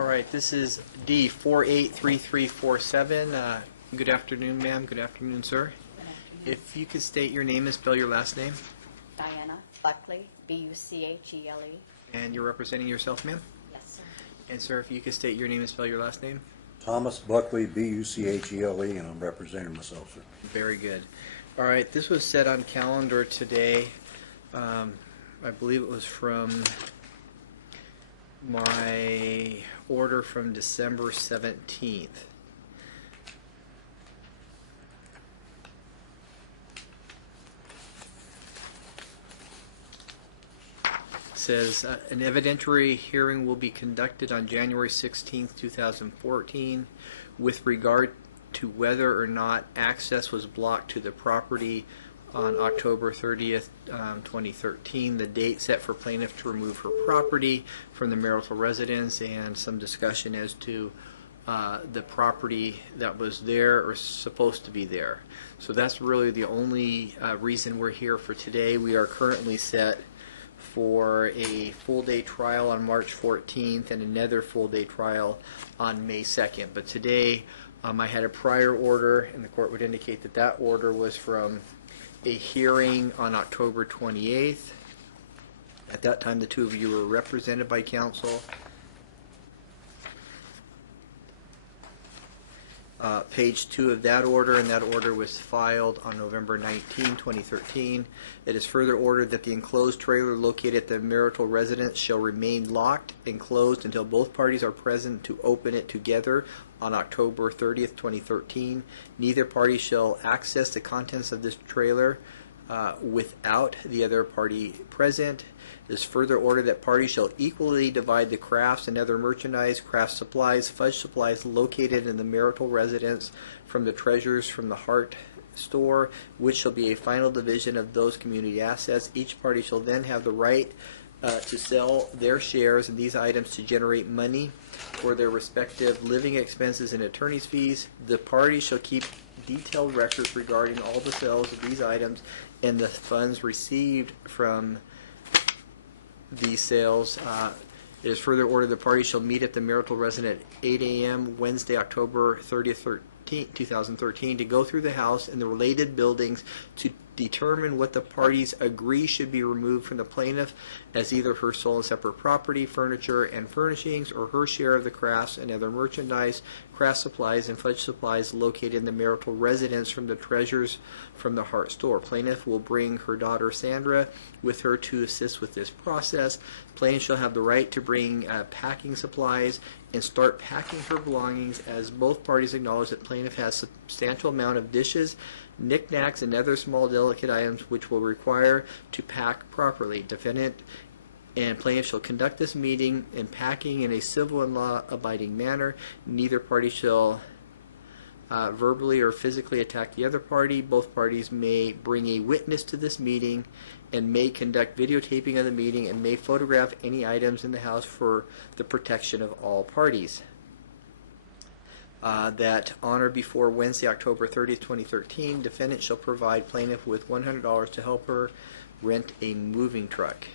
All right, this is D483347. Good afternoon, ma'am. Good afternoon, sir. If you could state your name and spell your last name. Diana Buckley, Buchle. And you're representing yourself, ma'am? Yes, sir. And, sir, if you could state your name and spell your last name. Thomas Buckley, Buchle, and I'm representing myself, sir. Very good. All right, this was set on calendar today. I believe it was from my order from December 17th. Says an evidentiary hearing will be conducted on January 16th, 2014 with regard to whether or not access was blocked to the property on October 30th, 2013, the date set for plaintiff to remove her property from the marital residence, and some discussion as to the property that was there or supposed to be there. So that's really the only reason we're here for today. We are currently set for a full-day trial on March 14th and another full-day trial on May 2nd. But today I had a prior order, and the court would indicate that that order was from a hearing on October 28th. At that time, the two of you were represented by counsel. Page 2 of that order, and that order was filed on November 19, 2013. It is further ordered that the enclosed trailer located at the marital residence shall remain locked and closed until both parties are present to open it together on October 30th, 2013. Neither party shall access the contents of this trailer without the other party present. It is further ordered that parties shall equally divide the crafts and other merchandise, craft supplies, fudge supplies located in the marital residence from the treasures from the Heart store, which shall be a final division of those community assets. Each party shall then have the right to sell their shares in these items to generate money for their respective living expenses and attorney's fees. The parties shall keep detailed records regarding all the sales of these items and the funds received from these sales. It is further ordered the parties shall meet at the marital residence at 8 a.m. Wednesday, October 30th, 2013, to go through the house and the related buildings to determine what the parties agree should be removed from the plaintiff as either her sole and separate property, furniture and furnishings, or her share of the crafts and other merchandise, craft supplies and fudge supplies located in the marital residence from the treasures from the Heart store. Plaintiff will bring her daughter Sandra with her to assist with this process. Plaintiff shall have the right to bring packing supplies and start packing her belongings, as both parties acknowledge that plaintiff has a substantial amount of dishes, knickknacks, and other small delicate items which will require to pack properly. Defendant and plaintiff shall conduct this meeting and packing in a civil and law-abiding manner. Neither party shall verbally or physically attack the other party. Both parties may bring a witness to this meeting and may conduct videotaping of the meeting and may photograph any items in the house for the protection of all parties. That on or before Wednesday, October 30th, 2013, defendant shall provide plaintiff with $100 to help her rent a moving truck.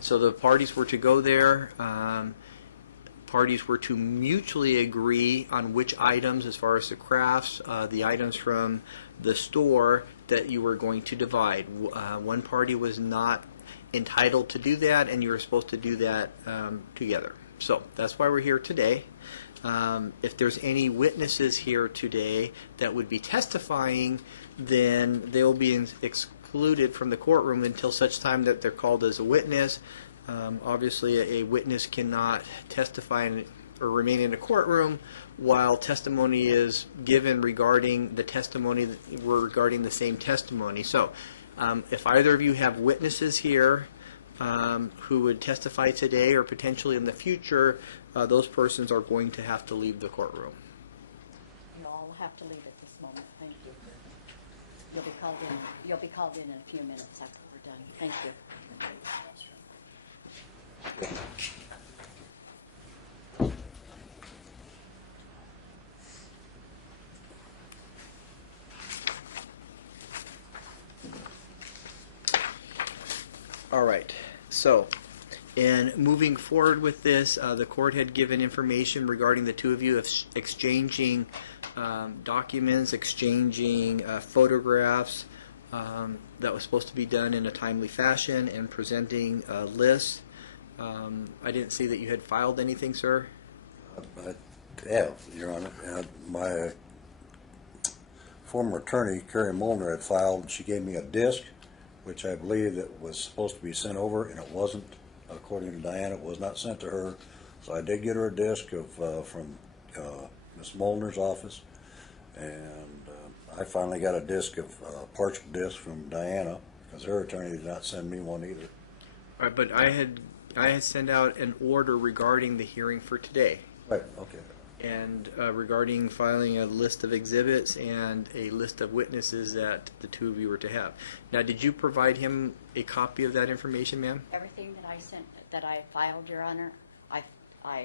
So the parties were to go there. Parties were to mutually agree on which items, as far as the crafts, the items from the store, that you were going to divide. One party was not entitled to do that, and you were supposed to do that together. So that's why we're here today. If there's any witnesses here today that would be testifying, then they will be excluded from the courtroom until such time that they're called as a witness. Obviously, a witness cannot testify or remain in a courtroom while testimony is given regarding the testimony regarding the same testimony. So, if either of you have witnesses here who would testify today or potentially in the future, those persons are going to have to leave the courtroom. You all have to leave at this moment. Thank you. You'll be called in. You'll be called in a few minutes after we're done. Thank you. All right. So And moving forward with this, the court had given information regarding the two of you exchanging documents, exchanging photographs that was supposed to be done in a timely fashion, and presenting lists. I didn't see that you had filed anything, sir. I have, Your Honor. My former attorney, Carrie Molnar, had filed. She gave me a disc, which I believe that was supposed to be sent over, and it wasn't. According to Diana, it was not sent to her. So I did get her a disc from Ms. Molnar's office, and I finally got a disc of partial disc from Diana, because her attorney did not send me one either. All right, but I had sent out an order regarding the hearing for today. Right, okay. And regarding filing a list of exhibits and a list of witnesses that the two of you were to have. Now, did you provide him a copy of that information, ma'am? Everything that I sent, that I filed, Your Honor, I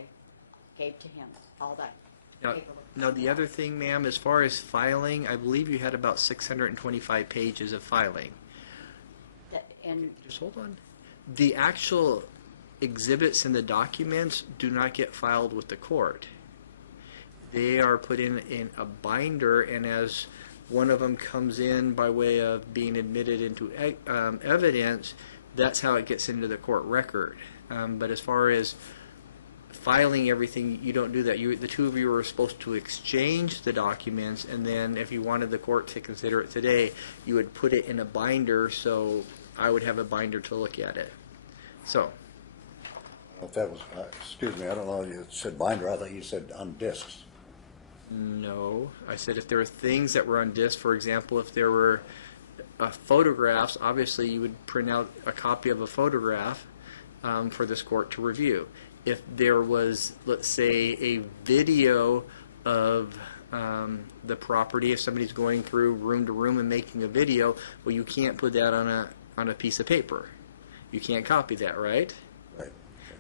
gave to him, all that paperwork. Now, the other thing, ma'am, as far as filing, I believe you had about 625 pages of filing. And Just hold on. The actual exhibits and the documents do not get filed with the court. They are put in a binder, and as one of them comes in by way of being admitted into evidence, that's how it gets into the court record. But as far as filing everything, you don't do that. The two of you are supposed to exchange the documents, and then if you wanted the court to consider it today, you would put it in a binder, so I would have a binder to look at it. So, If that was, excuse me, I don't know, you said binder, I thought you said on discs. no. I said if there were things that were on disk, for example, if there were photographs, obviously you would print out a copy of a photograph for this court to review. If there was, let's say, a video of the property, if somebody's going through room to room and making a video, well, you can't put that on a piece of paper. You can't copy that, right? Right.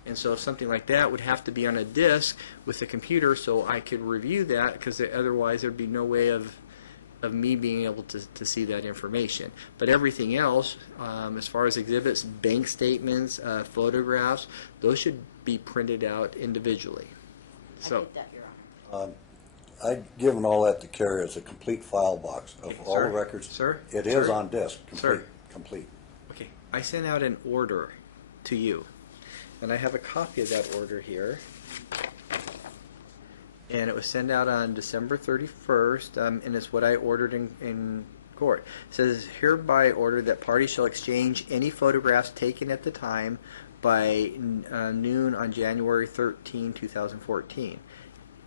And so something like that would have to be on a disk with the computer so I could review that, because otherwise there'd be no way of me being able to see that information. But everything else, as far as exhibits, bank statements, photographs, those should be printed out individually. I So, did that, Your Honor. I'd given all that to Carrie as a complete file box of all Sir? the records. Sir? It is Sir? on disc, Sir? complete. okay, I sent out an order to you, and I have a copy of that order here. And it was sent out on December 31st, and it's what I ordered in court. It says, hereby ordered that parties shall exchange any photographs taken at the time by noon on January 13, 2014.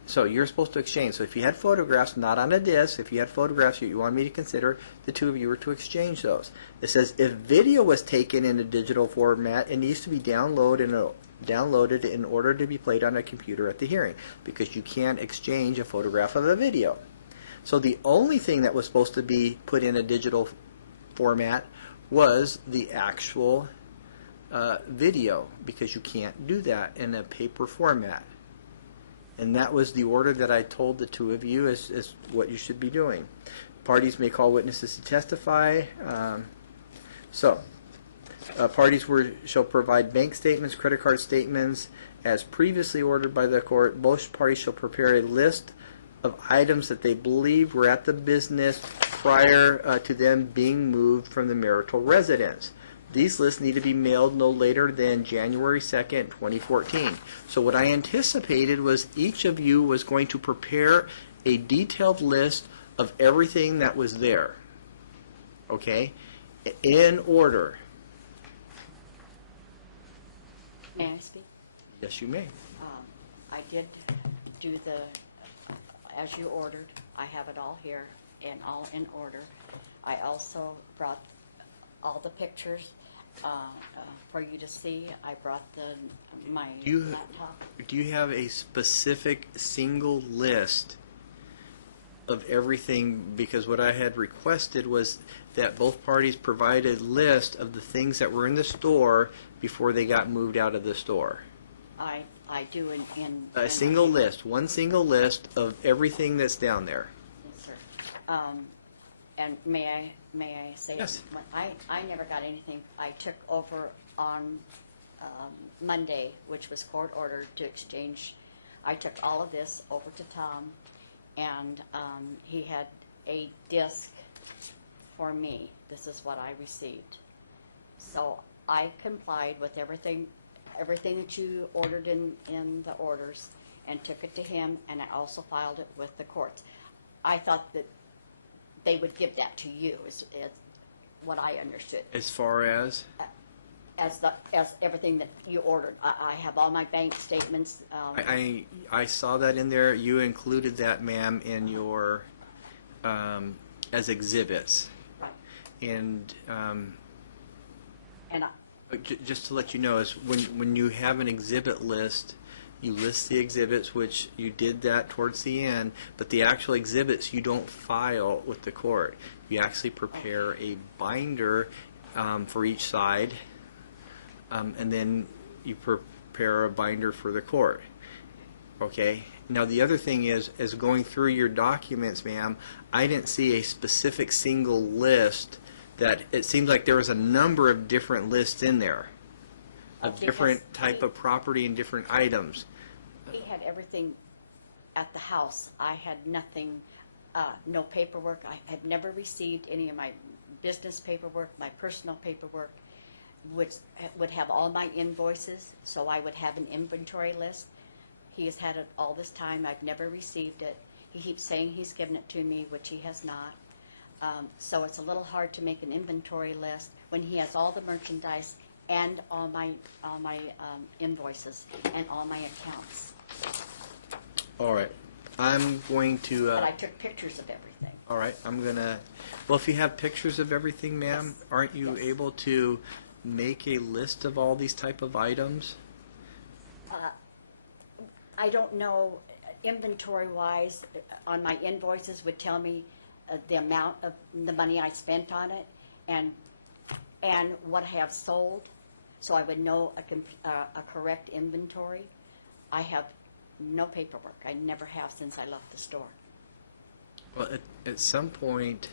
So you're supposed to exchange. So if you had photographs, not on a disc, if you had photographs you wanted me to consider, the two of you were to exchange those. It says, if video was taken in a digital format, it needs to be downloaded in order to be played on a computer at the hearing, because you can't exchange a photograph of a video. So the only thing that was supposed to be put in a digital format was the actual video, because you can't do that in a paper format. And that was the order that I told the two of you is what you should be doing. Parties may call witnesses to testify. Parties shall provide bank statements, credit card statements, as previously ordered by the court. Both parties shall prepare a list of items that they believe were at the business prior to them being moved from the marital residence. These lists need to be mailed no later than January 2nd, 2014. So what I anticipated was each of you was going to prepare a detailed list of everything that was there. Okay? In order. May I speak? Yes, you may. I did do as you ordered. I have it all here and all in order. I also brought all the pictures for you to see. I brought my laptop. Do you have a specific single list of everything? Because what I had requested was that both parties provide a list of the things that were in the store before they got moved out of the store. I do in A single list, one single list of everything that's down there. Yes, sir. And may I say? Yes. I never got anything. I took over on Monday, which was court ordered to exchange. I took all of this over to Tom, and he had a disc for me. This is what I received. So I complied with everything that you ordered in the orders, and took it to him, and I also filed it with the courts. I thought that they would give that to you, is what I understood. As far as? As everything that you ordered. I have all my bank statements. I saw that in there. You included that, ma'am, in your as exhibits. Right. And And just to let you know, is when you have an exhibit list, you list the exhibits, which you did that towards the end, but the actual exhibits you don't file with the court. You actually prepare a binder for each side, and then you prepare a binder for the court. Okay? Now the other thing is going through your documents, ma'am, I didn't see a specific single list. That it seems like there was a number of different lists in there of different type of property and different items. he had everything at the house. I had nothing, no paperwork. I had never received any of my business paperwork, my personal paperwork, which would have all my invoices, so I would have an inventory list. He has had it all this time. I've never received it. He keeps saying he's given it to me, which he has not. So it's a little hard to make an inventory list when he has all the merchandise and all my invoices and all my accounts. All right. I'm going to... But I took pictures of everything. all right. I'm going to... Well, if you have pictures of everything, ma'am, Yes. aren't you Yes. able to make a list of all these type of items? I don't know, inventory-wise, on my invoices would tell me the amount of the money I spent on it and what I have sold, so I would know a correct inventory. I have no paperwork. I never have since I left the store. Well, at some point,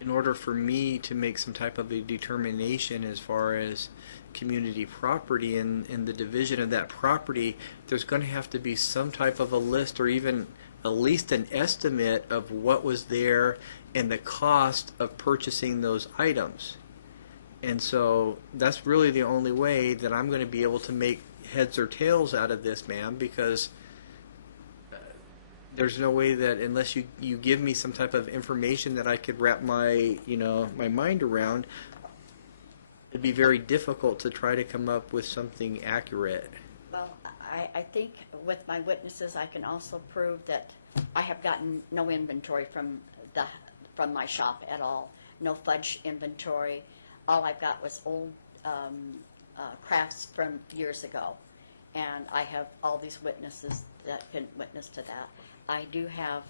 in order for me to make some type of a determination as far as community property and the division of that property, there's going to have to be some type of a list or even at least an estimate of what was there and the cost of purchasing those items. And so that's really the only way that I'm going to be able to make heads or tails out of this, ma'am, because there's no way that unless you give me some type of information that I could wrap my my mind around, it'd be very difficult to try to come up with something accurate. Well, I think with my witnesses, I can also prove that I have gotten no inventory from my shop at all. No fudge inventory. All I've got was old crafts from years ago, and I have all these witnesses that can witness to that. I do have.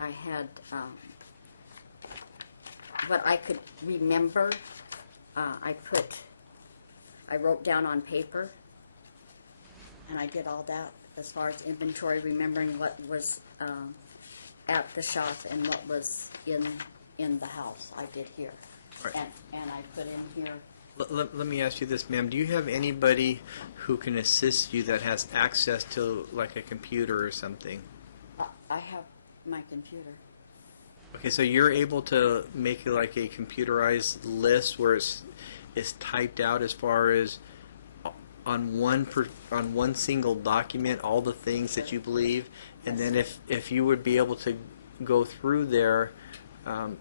I had what I could remember. I wrote down on paper, and I did all that as far as inventory, remembering what was at the shop and what was in the house. I did here, Right. and I put in here. Let me ask you this, ma'am. Do you have anybody who can assist you that has access to like a computer or something? I have my computer. Okay, so you're able to make like a computerized list where it's typed out as far as on one single document all the things that you believe, and then if you would be able to go through there, and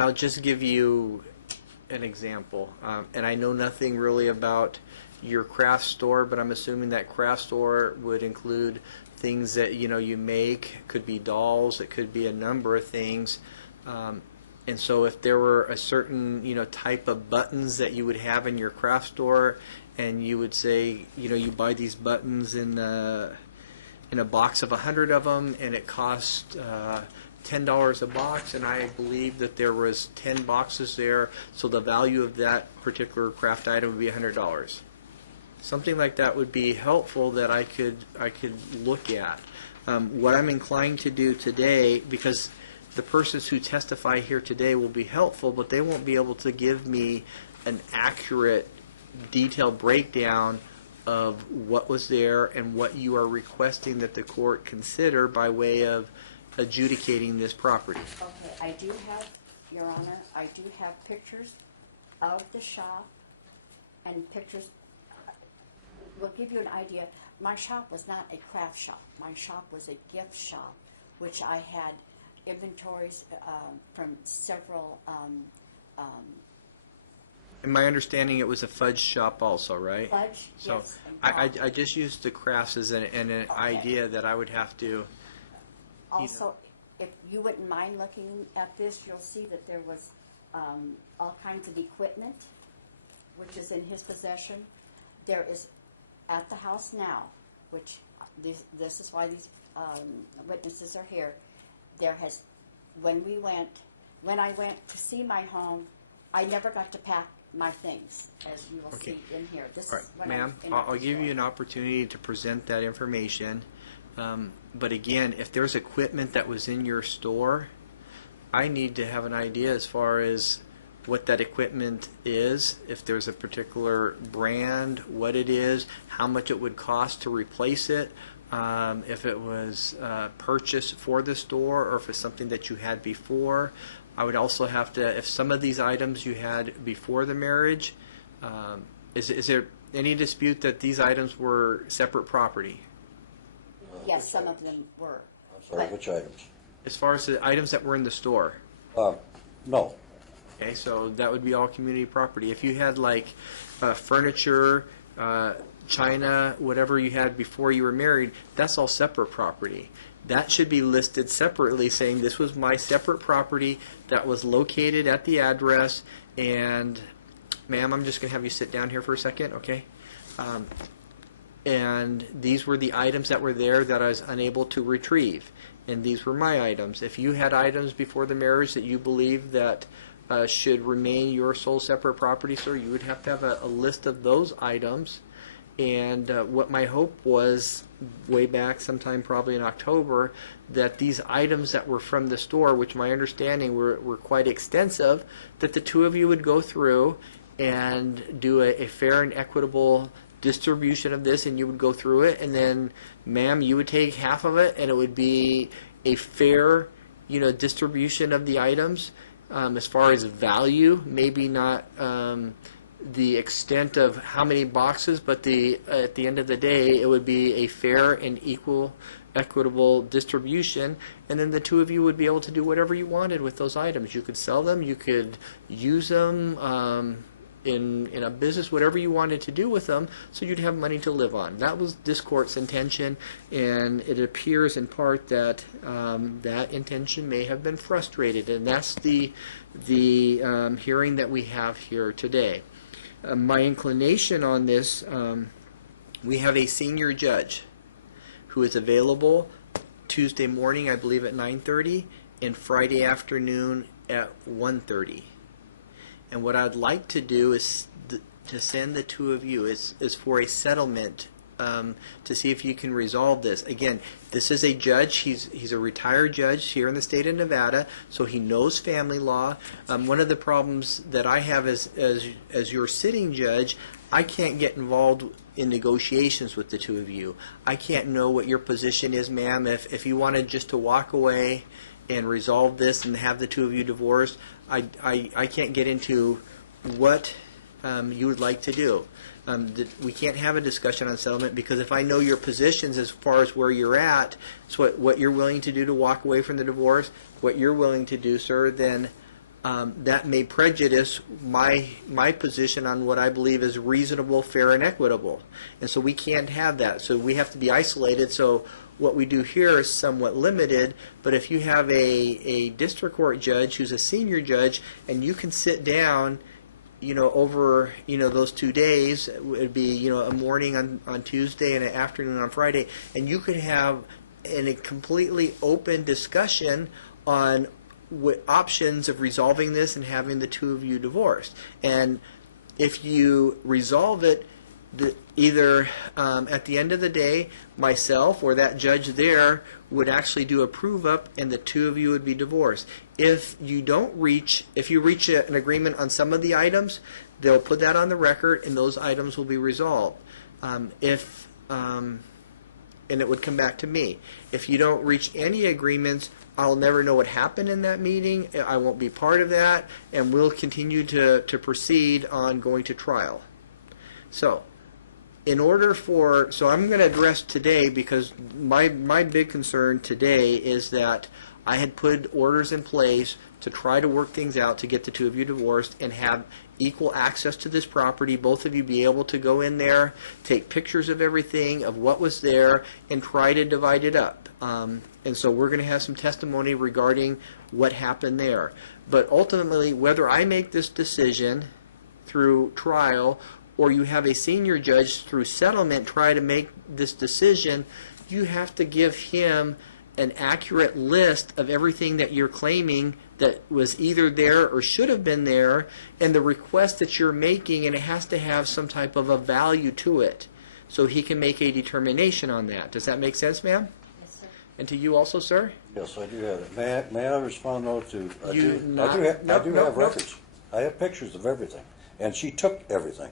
I'll just give you an example, and I know nothing really about your craft store, but I'm assuming that craft store would include things that you make. Could be dolls, it could be a number of things, and so if there were a certain type of buttons that you would have in your craft store, and you would say you buy these buttons in a box of 100 of them, and it costs $10 a box, and I believe that there was 10 boxes there, so the value of that particular craft item would be $100. Something like that would be helpful that I could look at. What I'm inclined to do today, because the persons who testify here today will be helpful, but they won't be able to give me an accurate, detailed breakdown of what was there and what you are requesting that the court consider by way of adjudicating this property. Okay, I do have, Your Honor, I do have pictures of the shop and pictures. Will give you an idea. My shop was not a craft shop. My shop was a gift shop, which I had inventories from several. In my understanding, it was a fudge shop also, right? Fudge, So yes. I just used the crafts as an idea that I would have to. Also, if you wouldn't mind looking at this, you'll see that there was all kinds of equipment, which is in his possession. There is at the house now, which this is why these witnesses are here. There has, when I went to see my home, I never got to pack my things, as you will Okay. see in here. This All right, is when ma'am, in I'll the give you store. an opportunity to present that information. But again, if there's equipment that was in your store, I need to have an idea as far as what that equipment is, if there's a particular brand, what it is, how much it would cost to replace it, if it was purchased for the store or if it's something that you had before. I would also have to, if some of these items you had before the marriage, is there any dispute that these items were separate property? Yes, some of them were. I'm sorry, But- which items? As far as the items that were in the store? No. Okay, so that would be all community property. If you had like furniture, china, whatever you had before you were married, that's all separate property. That should be listed separately, saying this was my separate property that was located at the address. And ma'am, I'm just going to have you sit down here for a second, okay? And these were the items that were there that I was unable to retrieve. And these were my items. If you had items before the marriage that you believe that should remain your sole separate property, sir, you would have to have a list of those items. And what my hope was way back sometime probably in October, that these items that were from the store, which my understanding were quite extensive, that the two of you would go through and do a fair and equitable distribution of this, and you would go through it, and then ma'am, you would take half of it, and it would be a fair, distribution of the items. As far as value, maybe not the extent of how many boxes, but at the end of the day, it would be a fair and equitable distribution, and then the two of you would be able to do whatever you wanted with those items. You could sell them, you could use them in a business, whatever you wanted to do with them, so you'd have money to live on. That was this court's intention, and it appears in part that that intention may have been frustrated, and that's the hearing that we have here today. My inclination on this, we have a senior judge who is available Tuesday morning, I believe at 9:30, and Friday afternoon at 1:30. And what I'd like to do is to send the two of you is for a settlement to see if you can resolve this. Again, this is a judge. He's a retired judge here in the state of Nevada, so he knows family law. One of the problems that I have as your sitting judge, I can't get involved in negotiations with the two of you. I can't know what your position is, ma'am. If you wanted just to walk away and resolve this and have the two of you divorced, I can't get into what you would like to do. We can't have a discussion on settlement, because if I know your positions as far as where you're at, so what you're willing to do to walk away from the divorce, what you're willing to do, sir, then that may prejudice my position on what I believe is reasonable, fair, and equitable. And so we can't have that. So we have to be isolated. So what we do here is somewhat limited, but if you have a district court judge who's a senior judge, and you can sit down, over, those 2 days, it would be, a morning on Tuesday and an afternoon on Friday, and you could have a completely open discussion on options of resolving this and having the two of you divorced. And if you resolve it, either at the end of the day, myself or that judge there would actually do a prove-up, and the two of you would be divorced. If you reach an agreement on some of the items, they'll put that on the record, and those items will be resolved. And it would come back to me. If you don't reach any agreements, I'll never know what happened in that meeting. I won't be part of that, and we'll continue to proceed on going to trial. So, I'm going to address today, because my big concern today is that I had put orders in place to try to work things out to get the two of you divorced and have equal access to this property. Both of you be able to go in there, take pictures of everything, of what was there, and try to divide it up. And so we're going to have some testimony regarding what happened there. But ultimately, whether I make this decision through trial or you have a senior judge through settlement try to make this decision, you have to give him an accurate list of everything that you're claiming that was either there or should have been there, and the request that you're making, and it has to have some type of a value to it, so he can make a determination on that. Does that make sense, ma'am? Yes, sir. And to you also, sir? Yes, I do have it. May I respond though to, I You do not- have nope, nope. records. I have pictures of everything. And she took everything.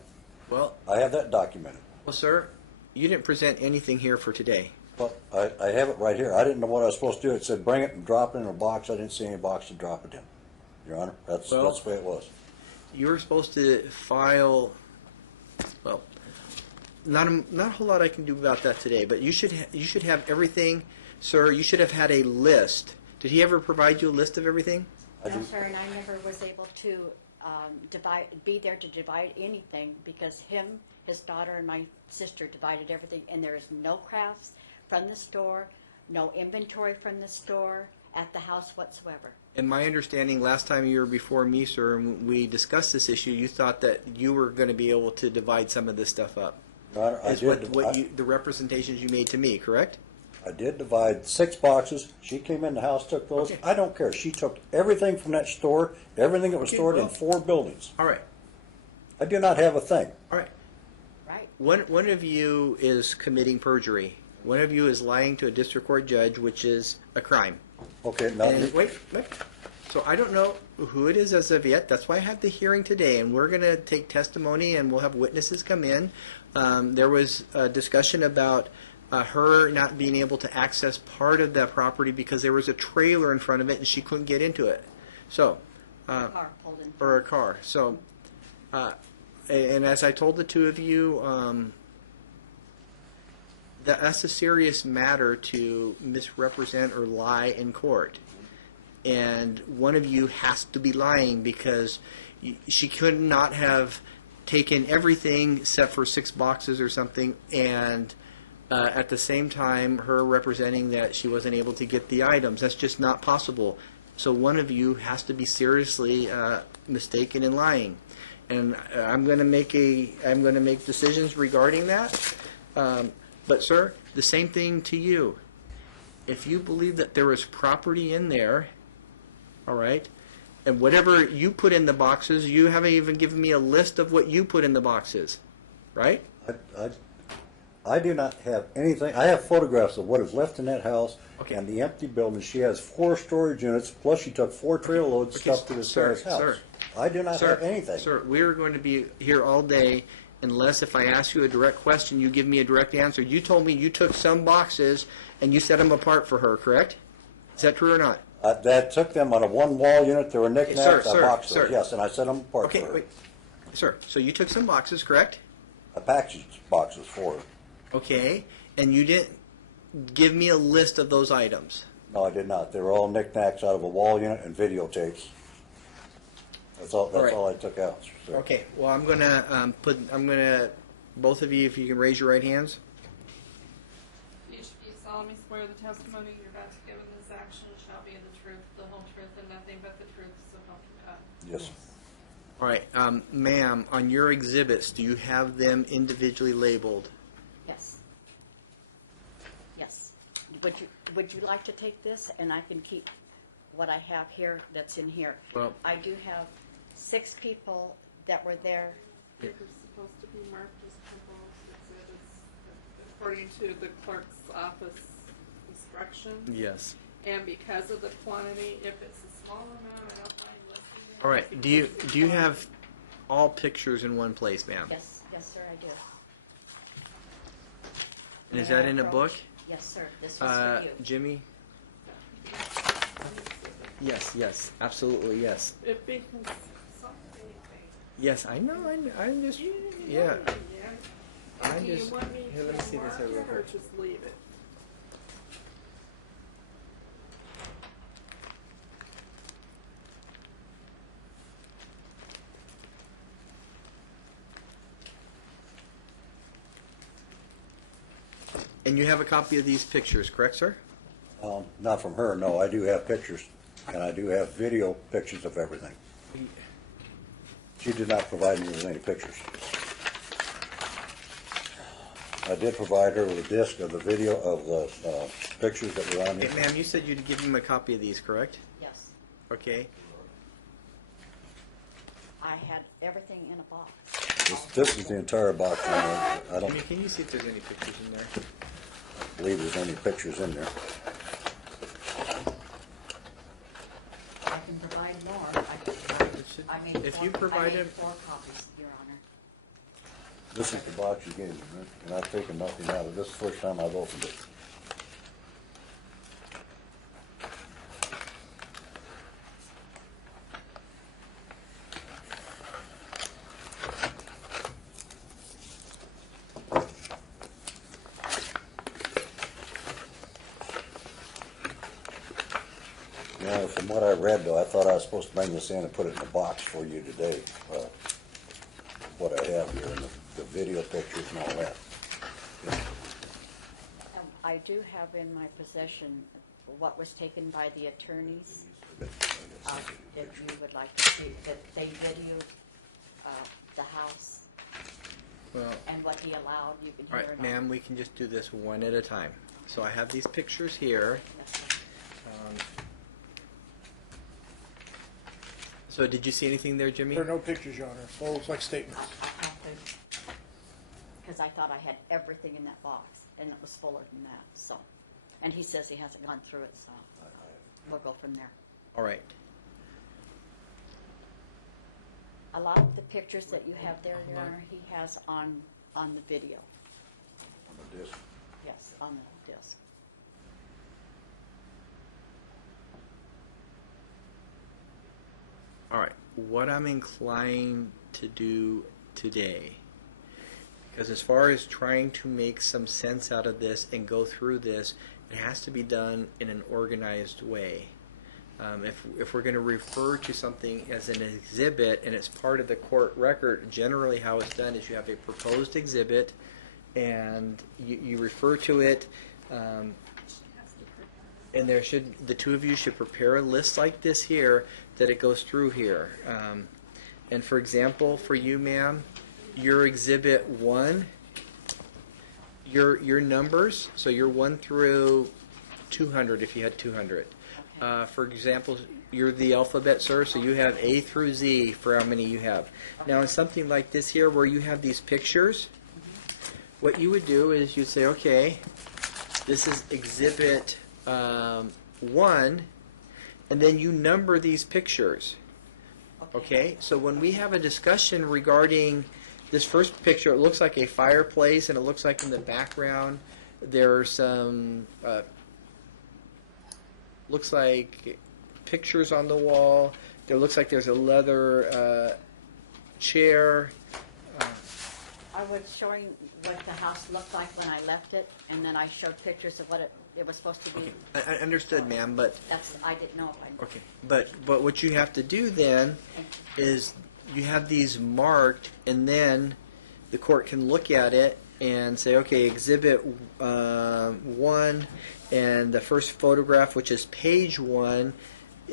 Well, I have that documented. sir, you didn't present anything here for today. Well, I have it right here. I didn't know what I was supposed to do. It said bring it and drop it in a box. I didn't see any box to drop it in, Your Honor. That's the way it was. You were supposed to file, well, not a whole lot I can do about that today, but you should have everything, sir. You should have had a list. Did he ever provide you a list of everything? I No, do. sir, and I never was able to be there to divide anything, because his daughter, and my sister divided everything, and there is no crafts from the store, no inventory from the store at the house whatsoever. In my understanding, last time you were before me, sir, and we discussed this issue, you thought that you were going to be able to divide some of this stuff up. Your Honor, I Is did. the representations you made to me, correct? I did divide 6 boxes. She came in the house, took those. Okay. I don't care. She took everything from that store, everything that was stored in 4 buildings. All right. I do not have a thing. All right. Right. One of you is committing perjury. One of you is lying to a district court judge, which is a crime. Okay, now, And wait. So I don't know who it is as of yet. That's why I have the hearing today, and we're going to take testimony, and we'll have witnesses come in. There was a discussion about her not being able to access part of that property because there was a trailer in front of it, and she couldn't get into it. So, Car pulled in. or a car. So, and as I told the two of you, that's a serious matter to misrepresent or lie in court. And one of you has to be lying, because she could not have taken everything except for 6 boxes or something, and at the same time her representing that she wasn't able to get the items. That's just not possible. So one of you has to be seriously mistaken in lying. And I'm going to make decisions regarding that. But sir, the same thing to you. If you believe that there is property in there, all right, and whatever you put in the boxes, you haven't even given me a list of what you put in the boxes, right? I do not have anything. I have photographs of what is left in that house and the empty building. She has 4 storage units, plus she took 4 trailer loads of stuff to this guy's house. Sir, I do not have anything. Sir, we're going to be here all day unless if I ask you a direct question, you give me a direct answer. You told me you took some boxes and you set them apart for her, correct? Is that true or not? That took them on a 1 wall unit. There were knickknacks. I boxed sir. those. Yes, and I set them apart Okay, for her. wait. Sir, so you took some boxes, correct? I packaged boxes for her. Okay, and you didn't give me a list of those items. No, I did not. They were all knickknacks out of a wall unit and videotapes. That's all. That's right. all I took out. Sir. Okay, well, I'm gonna both of you, if you can raise your right hands. You solemnly swear the testimony you're about to give in this action shall be the truth, the whole truth, and nothing but the truth, so help you God. Yes. All right, ma'am, on your exhibits, do you have them individually labeled? Yes. Yes. Would you like to take this, and I can keep what I have here that's in here. Well- I do have 6 people that were there. They're supposed to be marked as criminals. It said it's according to the clerk's office instructions. Yes. And because of the quantity, if it's a small amount, I don't mind listing it. All right. Do you have all pictures in one place, ma'am? Yes, sir, I do. And is that in a book? Yes, sir. This was for you. Jimmy? Yes, absolutely, yes. It becomes something. Yes, I know, I'm just, yeah. I Do you just, want me here, let me see to this mark here real it or quick. just leave it? And you have a copy of these pictures, correct, sir? Not from her, no. I do have pictures, and I do have video pictures of everything. She did not provide me with any pictures. I did provide her with a disc of the video of the pictures that were on Hey, here. ma'am, you said you'd give him a copy of these, correct? Yes. Okay. I had everything in a box. This is the entire box. I don't Jimmy, can you see if there's any pictures in there? believe there's any pictures in there. I can provide more. I made If four- you provide I made him- 4 copies, Your Honor. This is the box you gave me, right? And I've taken nothing out of it. This is the first time I've opened it. Yeah, from what I read, though, I thought I was supposed to bring this in and put it in a box for you today. What I have here, and the video pictures and all that. I do have in my possession what was taken by the attorneys. If you would like to see, that they video the house Well, and what he allowed, you can all hear right, it. ma'am, we can just do this one at a time. So I have these pictures here. So did you see anything there, Jimmy? There are no pictures, Your Honor. All looks like statements. I have to, because I thought I had everything in that box, and it was fuller than that, so. And he says he hasn't gone through it, so we'll go from there. All right. A lot of the pictures that you have there, Your Honor, he has on the video. On the disc. Yes, on the disc. All right. What I'm inclined to do today, because as far as trying to make some sense out of this and go through this, it has to be done in an organized way. If we're going to refer to something as an exhibit and it's part of the court record, generally how it's done is you have a proposed exhibit and you refer to it, and the two of you should prepare a list like this here that it goes through here. And for example, for you, ma'am, your exhibit 1, your numbers, so you're 1 through 200 if you had 200. For example, you're the alphabet, sir, so you have A through Z for how many you have. Now, in something like this here where you have these pictures, what you would do is you'd say, okay, this is exhibit 1, and then you number these pictures. Okay, so when we have a discussion regarding this first picture, it looks like a fireplace, and it looks like in the background there are some looks like pictures on the wall. There looks like there's a leather chair. I was showing what the house looked like when I left it, and then I showed pictures of what it was supposed to be. I understood, ma'am, but I didn't know. okay, but what you have to do then is you have these marked, and then the court can look at it and say, okay, exhibit 1, and the first photograph, which is page 1,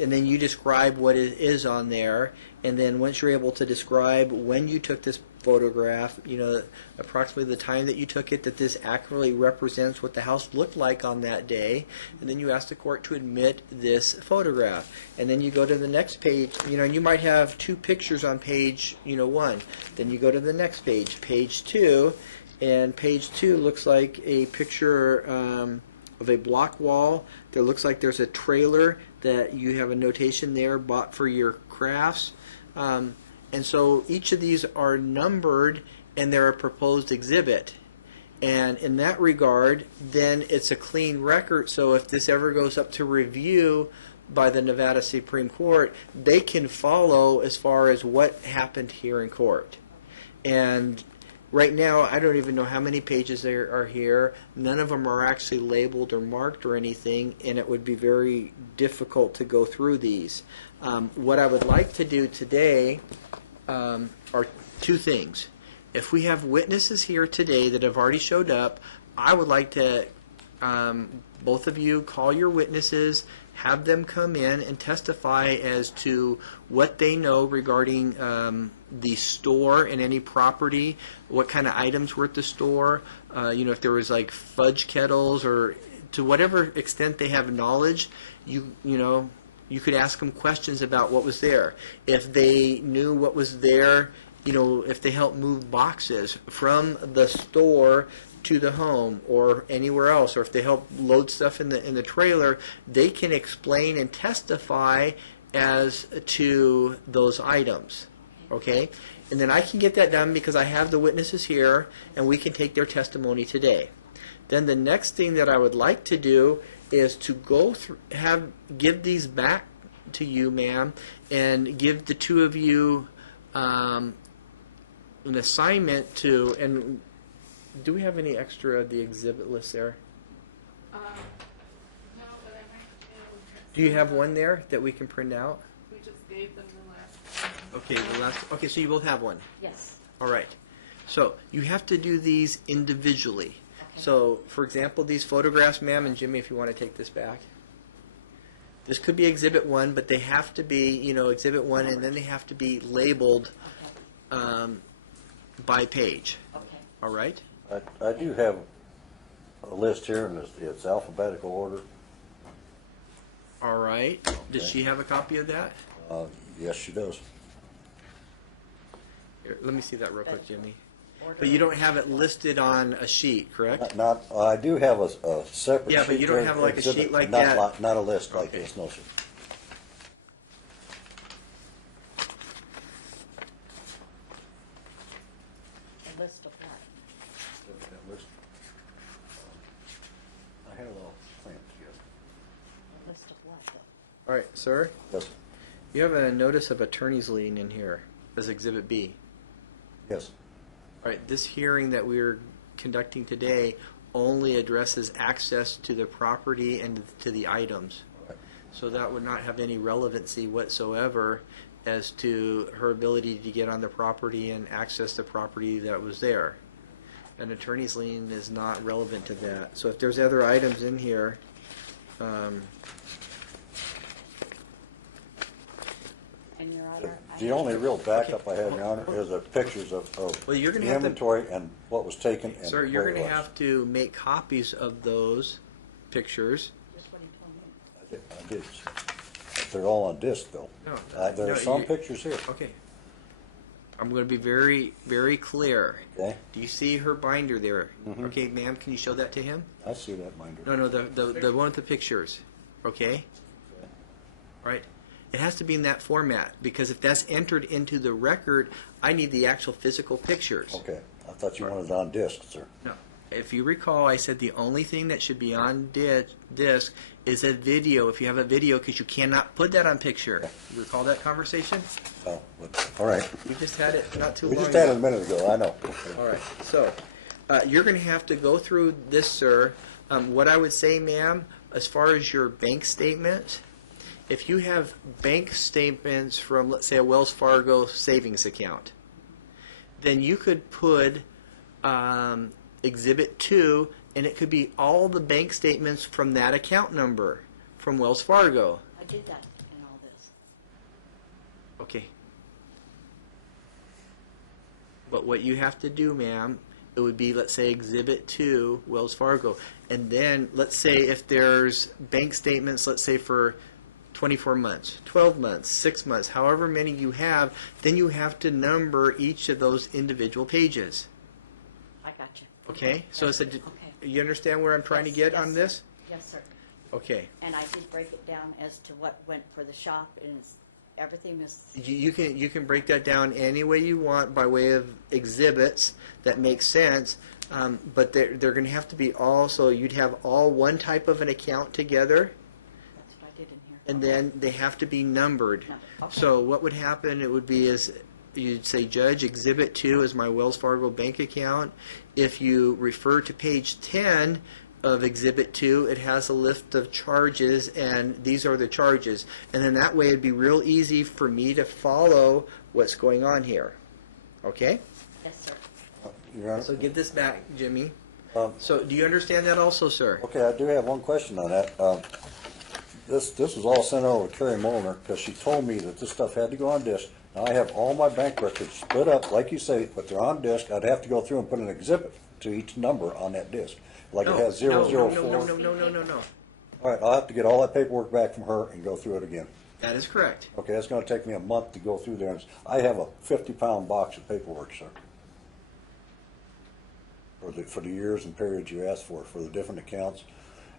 and then you describe what it is on there, and then once you're able to describe when you took this photograph, approximately the time that you took it, that this accurately represents what the house looked like on that day, and then you ask the court to admit this photograph. And then you go to the next page, and you might have 2 pictures on page, 1. Then you go to the next page, page 2, and page 2 looks like a picture of a block wall. There looks like there's a trailer that you have a notation there, bought for your crafts. And so each of these are numbered, and they're a proposed exhibit. And in that regard, then it's a clean record. So if this ever goes up to review by the Nevada Supreme Court, they can follow as far as what happened here in court. And right now, I don't even know how many pages there are here. None of them are actually labeled or marked or anything, and it would be very difficult to go through these. What I would like to do today are 2 things. If we have witnesses here today that have already showed up, I would like to, both of you, call your witnesses, have them come in and testify as to what they know regarding the store and any property, what kind of items were at the store, if there was like fudge kettles, or to whatever extent they have knowledge, you could ask them questions about what was there. If they knew what was there, if they helped move boxes from the store to the home or anywhere else, or if they help load stuff in the trailer, they can explain and testify as to those items. Okay? And then I can get that done because I have the witnesses here, and we can take their testimony today. Then the next thing that I would like to do is to go through, give these back to you, ma'am, and give the 2 of you an assignment to, and do we have any extra of the exhibit list there? No, but I might. Do you have one there that we can print out? We just gave them the last. Okay, okay, so you both have one. Yes. All right. So you have to do these individually. Okay. So, for example, these photographs, ma'am, and Jimmy, if you want to take this back. This could be Exhibit 1, but they have to be, Exhibit 1, and then they have to be labeled Okay. by page. Okay. All right? I do have a list here, and it's alphabetical order. All right. Does Okay. she have a copy of that? Yes, she does. Here, let me see that real quick, Jimmy. Order. But you don't have it listed on a sheet, correct? I do have a separate sheet. Yeah, but you don't there, have like a exhibit, sheet like not that? Not a list like Okay. this, no, sir. A list of what? I had it all planned together. A list of what, though? All right, sir. Yes, You have a notice of attorney's lien in here as Exhibit B. yes. All right, this hearing that we're conducting today only addresses access to the property and to the items. Right. So that would not have any relevancy whatsoever as to her ability to get on the property and access the property that was there. An attorney's lien is not relevant to that. So if there's other items in here, And Your Honor, I The have only to- real backup I have, Your Honor, is the pictures of Well, you're gonna the have to- inventory and what was taken and sir, you're where it going to was. have to make copies of those pictures. Just what he told me. I did. They're all on disc, though. No, There no, are some you- pictures here, Okay. I'm going to be very, very clear. okay? Do you see her binder there? Mhm. Okay, ma'am, can you show that to him? I see that binder. No, the one with the pictures. Okay? All right. It has to be in that format because if that's entered into the record, I need the actual physical pictures. Okay, I thought you wanted it on disc, sir. No. If you recall, I said the only thing that should be on disc is a video. If you have a video, because you cannot put that on picture. You recall that conversation? Oh, but, all right. We just had it not too We long just had it ago. a minute ago, I know. All right. So you're going to have to go through this, sir. What I would say, ma'am, as far as your bank statement, if you have bank statements from, let's say, a Wells Fargo savings account, then you could put Exhibit 2, and it could be all the bank statements from that account number from Wells Fargo. I did that in all Okay. But what you have to do, ma'am, it would be, let's say, Exhibit 2, Wells Fargo. And then, let's say if there's bank statements, let's say for 24 months, 12 months, 6 months, however many you have, then you have to number each of those individual pages. I got you. Okay? So it's a, Okay. you understand where I'm trying to get on this? Yes, sir. Okay. And I did break it down as to what went for the shop, and everything is, You can break that down any way you want by way of exhibits that make sense, but they're going to have to be all, so you'd have all one type of an account together, that's what I did in here. and then they have to be numbered. No, okay. So what would happen, it would be is, you'd say, Judge, Exhibit 2 is my Wells Fargo bank account. If you refer to page 10 of Exhibit 2, it has a list of charges, and these are the charges. And then that way it'd be real easy for me to follow what's going on here. Okay? Yes, sir. Your Honor? So give this back, Jimmy. Um, So do you understand that also, sir? Okay, I do have one question on that. This was all sent over to Carrie Molnar because she told me that this stuff had to go on disk. Now I have all my bank records split up, like you say, but they're on disk. I'd have to go through and put an exhibit to each number on that disk. Like it has 004. No. All right, I'll have to get all that paperwork back from her and go through it again. That is correct. Okay, that's going to take me a month to go through there. I have a 50-pound box of paperwork, sir, for the years and periods you asked for the different accounts.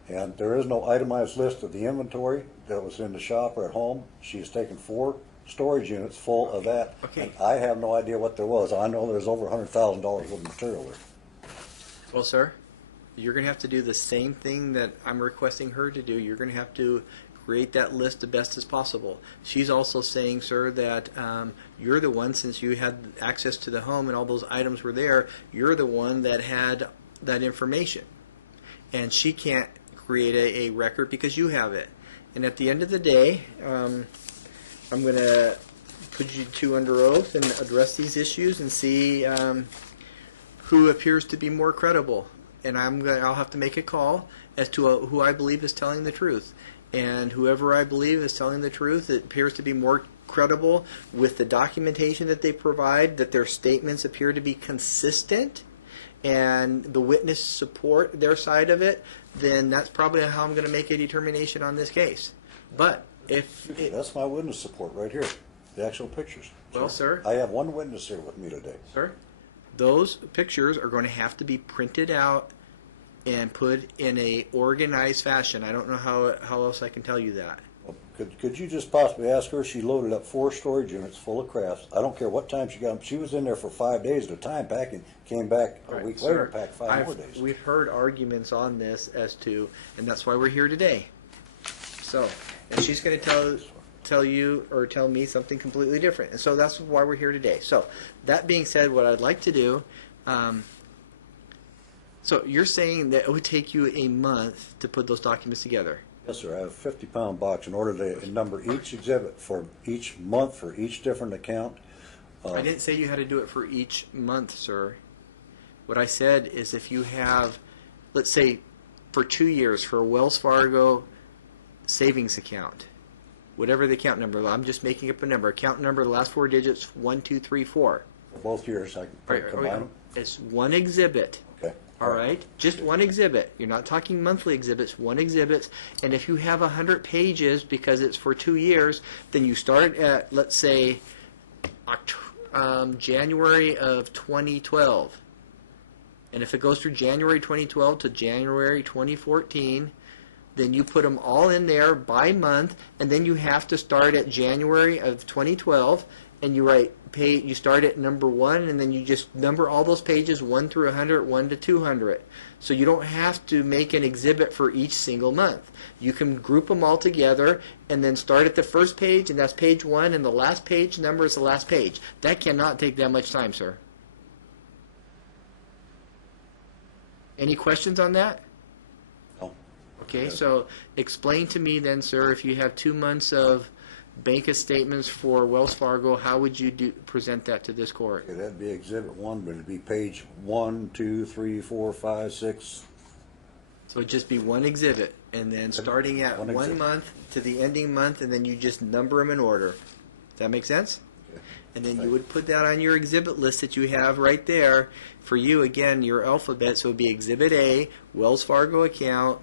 And there is no itemized list of the inventory that was in the shop or at home. She has taken 4 storage units full of that. Okay. And I have no idea what there was. I know there's over $100,000 worth of material there. Well, sir, you're going to have to do the same thing that I'm requesting her to do. You're going to have to create that list the best as possible. She's also saying, sir, that you're the one, since you had access to the home and all those items were there, you're the one that had that information. And she can't create a record because you have it. And at the end of the day, I'm going to put you two under oath and address these issues and see who appears to be more credible. And I'll have to make a call as to who I believe is telling the truth. And whoever I believe is telling the truth, it appears to be more credible with the documentation that they provide, that their statements appear to be consistent, and the witness support their side of it, then that's probably how I'm going to make a determination on this case. But if That's my witness support right here, the actual pictures. Well, sir. I have one witness here with me today. Sir, those pictures are going to have to be printed out and put in a organized fashion. I don't know how else I can tell you that. Could you just possibly ask her? She loaded up 4 storage units full of crafts. I don't care what time she got them. She was in there for 5 days at a time packing. Came back a week later and packed 5 more days. We've heard arguments on this as to, and that's why we're here today. So, and she's going to tell you or tell me something completely different. And so that's why we're here today. So, that being said, what I'd like to do, so you're saying that it would take you a month to put those documents together? Yes, sir. I have a 50-pound box in order to number each exhibit for each month for each different account. I didn't say you had to do it for each month, sir. What I said is if you have, let's say, for 2 years for a Wells Fargo savings account, whatever the account number, I'm just making up a number. Account number, the last 4 digits, 1, 2, 3, 4. For both years, I can combine them. It's one exhibit. Okay. All right, just one exhibit. You're not talking monthly exhibits, one exhibit. And if you have 100 pages because it's for 2 years, then you start at, let's say, January of 2012. And if it goes through January 2012 to January 2014, then you put them all in there by month, and then you have to start at January of 2012, and you start at number 1, and then you just number all those pages 1 through 100, 1 to 200. So you don't have to make an exhibit for each single month. You can group them all together and then start at the first page, and that's page 1, and the last page number is the last page. That cannot take that much time, sir. Any questions on that? No. Okay, Yes. so explain to me then, sir, if you have 2 months of bank statements for Wells Fargo, how would you present that to this court? Okay, that'd be exhibit 1, but it'd be page 1, 2, 3, 4, 5, 6. So it'd just be one exhibit, and then starting at One one exhibit. month to the ending month, and then you just number them in order. Does that make sense? Okay. And then you would put that on your exhibit list that you have right there. For you, again, your alphabet, so it would be Exhibit A, Wells Fargo account,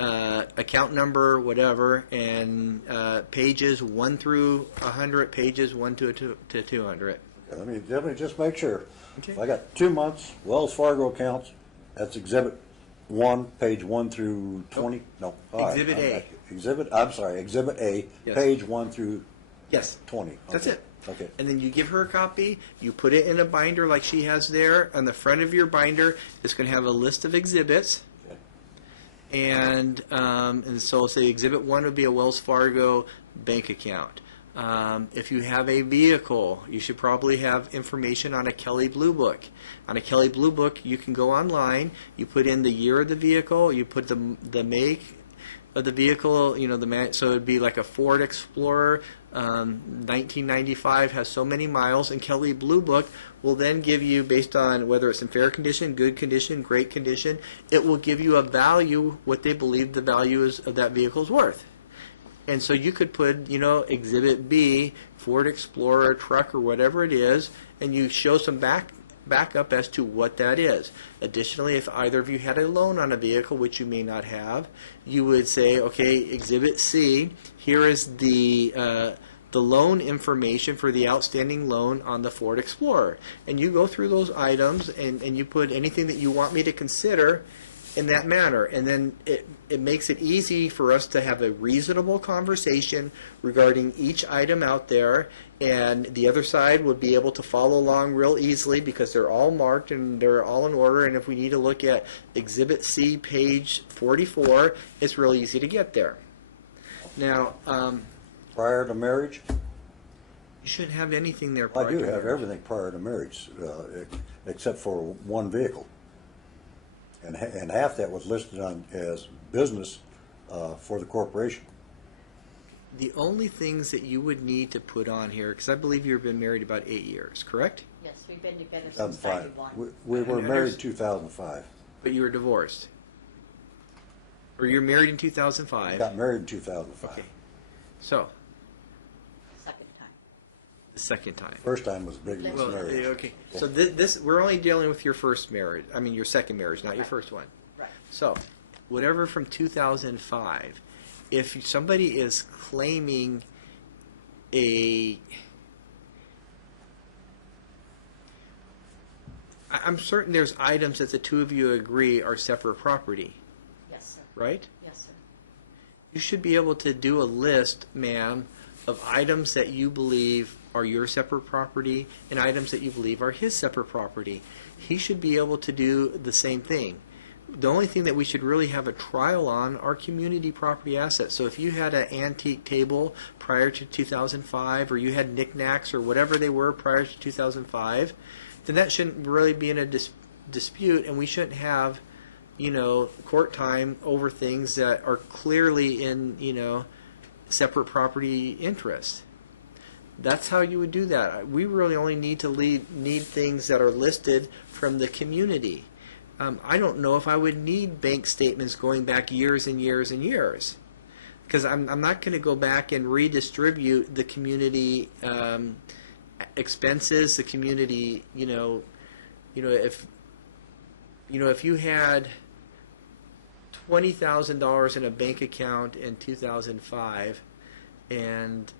account number, whatever, and pages 1 through 100, pages 1 to 200. Okay, let me just make sure. Okay. If I got 2 months, Wells Fargo accounts, that's Exhibit 1, page 1 through 20? No. All right, Exhibit A. Exhibit A, Yes. page 1 through Yes. 20. That's Okay. it. Okay. And then you give her a copy, you put it in a binder like she has there. On the front of your binder, it's going to have a list of exhibits. Okay. And so say Exhibit 1 would be a Wells Fargo bank account. If you have a vehicle, you should probably have information on a Kelley Blue Book. On a Kelley Blue Book, you can go online, you put in the year of the vehicle, you put the make of the vehicle, so it would be like a Ford Explorer, 1995, has so many miles, and Kelley Blue Book will then give you, based on whether it's in fair condition, good condition, great condition, it will give you a value, what they believe the value is of that vehicle's worth. And so you could put, Exhibit B, Ford Explorer, truck, or whatever it is, and you show some backup as to what that is. Additionally, if either of you had a loan on a vehicle, which you may not have, you would say, okay, Exhibit C, here is the loan information for the outstanding loan on the Ford Explorer. And you go through those items, and you put anything that you want me to consider in that manner. And then it makes it easy for us to have a reasonable conversation regarding each item out there, and the other side would be able to follow along real easily because they're all marked and they're all in order. And if we need to look at Exhibit C, page 44, it's real easy to get there. Now, Prior to marriage? you shouldn't have anything there I prior do to have marriage. everything prior to marriage, except for one vehicle. And half that was listed on as business for the corporation. The only things that you would need to put on here, because I believe you've been married about 8 years, correct? Yes, we've been together since 2005. 91. We were And married there's- 2005. But you were divorced. Or you're married in 2005. Got married in 2005. Okay. So, Second time. the second time. First time was big as Well, marriage. okay. So this we're only dealing with your first marriage. I mean your second marriage, not your first one. Right. So, whatever from 2005, if somebody is claiming I'm certain there's items that the two of you agree are separate property, Yes, sir. right? Yes, sir. You should be able to do a list, ma'am, of items that you believe are your separate property and items that you believe are his separate property. He should be able to do the same thing. The only thing that we should really have a trial on are community property assets. So if you had an antique table prior to 2005, or you had knickknacks or whatever they were prior to 2005, then that shouldn't really be in a dispute, and we shouldn't have, court time over things that are clearly in, separate property interest. That's how you would do that. We really only need to need things that are listed from the community. I don't know if I would need bank statements going back years and years and years, because I'm not going to go back and redistribute the community expenses. The community, if you had $20,000 in a bank account in 2005, and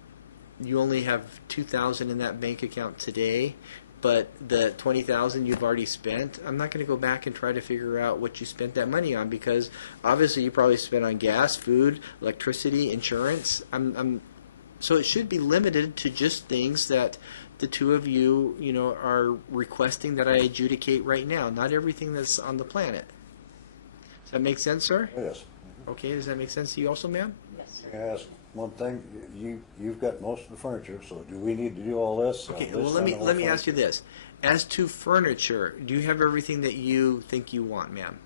you only have $2,000 in that bank account today, but the $20,000 you've already spent, I'm not going to go back and try to figure out what you spent that money on, because obviously you probably spent on gas, food, electricity, insurance. So it should be limited to just things that the two of you, are requesting that I adjudicate right now, not everything that's on the planet. Does that make sense, sir? Yes. Okay, does that make sense to you also, ma'am? Yes, sir. Can I ask one thing? You've got most of the furniture, so do we need to do all this? Okay, This well, let and all me furniture? ask you this. As to furniture, do you have everything that you think you want, ma'am?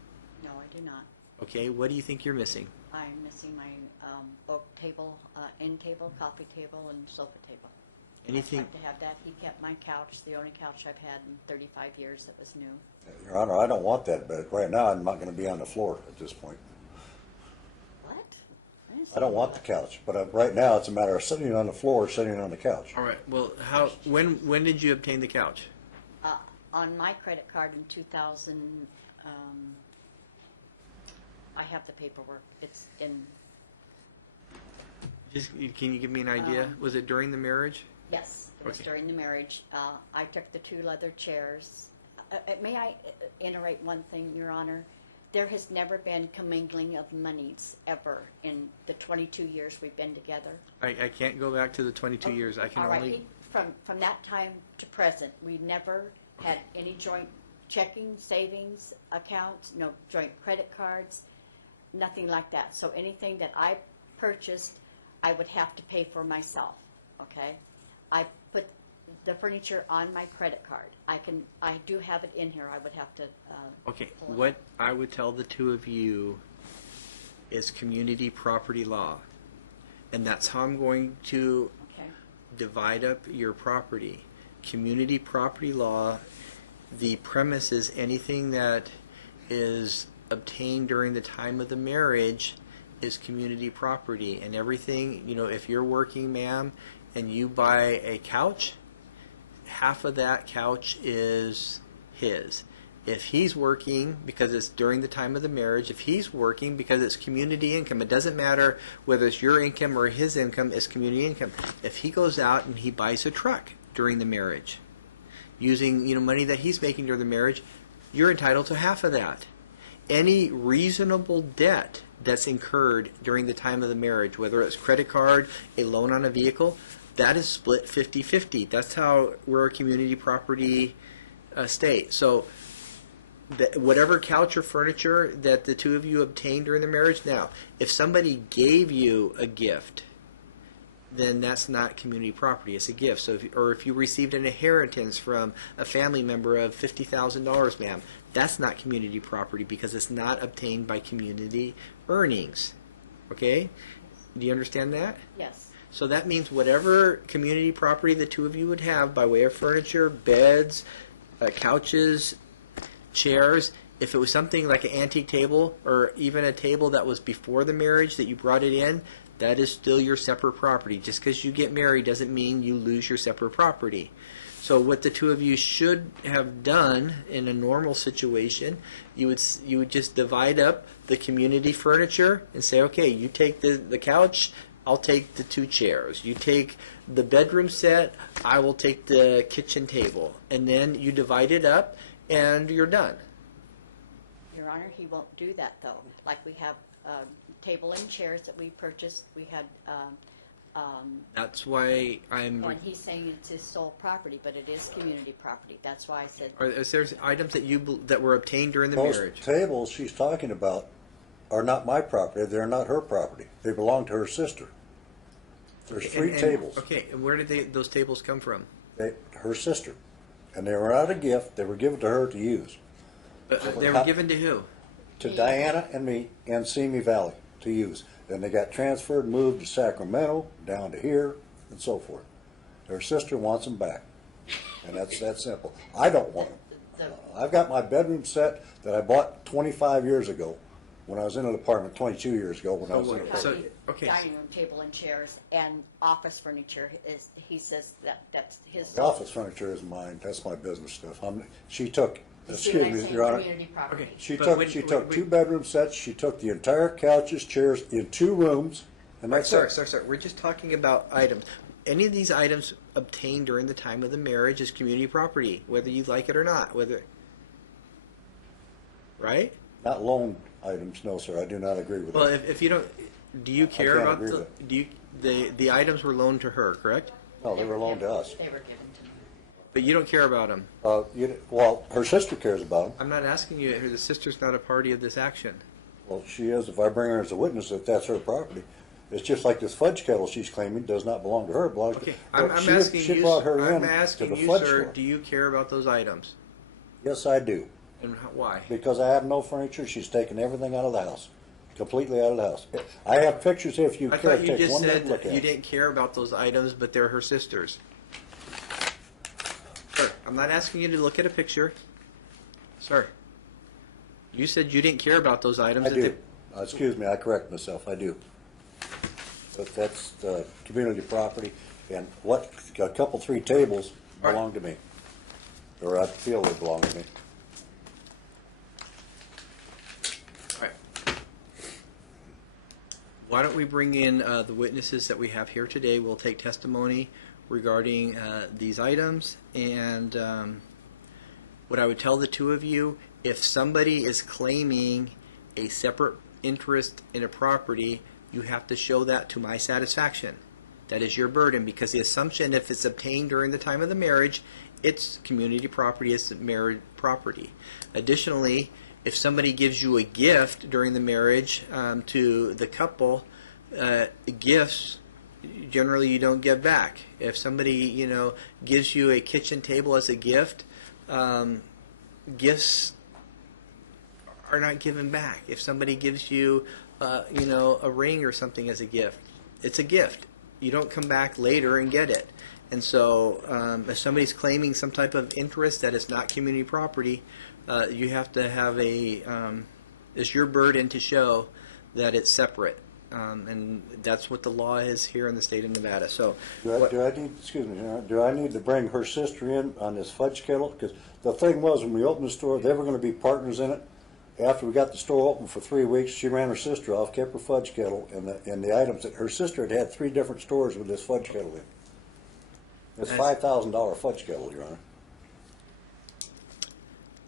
No, I do not. Okay, what do you think you're missing? I'm missing my oak table, end table, coffee table, and sofa table. Anything? I'd like to have that. He kept my couch, the only couch I've had in 35 years that was new. Your Honor, I don't want that, but right now I'm not going to be on the floor at this point. What? I didn't I don't want the couch, but right now it's a matter of sitting on the floor or sitting on the couch. All right. Well, when did you obtain the couch? On my credit card in 2000, I have the paperwork. It's in, Just can you give me an idea? Was it during the marriage? yes, it was Okay. during the marriage. I took the 2 leather chairs. May I iterate one thing, Your Honor? There has never been commingling of monies ever in the 22 years we've been together. I can't go back to the 22 years. I can All right, only. from that time to present, we never had any joint checking, savings accounts, no joint credit cards, nothing like that. So anything that I purchased, I would have to pay for myself, okay? I put the furniture on my credit card. I do have it in here. I would have to, Okay, pull it what up. I would tell the two of you is community property law. And that's how I'm going to Okay, divide up your property. Community property law, the premise is anything that is obtained during the time of the marriage is community property. And everything, if you're working, ma'am, and you buy a couch, half of that couch is his. If he's working because it's during the time of the marriage, if he's working because it's community income, it doesn't matter whether it's your income or his income, it's community income. If he goes out and he buys a truck during the marriage, using money that he's making during the marriage, you're entitled to half of that. Any reasonable debt that's incurred during the time of the marriage, whether it's credit card, a loan on a vehicle, that is split 50-50. That's how we're a community property state. So whatever couch or furniture that the two of you obtained during the marriage, now, if somebody gave you a gift, then that's not community property. It's a gift. So, if you received an inheritance from a family member of $50,000, ma'am, that's not community property because it's not obtained by community earnings. Okay? Do you understand that? yes. So that means whatever community property the two of you would have by way of furniture, beds, couches, chairs, if it was something like an antique table or even a table that was before the marriage that you brought it in, that is still your separate property. Just because you get married doesn't mean you lose your separate property. So what the two of you should have done in a normal situation, you would just divide up the community furniture and say, okay, you take the couch, I'll take the 2 chairs. You take the bedroom set, I will take the kitchen table. And then you divide it up and you're done. Your Honor, he won't do that though. Like we have table and chairs that we purchased. We had, That's why I'm... and he's saying it's his sole property, but it is community property. That's why I said, Is there items that were obtained during the Those marriage? tables she's talking about are not my property. They're not her property. They belong to her sister. There's 3 tables. Okay, and where did those tables come from? Her sister. And they were not a gift. They were given to her to use. They were given to who? To Diana and me and Simi Valley to use. Then they got transferred, moved to Sacramento, down to here, and so forth. Her sister wants them back. And that's that simple. I don't want them. I've got my bedroom set that I bought 25 years ago when I was in an apartment, 22 years ago when I was in an what? apartment. So, okay. dining room table and chairs and office furniture is, he says that's his. The office furniture is mine. That's my business stuff. She took, You see what I'm excuse me, saying? Your Honor. Community property. Okay. She But took when- she when- took when- 2 bedroom sets. She took the entire couches, chairs in 2 rooms, and that's Sorry, it. sorry. We're just talking about items. Any of these items obtained during the time of the marriage is community property, whether you like it or not. Right? Not loan items, no, sir. I do not agree with Well, that. if you don't, do you care can't about agree the items were loaned to her, correct? No, they were loaned to us. They were given to me. But you don't care about them. Well, her sister cares about them. I'm not asking you. The sister's not a party of this action. Well, she is. If I bring her as a witness, that that's her property. It's just like this fudge kettle she's claiming does not belong to her. It belongs Okay, to. I'm Well, asking she you. brought her I'm in to asking the you, fudge sir. store. Do you care about those items? Yes, I do. And why? Because I have no furniture. She's taken everything out of the house, completely out of the house. I have pictures here if you I care thought to you take just one said minute look that at you it. didn't care about those items, but they're her sister's. Sir, I'm not asking you to look at a picture. Sir, you said you didn't care about those items. I do. Excuse me, I correct myself. I do. But that's community property, and a couple, 3 tables belong to me. Or I feel they belong to me. All right. Why don't we bring in the witnesses that we have here today? We'll take testimony regarding these items, and what I would tell the two of you, if somebody is claiming a separate interest in a property, you have to show that to my satisfaction. That is your burden, because the assumption, if it's obtained during the time of the marriage, it's community property, it's married property. Additionally, if somebody gives you a gift during the marriage to the couple, gifts generally you don't give back. If somebody gives you a kitchen table as a gift, gifts are not given back. If somebody gives you a ring or something as a gift, it's a gift. You don't come back later and get it. And so if somebody's claiming some type of interest that is not community property, you have to have it's your burden to show that it's separate. And that's what the law is here in the state of Nevada. So, do I need to bring her sister in on this fudge kettle? Because the thing was, when we opened the store, they were going to be partners in it. After we got the store open for 3 weeks, she ran her sister off, kept her fudge kettle, and the items that her sister had 3 different stores with this fudge kettle in. It's $5,000 fudge kettle, Your Honor.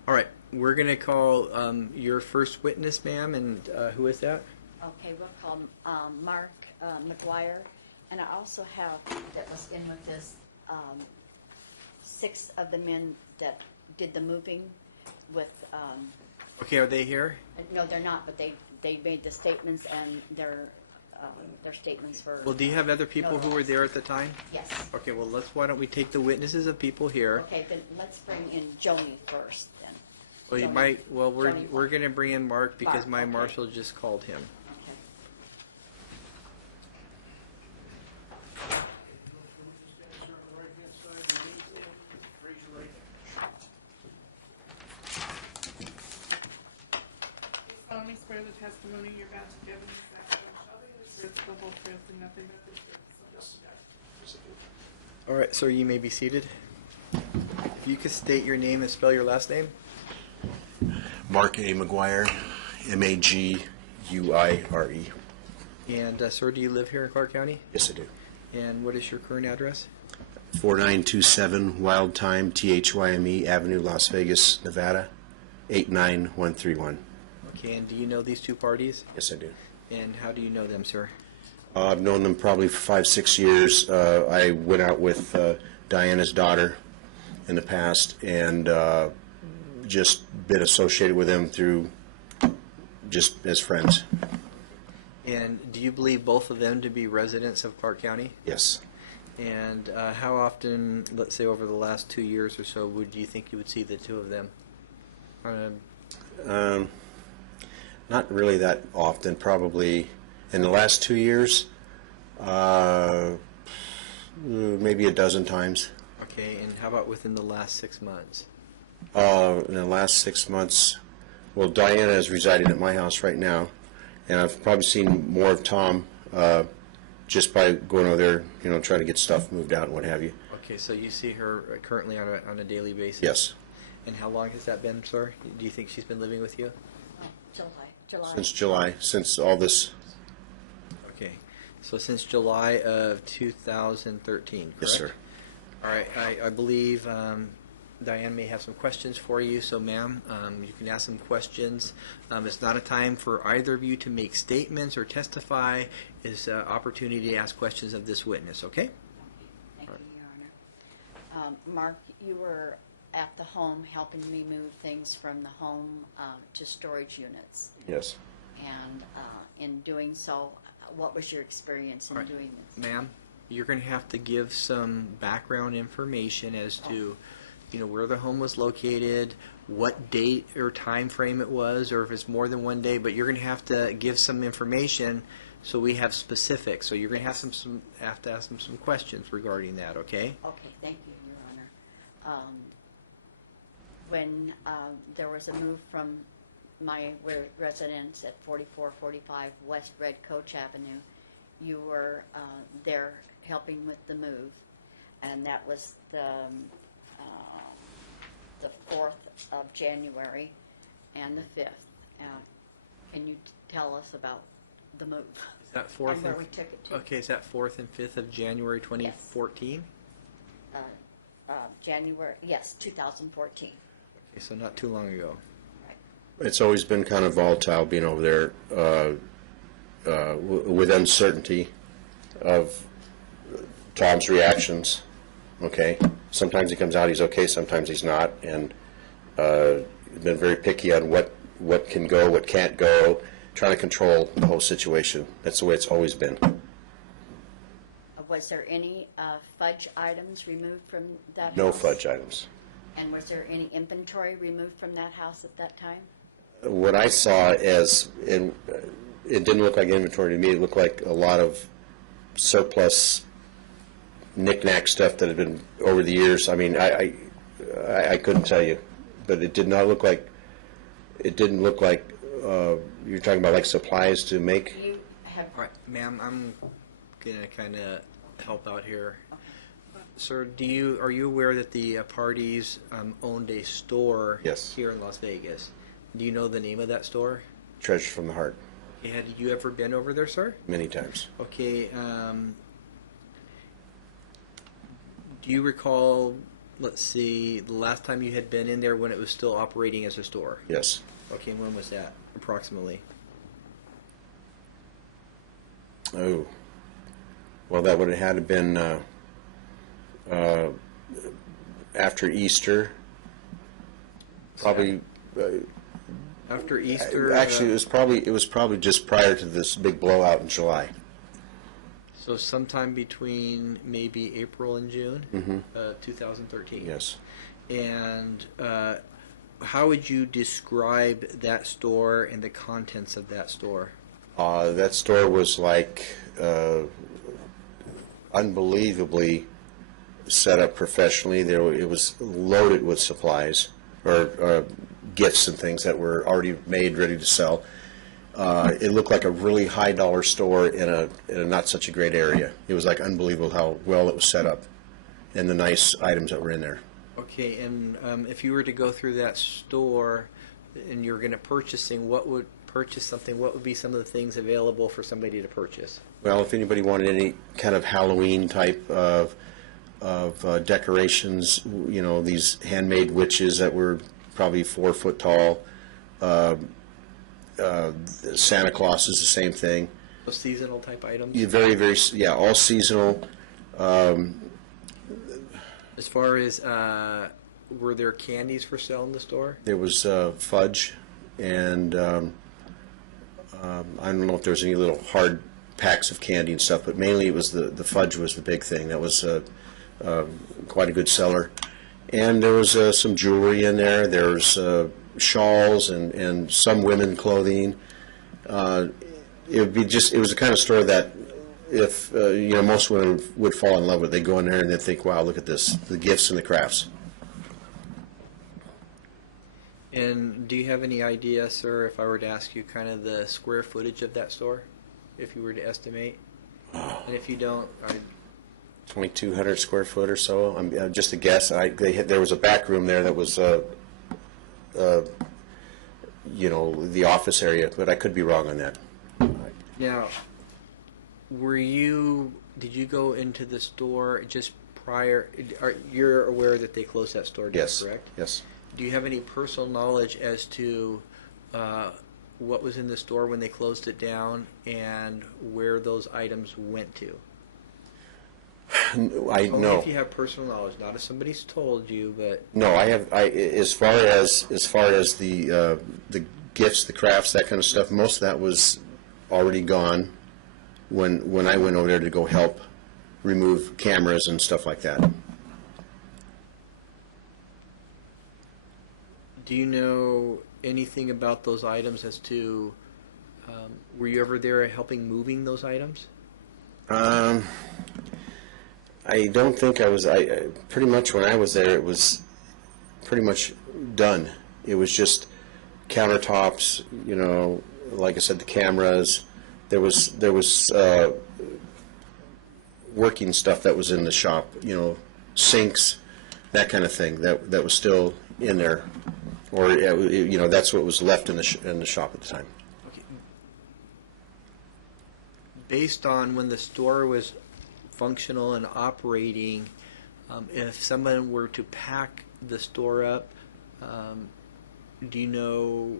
All right, we're going to call your first witness, ma'am, and who is that? Okay, we'll call Mark McGuire, and I also have, that was in with this, 6 of the men that did the moving with, Okay, are they here? no, they're not, but they made the statements, and their statements were. Well, do you have other people who were there at the time? Yes. Okay, well, why don't we take the witnesses of people here? Okay, then let's bring in Joni first, then. Well, Joni. we're going to bring in Mark because my okay. marshal just called him. Okay. You solemnly swear the testimony you're about to give in this action shall be the truth, the whole truth, and nothing but the truth, so help you God. All right, sir, you may be seated. If you could state your name and spell your last name. Mark A. McGuire, MAGUIRE. And, sir, do you live here in Clark County? Yes, I do. And what is your current address? 4927 Wild Time, THYME Avenue, Las Vegas, Nevada, 89131. Okay, and do you know these two parties? Yes, I do. And how do you know them, sir? I've known them probably for 5-6 years. I went out with Diana's daughter in the past and just been associated with them through just as friends. And do you believe both of them to be residents of Clark County? Yes. And how often, let's say over the last 2 years or so, would you think you would see the two of them? Not really that often. Probably in the last 2 years, maybe a dozen times. Okay, and how about within the last 6 months? In the last 6 months, well, Diana is residing at my house right now, and I've probably seen more of Tom just by going over there, trying to get stuff moved out and what have you. Okay, so you see her currently on a daily basis? Yes. And how long has that been, sir? Do you think she's been living with you? Oh, July. Since July, since all this. Okay, so since July of 2013, correct? Yes, sir. All right, I believe Diane may have some questions for you, so ma'am, you can ask some questions. It's not a time for either of you to make statements or testify. It's an opportunity to ask questions of this witness, okay? Thank you, Your Honor. Mark, you were at the home helping me move things from the home to storage units. Yes. And in doing so, what was your experience in All right. doing this? Ma'am, you're going to have to give some background information as to where the home was located, what date or time frame it was, or if it's more than one day, but you're going to have to give some information so we have specifics. So you're going to have have to ask them some questions regarding that, okay? Okay, thank you, Your Honor. When there was a move from my residence at 4445 West Red Coach Avenue you were there helping with the move, and that was the 4th of January and the 5th. Can you tell us about the move? Is that 4th And where we took it to? Okay, is that 4th and 5th of January 2014? January, yes, 2014. Okay, so not too long ago. It's always been kind of volatile being over there with uncertainty of Tom's reactions. Okay, sometimes he comes out, he's okay, sometimes he's not, and been very picky on what can go, what can't go, trying to control the whole situation. That's the way it's always been. Was there any fudge items removed from that No house? fudge items. And was there any inventory removed from that house at that time? What I saw as, and it didn't look like inventory to me, it looked like a lot of surplus knick-knack stuff that had been over the years. I mean, I couldn't tell you, but it did not look like, it didn't look like, you're talking about like supplies to make? You have, All right, ma'am, I'm gonna kind of help out here. Sir, are you aware that the parties owned a store Yes. here in Las Vegas? Do you know the name of that store? Treasure from the Heart, Okay, had you ever been over there, sir? many times. Okay, do you recall, let's see, the last time you had been in there when it was still operating as a store? Yes. Okay, when was that, approximately? Oh, well, that would have had to been after Easter, probably. After Easter? Actually, it was probably just prior to this big blowout in July. So sometime between maybe April and June, 2013. Yes. And how would you describe that store and the contents of that store? That store was like unbelievably set up professionally. It was loaded with supplies or gifts and things that were already made, ready to sell. It looked like a really high dollar store in a not such a great area. It was like unbelievable how well it was set up and the nice items that were in there. Okay, and if you were to go through that store and you were going to purchase something, what would be some of the things available for somebody to purchase? Well, if anybody wanted any kind of Halloween type of decorations, you know, these handmade witches that were probably 4 foot tall. Santa Claus is the same thing. Those seasonal type items? Very, very, yeah, all seasonal. As far as, were there candies for sale in the store? There was fudge, and I don't know if there was any little hard packs of candy and stuff, but mainly it was the fudge was the big thing. That was quite a good seller. And there was some jewelry in there. There was shawls and some women clothing. It was the kind of store that if most women would fall in love with. They go in there and they think, wow, look at this, the gifts and the crafts. And do you have any idea, sir, if I were to ask you kind of the square footage of that store, if you were to estimate? And if you don't, 2,200 square foot or so. I'm just a guess. There was a back room there that was, the office area, but I could be wrong on that. now, did you go into the store just prior, you're aware that they closed that store down, Yes. correct? Yes. Do you have any personal knowledge as to what was in the store when they closed it down and where those items went to? Only No. if you have personal knowledge, not if somebody's told you, but No, I have. As far as the gifts, the crafts, that kind of stuff. Most of that was already gone when I went over there to go help remove cameras and stuff like that. do you know anything about those items as to, were you ever there helping moving those items? I don't think I was. I pretty much when I was there, it was pretty much done. It was just countertops, like I said, the cameras, There was working stuff that was in the shop, you know, sinks, that kind of thing, that was still in there, or you know, that's what was left in the shop at the time. Okay. Based on when the store was functional and operating, if someone were to pack the store up, do you know,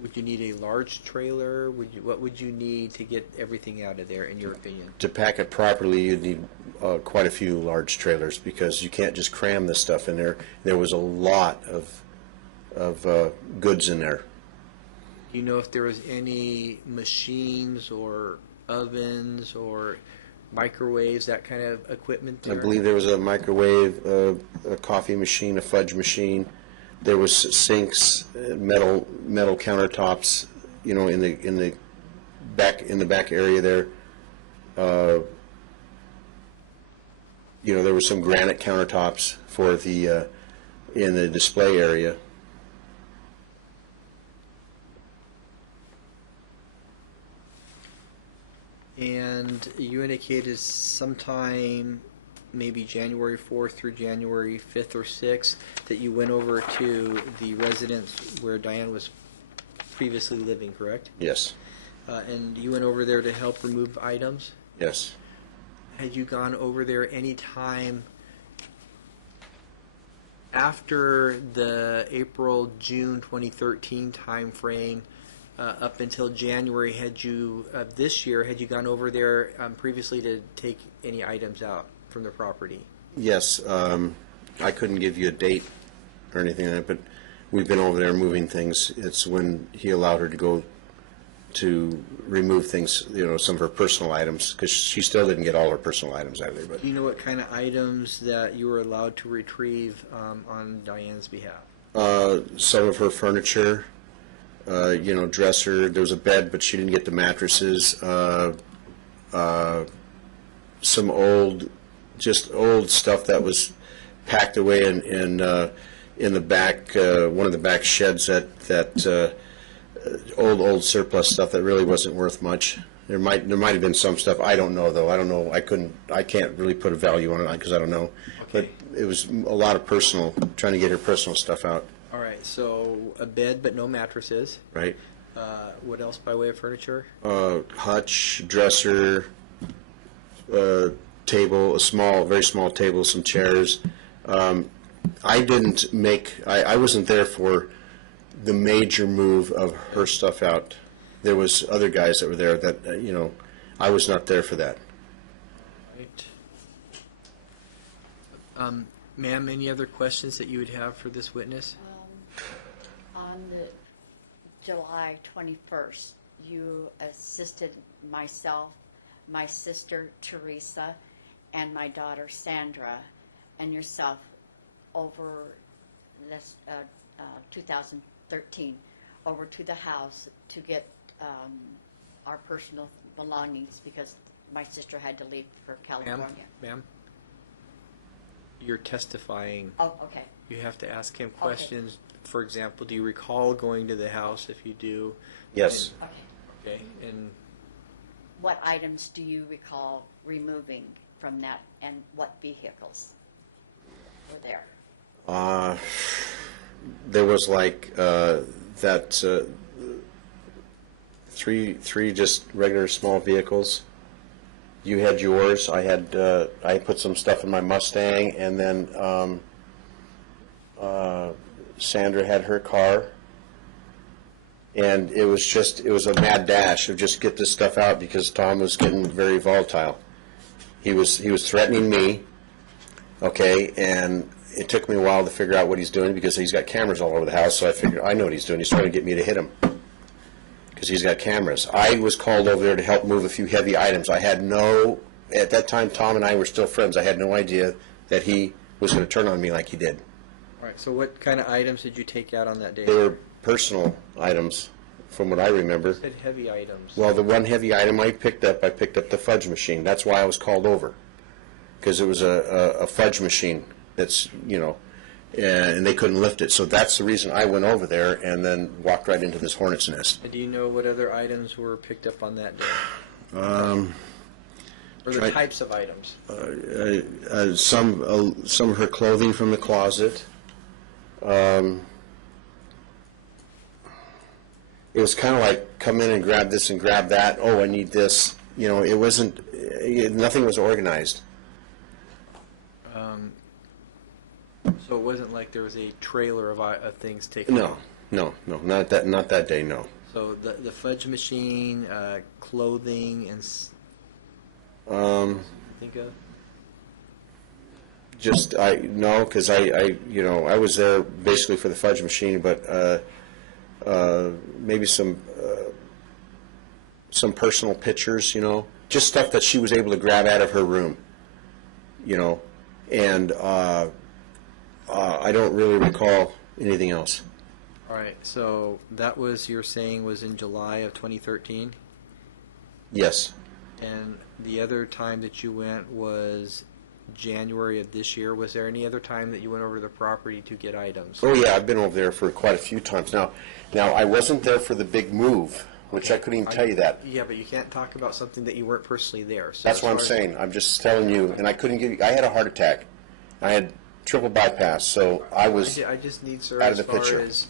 would you need a large trailer? What would you need to get everything out of there, in your opinion? To pack it properly, you'd need quite a few large trailers, because you can't just cram this stuff in there. There was a lot of goods in there. Do you know if there was any machines or ovens or microwaves, that kind of equipment there? I believe there was a microwave, a coffee machine, a fudge machine. There was sinks, metal countertops, you know, in the back area there. You know, there were some granite countertops for the in the display area. And you indicated sometime maybe January 4th through January 5th or 6th that you went over to the residence where Diane was previously living, correct? Yes. And you went over there to help remove items? Yes. Had you gone over there any time after the April-June 2013 time frame up until January? Had you this year, had you gone over there previously to take any items out from the property? Yes. I couldn't give you a date or anything like that, but we've been over there moving things. It's when he allowed her to go to remove things, you know, some of her personal items, because she still didn't get all her personal items out of there. But Do you know what kind of items that you were allowed to retrieve on Diane's behalf? some of her furniture, you know, dresser. There was a bed, but she didn't get the mattresses. Some old, just old stuff that was packed away in the back, one of the back sheds. That old surplus stuff that really wasn't worth much. There might have been some stuff. I don't know though. I don't know. I can't really put a value on it because I don't know. Okay. But it was a lot of personal, trying to get her personal stuff out. All right, so a bed but no mattresses. Right. What else by way of furniture? Hutch, dresser, table, very small table, some chairs. I didn't make. I wasn't there for the major move of her stuff out. There was other guys that were there that, you know, I was not there for that. Right. Ma'am, any other questions that you would have for this witness? On the July 21st, you assisted myself, my sister Theresa, and my daughter Sandra, and yourself over this 2013 over to the house to get our personal belongings because my sister had to leave for California. Ma'am, you're testifying. Oh, okay. You have to ask him questions. For example, do you recall going to the house? If you do, Yes. Okay. okay. And What items do you recall removing from that, and what vehicles were there? There was like that three just regular small vehicles. You had yours. I put some stuff in my Mustang, and then Sandra had her car. And it was a mad dash of just get this stuff out because Tom was getting very volatile. He was threatening me, okay, and it took me a while to figure out what he's doing because he's got cameras all over the house, so I figured I know what he's doing. He's trying to get me to hit him because he's got cameras. I was called over there to help move a few heavy items. At that time, Tom and I were still friends. I had no idea that he was going to turn on me like he did. all right. So, what kind of items did you take out on that day? They were personal items, from what I remember. You said heavy items. Well, the one heavy item I picked up the fudge machine. That's why I was called over, because it was a fudge machine that's, you know, and they couldn't lift it. So that's the reason I went over there and then walked right into this hornet's nest. Do you know what other items were picked up on that day? Or the Try- types of items? Some of her clothing from the closet. It was kind of like come in and grab this and grab that. Oh, I need this. You know, it wasn't. Nothing was organized. So it wasn't like there was a trailer of things taken? No, not that day. No. So the fudge machine, clothing, and think of? Just because I was there basically for the fudge machine, but maybe some personal pictures, just stuff that she was able to grab out of her room, and I don't really recall anything else. All right, so that was, you're saying, was in July of 2013? Yes. And the other time that you went was January of this year. Was there any other time that you went over to the property to get items? Oh yeah, I've been over there for quite a few times now. Now I wasn't there for the big move, which I couldn't even tell you that. Yeah, but you can't talk about something that you weren't personally there. So That's as what I'm far as- saying. I'm just telling you, and I couldn't give you. I had a heart attack. I had triple bypass, so I was. I just need, sir, out of as the far picture. as,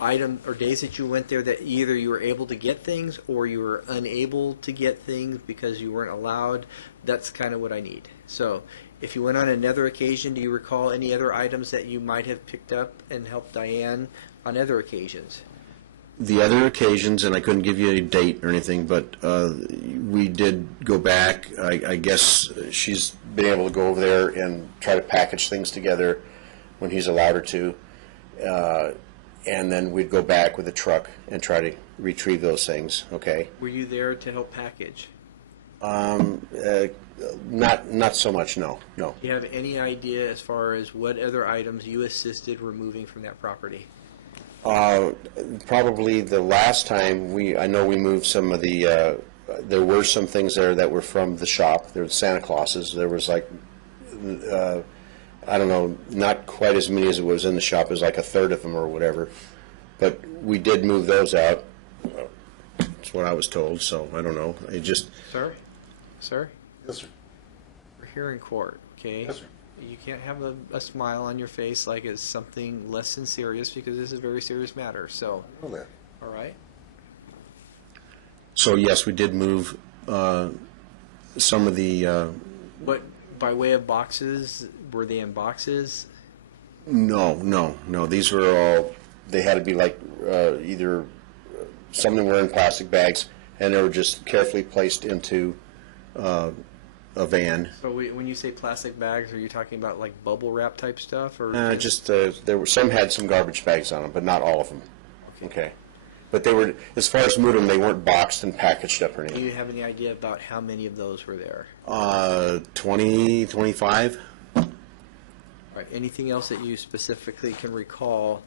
item or days that you went there that either you were able to get things or you were unable to get things because you weren't allowed. That's kind of what I need. So if you went on another occasion, do you recall any other items that you might have picked up and helped Diane on other occasions? The other occasions, and I couldn't give you a date or anything, but we did go back. I guess she's been able to go over there and try to package things together when he's allowed her to. And then we'd go back with a truck and try to retrieve those things, okay? Were you there to help package? Not so much, no. Do you have any idea as far as what other items you assisted removing from that property? Probably the last time I know we moved some of the, there were some things there that were from the shop. There were Santa Clauses. There was like, I don't know, not quite as many as it was in the shop. It was like a third of them or whatever. But we did move those out. That's what I was told, so I don't know. It just, Sir? Yes, sir. We're here in court, okay? Yes, sir. You can't have a smile on your face like it's something less than serious because this is a very serious matter. So, Know that. all right? so yes, we did move some of the, But by way of boxes, were they in boxes? no. These were all, they had to be like either, some of them were in plastic bags, and they were just carefully placed into a van. So when you say plastic bags, are you talking about like bubble wrap type stuff? Or Just there were some had some garbage bags on them, but not all of them. Okay. But they were, as far as moving them, they weren't boxed and packaged up or do anything. you have any idea about how many of those were there? 20, 25? All right. Anything else that you specifically can recall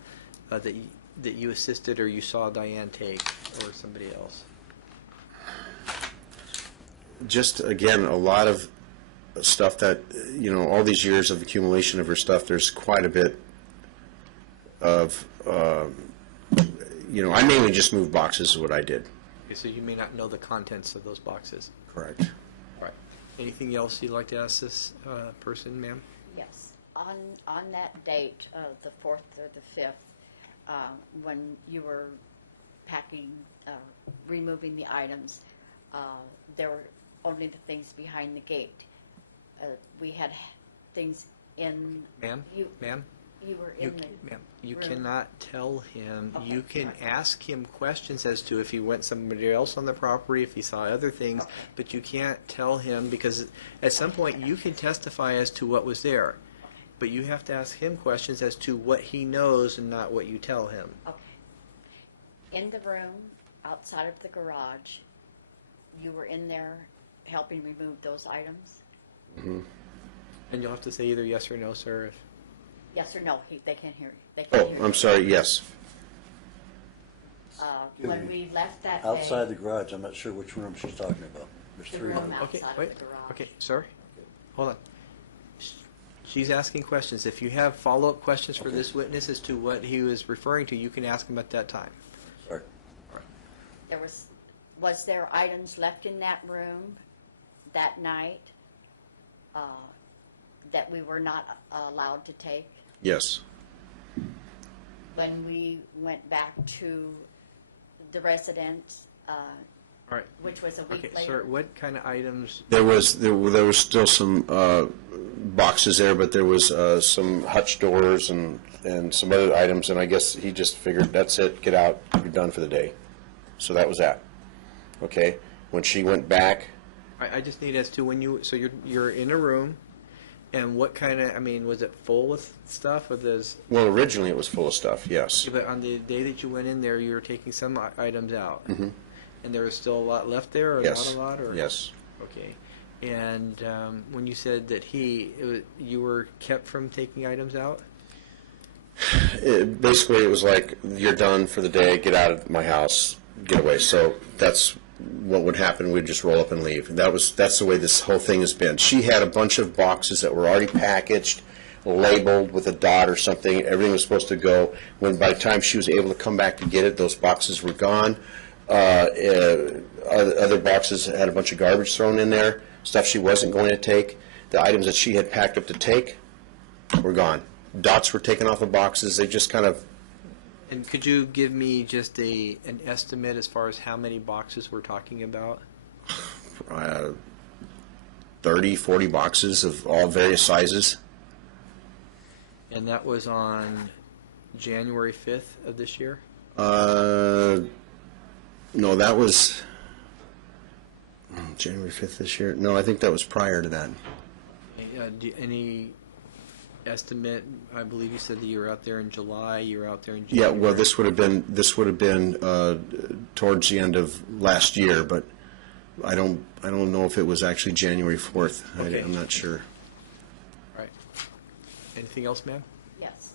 that you assisted or you saw Diane take or somebody else? Just, again, a lot of stuff that, all these years of accumulation of her stuff, there's quite a bit of, I mainly just moved boxes is what I did. Okay, so you may not know the contents of those boxes. Correct. All right. Anything else you'd like to ask this person, ma'am? Yes. On that date, the 4th or the 5th, when you were packing, removing the items, there were only the things behind the gate. We had things in. Ma'am? Ma'am? You were You, in the. ma'am, you room. cannot tell him. Okay, You can sorry. ask him questions as to if he went somebody else on the property, if he saw other things, Okay. but you can't tell him because at some point you can testify as to what was there, but you have to ask him questions as to what he knows and not what you tell him. Okay. In the room, outside of the garage, you were in there helping remove those items? And you'll have to say either yes or no, sir. If, Yes or no? They can't hear you. They can't Oh, hear I'm you. sorry, yes. When we left that day. Outside the garage, I'm not sure which room she's talking about. There's The three room rooms. outside okay, of wait. the garage. Okay, sir. Hold on. She's asking questions. If you have follow-up questions for this witness as to what he was referring to, you can ask him at that time. Sorry. There was there items left in that room that night that we were not allowed to take? Yes. When we went back to the residence, All right. which was a week Okay, later? sir, what kind of items? There was still some boxes there, but there was some hutch doors and some other items, and I guess he just figured, that's it, get out, you're done for the day. So that was that. Okay? When she went back, I just need as to when you, so you're in a room, and what kind of, I mean, was it full with stuff, or there's, well, originally it was full of stuff, yes. but on the day that you went in there, you were taking some items out? Mhm. And there was still a lot left there, or Yes. not a lot, or? Yes. Okay. And when you said that you were kept from taking items out? Basically, it was like, you're done for the day, get out of my house, get away. So that's what would happen. We'd just roll up and leave. And that's the way this whole thing has been. She had a bunch of boxes that were already packaged, labeled with a dot or something. Everything was supposed to go. When by the time she was able to come back to get it, those boxes were gone. Other boxes had a bunch of garbage thrown in there, stuff she wasn't going to take. The items that she had packed up to take were gone. Dots were taken off of boxes. They just kind of, And could you give me just an estimate as far as how many boxes we're talking about? 30, 40 boxes of all various sizes. And that was on January 5th of this year? No, that was January 5th this year. No, I think that was prior to that. Any estimate? I believe you said that you were out there in July, you were out there in Yeah, January. well, this would have been towards the end of last year, but I don't know if it was actually January 4th. Okay. I'm not sure. All right. Anything else, ma'am? Yes.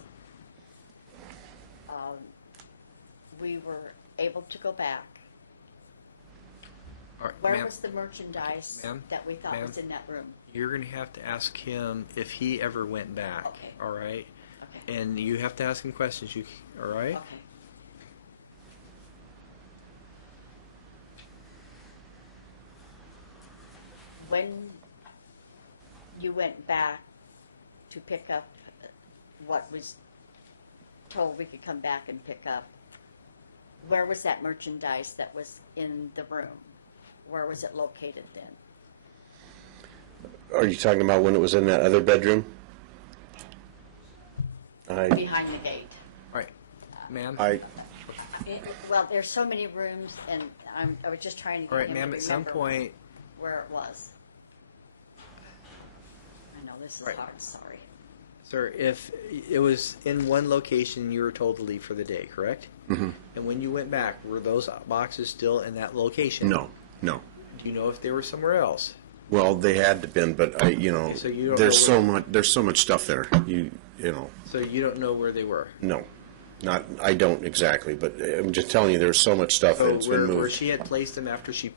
We were able to go back. All right, Where ma'am. was the merchandise Ma'am? that we thought Ma'am? was in that room? You're going to have to ask him if he ever went back. Okay. All right? Okay. And you have to ask him questions. All right? Okay. When you went back to pick up what was told we could come back and pick up, where was that merchandise that was in the room? Where was it located then? Are you talking about when it was in that other bedroom? Behind the gate. All right. Ma'am? Well, there's so many rooms, and I was just trying to All get right, him to ma'am, at some remember point, where it was. I know this is Right. hard, sorry. sir, if it was in one location, you were told to leave for the day, correct? Mm-hmm. And when you went back, were those boxes still in that location? No. Do you know if they were somewhere else? Well, they had to been, but Okay, so you don't there's know so much. There's so much stuff there. You know. So you don't know where they were? No, I don't exactly, but I'm just telling you, there's so much stuff So that's been where moved. she had placed them after she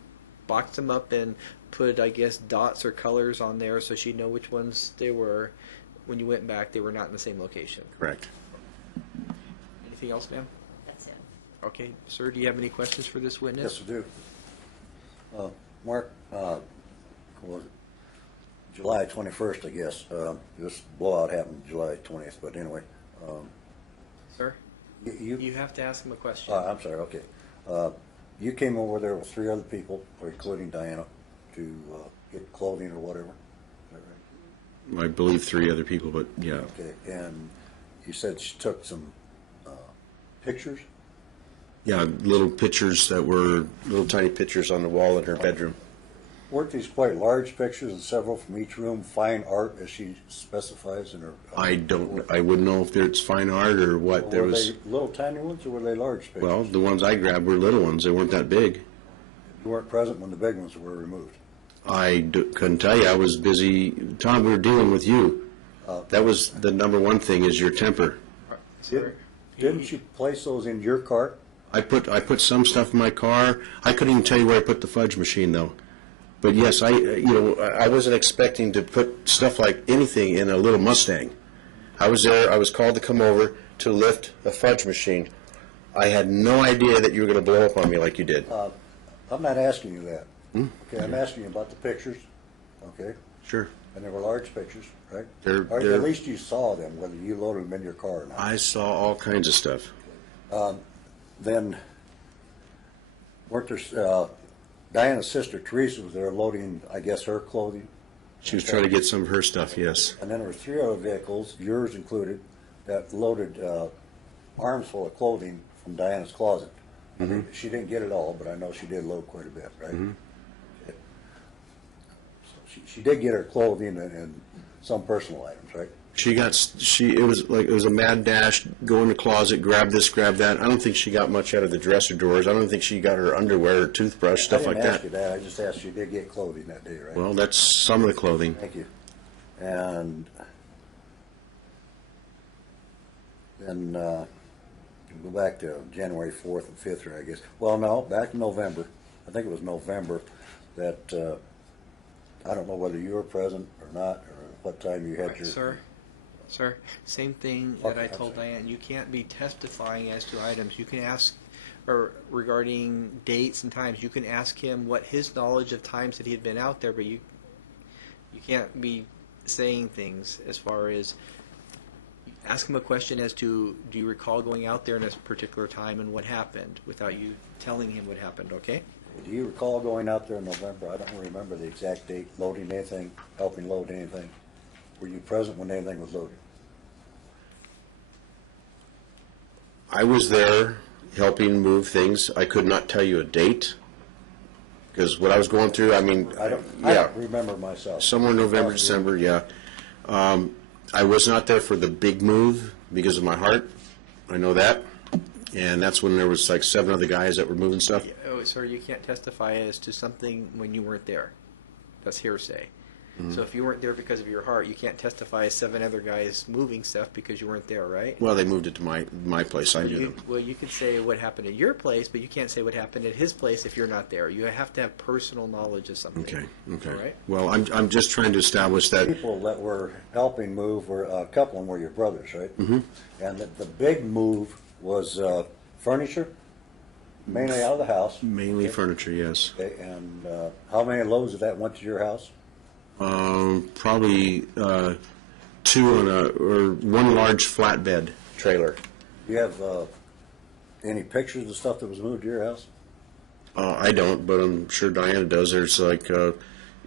boxed them up and put, I guess, dots or colors on there so she'd know which ones they were, when you went back, they were not in the same location. Correct. Anything else, ma'am? That's it. Okay, sir, do you have any questions for this witness? Yes, I do. Mark, what was it? July 21st, I guess. This blowout happened July 20th, but anyway. Sir, You you have to ask him a question. I'm sorry, okay. You came over there with 3 other people, including Diana, to get clothing or whatever. Is that right? I believe 3 other people, but yeah. Okay, and you said she took some pictures? Yeah, little pictures that were little tiny pictures on the wall in her bedroom. Weren't these quite large pictures and several from each room, fine art as she specifies in her? I wouldn't know if it's fine art or what. There Were was, they little tiny ones or were they large pictures? well, the ones I grabbed were little ones. They weren't that big. You weren't present when the big ones were removed. Couldn't tell you. I was busy. Tom, we were dealing with you. That was the number one thing, is your temper. Sir, Didn't you place those in your cart? I put some stuff in my car. I couldn't even tell you where I put the fudge machine, though. But yes, I wasn't expecting to put stuff like anything in a little Mustang. I was there, I was called to come over to lift a fudge machine. I had no idea that you were going to blow up on me like you did. I'm not asking you that. Okay, I'm asking you about the pictures, okay? Sure. And they were large pictures, right? They're- Or they're- at least you saw them, whether you loaded them in your car or not. I saw all kinds of stuff. Then, weren't there, Diana's sister Theresa was there loading, I guess, her clothing? She was trying to get some of her stuff, yes. And then there were 3 other vehicles, yours included, that loaded arms full of clothing from Diana's closet. She didn't get it all, but I know she did load quite a bit, right? Okay. So she did get her clothing and some personal items, right? It was a mad dash, go in the closet, grab this, grab that. I don't think she got much out of the dresser drawers. I don't think she got her underwear or toothbrush, stuff like I didn't that. ask you that, I just asked you did get clothing that day, right? Well, that's some of the clothing. Thank you. And then go back to January 4th and 5th, I guess. Well, no, back in November. I think it was November that, I don't know whether you were present or not, or what time you had Right, your... Sir, same thing that Okay, I I'm told sorry. Diane. You can't be testifying as to items. You can ask, or regarding dates and times, you can ask him what his knowledge of times that he had been out there, but you can't be saying things as far as ask him a question as to, do you recall going out there in a particular time and what happened, without you telling him what happened, okay? Do you recall going out there in November? I don't remember the exact date, loading anything, helping load anything. Were you present when anything was loaded? I was there helping move things. I could not tell you a date because what I was going through, I mean, I yeah, don't remember myself. somewhere November, December, yeah. I was not there for the big move because of my heart. I know that. And that's when there was like 7 other guys that were moving stuff. Oh, sir, you can't testify as to something when you weren't there. That's hearsay. So if you weren't there because of your heart, you can't testify as 7 other guys moving stuff because you weren't there, right? Well, they moved it to my place. I knew them. Well, you could say what happened at your place, but you can't say what happened at his place if you're not there. You have to have personal knowledge of something. Okay, okay. All right? Well, I'm just trying to establish that. People that were helping move were, a couple of them were your brothers, right? Mm-hmm. And the big move was furniture, mainly out of the house. Mainly furniture, yes. Okay, and how many loads of that went to your house? Probably 2 on or 1 large flatbed trailer. Do you have any pictures of the stuff that was moved to your house? I don't, but I'm sure Diana does. There's like,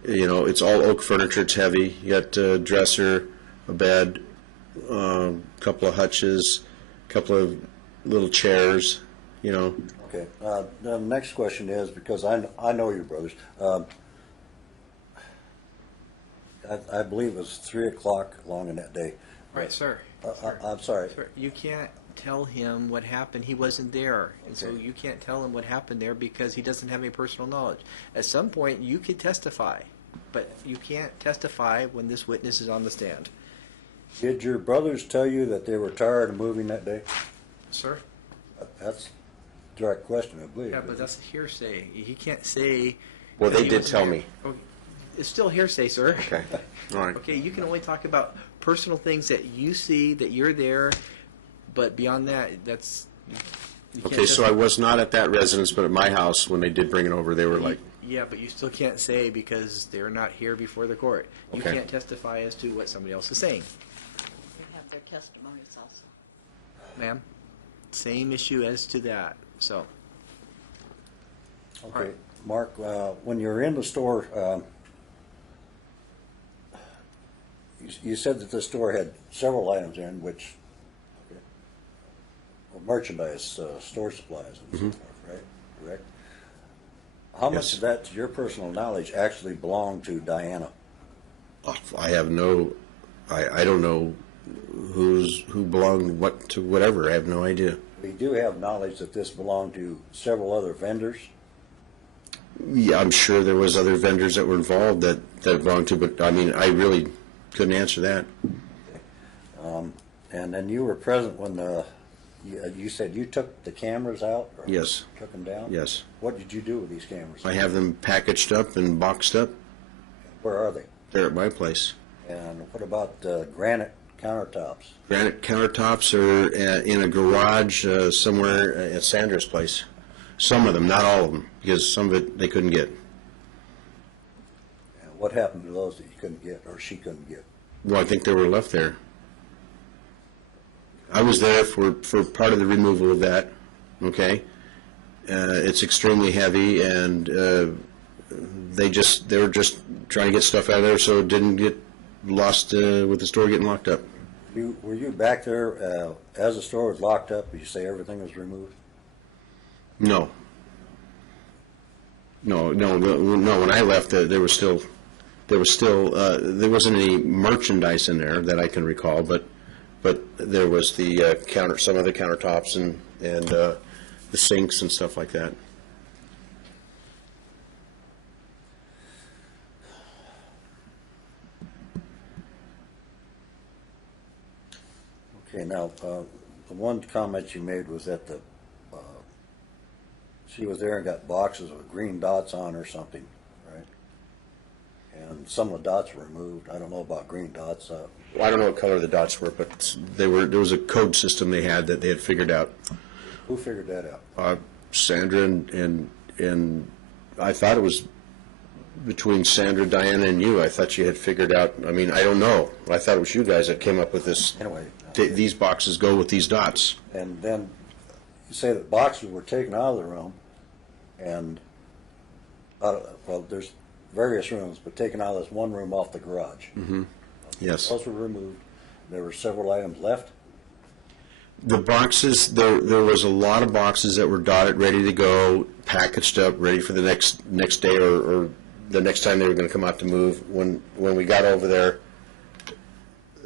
it's all oak furniture. It's heavy. You got a dresser, a bed, a couple of hutches, a couple of little chairs, Okay. The next question is, because I know your brothers, I believe it was 3 o'clock along in that day. Right, sir. I'm sorry. Sir, you can't tell him what happened. He wasn't there. And so Okay. you can't tell him what happened there because he doesn't have any personal knowledge. At some point, you could testify, but you can't testify when this witness is on the stand. Did your brothers tell you that they were tired of moving that day? Sir? That's a direct question, I believe. Yeah, but that's hearsay. He can't say... Well, that they he did wasn't tell there. me. Oh, it's still hearsay, sir. Okay. All right. Okay, you can only talk about personal things that you see, that you're there, but beyond that, that's... you can't Okay, so I testify. was not at that residence, but at my house when they did bring it over, they were like, Yeah, but you still can't say because they're not here before the court. You Okay. can't testify as to what somebody else is saying. You have their testimonies also. Ma'am, same issue as to that, so. Okay, Alright. Mark, when you were in the store, you said that the store had several items in which were merchandise, store supplies and so forth, right? Correct? How much Yes. of that, to your personal knowledge, actually belonged to Diana? I have no, I don't know who belonged what to whatever. I have no idea. We do have knowledge that this belonged to several other vendors. Yeah, I'm sure there was other vendors that were involved that belonged to, but I mean, I really couldn't answer that. And then you were present when You said you took the cameras out? Or Yes. Took them down? Yes. What did you do with these cameras? I have them packaged up and boxed up. Where are they? They're at my place. And what about granite countertops? Granite countertops are in a garage somewhere at Sandra's place. Some of them, not all of them, because some of it they couldn't get. And what happened to those that you couldn't get or she couldn't get? Well, I think they were left there. I was there for part of the removal of that, okay? It's extremely heavy, and they were just trying to get stuff out of there so it didn't get lost with the store getting locked up. Were you back there as the store was locked up? Did you say everything was removed? No. No. When I left, there wasn't any merchandise in there that I can recall, but there was the some of the countertops and the sinks and stuff like that. Okay, now, the one comment you made was that she was there and got boxes with green dots on or something, right? And some of the dots were removed. I don't know about green dots. Well, I don't know what color the dots were, but there was a code system they had that they had figured out. Who figured that out? Sandra and I thought it was between Sandra, Diana, and you. I thought you had figured out. I mean, I don't know. I thought it was you guys that came up with this. Anyway. These boxes go with these dots. And then you say that boxes were taken out of the room and, well, there's various rooms, but taken out of this one room off the garage. Mm-hmm. Yes. Those were removed. There were several items left. The boxes, there was a lot of boxes that were dotted, ready to go, packaged up, ready for the next day or the next time they were going to come out to move. When we got over there,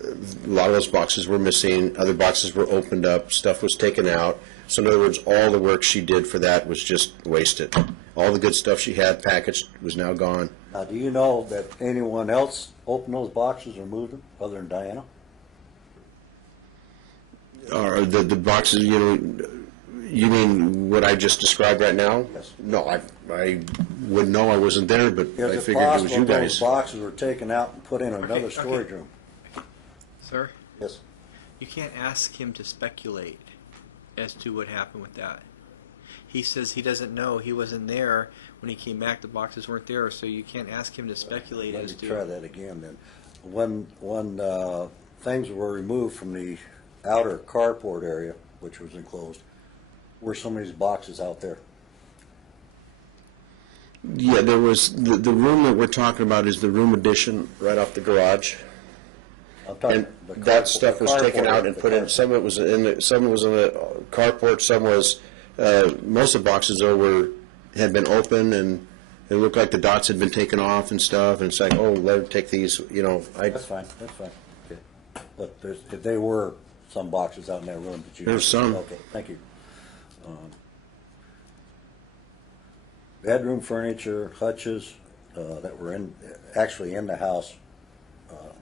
a lot of those boxes were missing. Other boxes were opened up. Stuff was taken out. So in other words, all the work she did for that was just wasted. All the good stuff she had packaged was now gone. Now, do you know that anyone else opened those boxes or moved them other than Diana? Or the boxes, you mean what I just described right now? Yes. No, I wouldn't know. I wasn't there, but I Is it figured it was possible you those guys. boxes were taken out and put in another Okay. storage room? Sir, Yes. you can't ask him to speculate as to what happened with that. He says he doesn't know. He wasn't there when he came back. The boxes weren't there, so you can't ask him to speculate Let as me to. try that again then. When things were removed from the outer carport area, which was enclosed, were some of these boxes out there? Yeah, there was the room that we're talking about is the room addition right off the garage, I'm talking and the that carport- stuff the was taken carport, out and the put in. carport. Some of it was some was in the carport. Some was most of the boxes though had been open and it looked like the dots had been taken off and stuff. And it's like, oh, let her take these. That's fine, that's fine. Okay. But there were some boxes out in that room that you... There's some. Okay, thank you. Bedroom furniture, hutches that were actually in the house.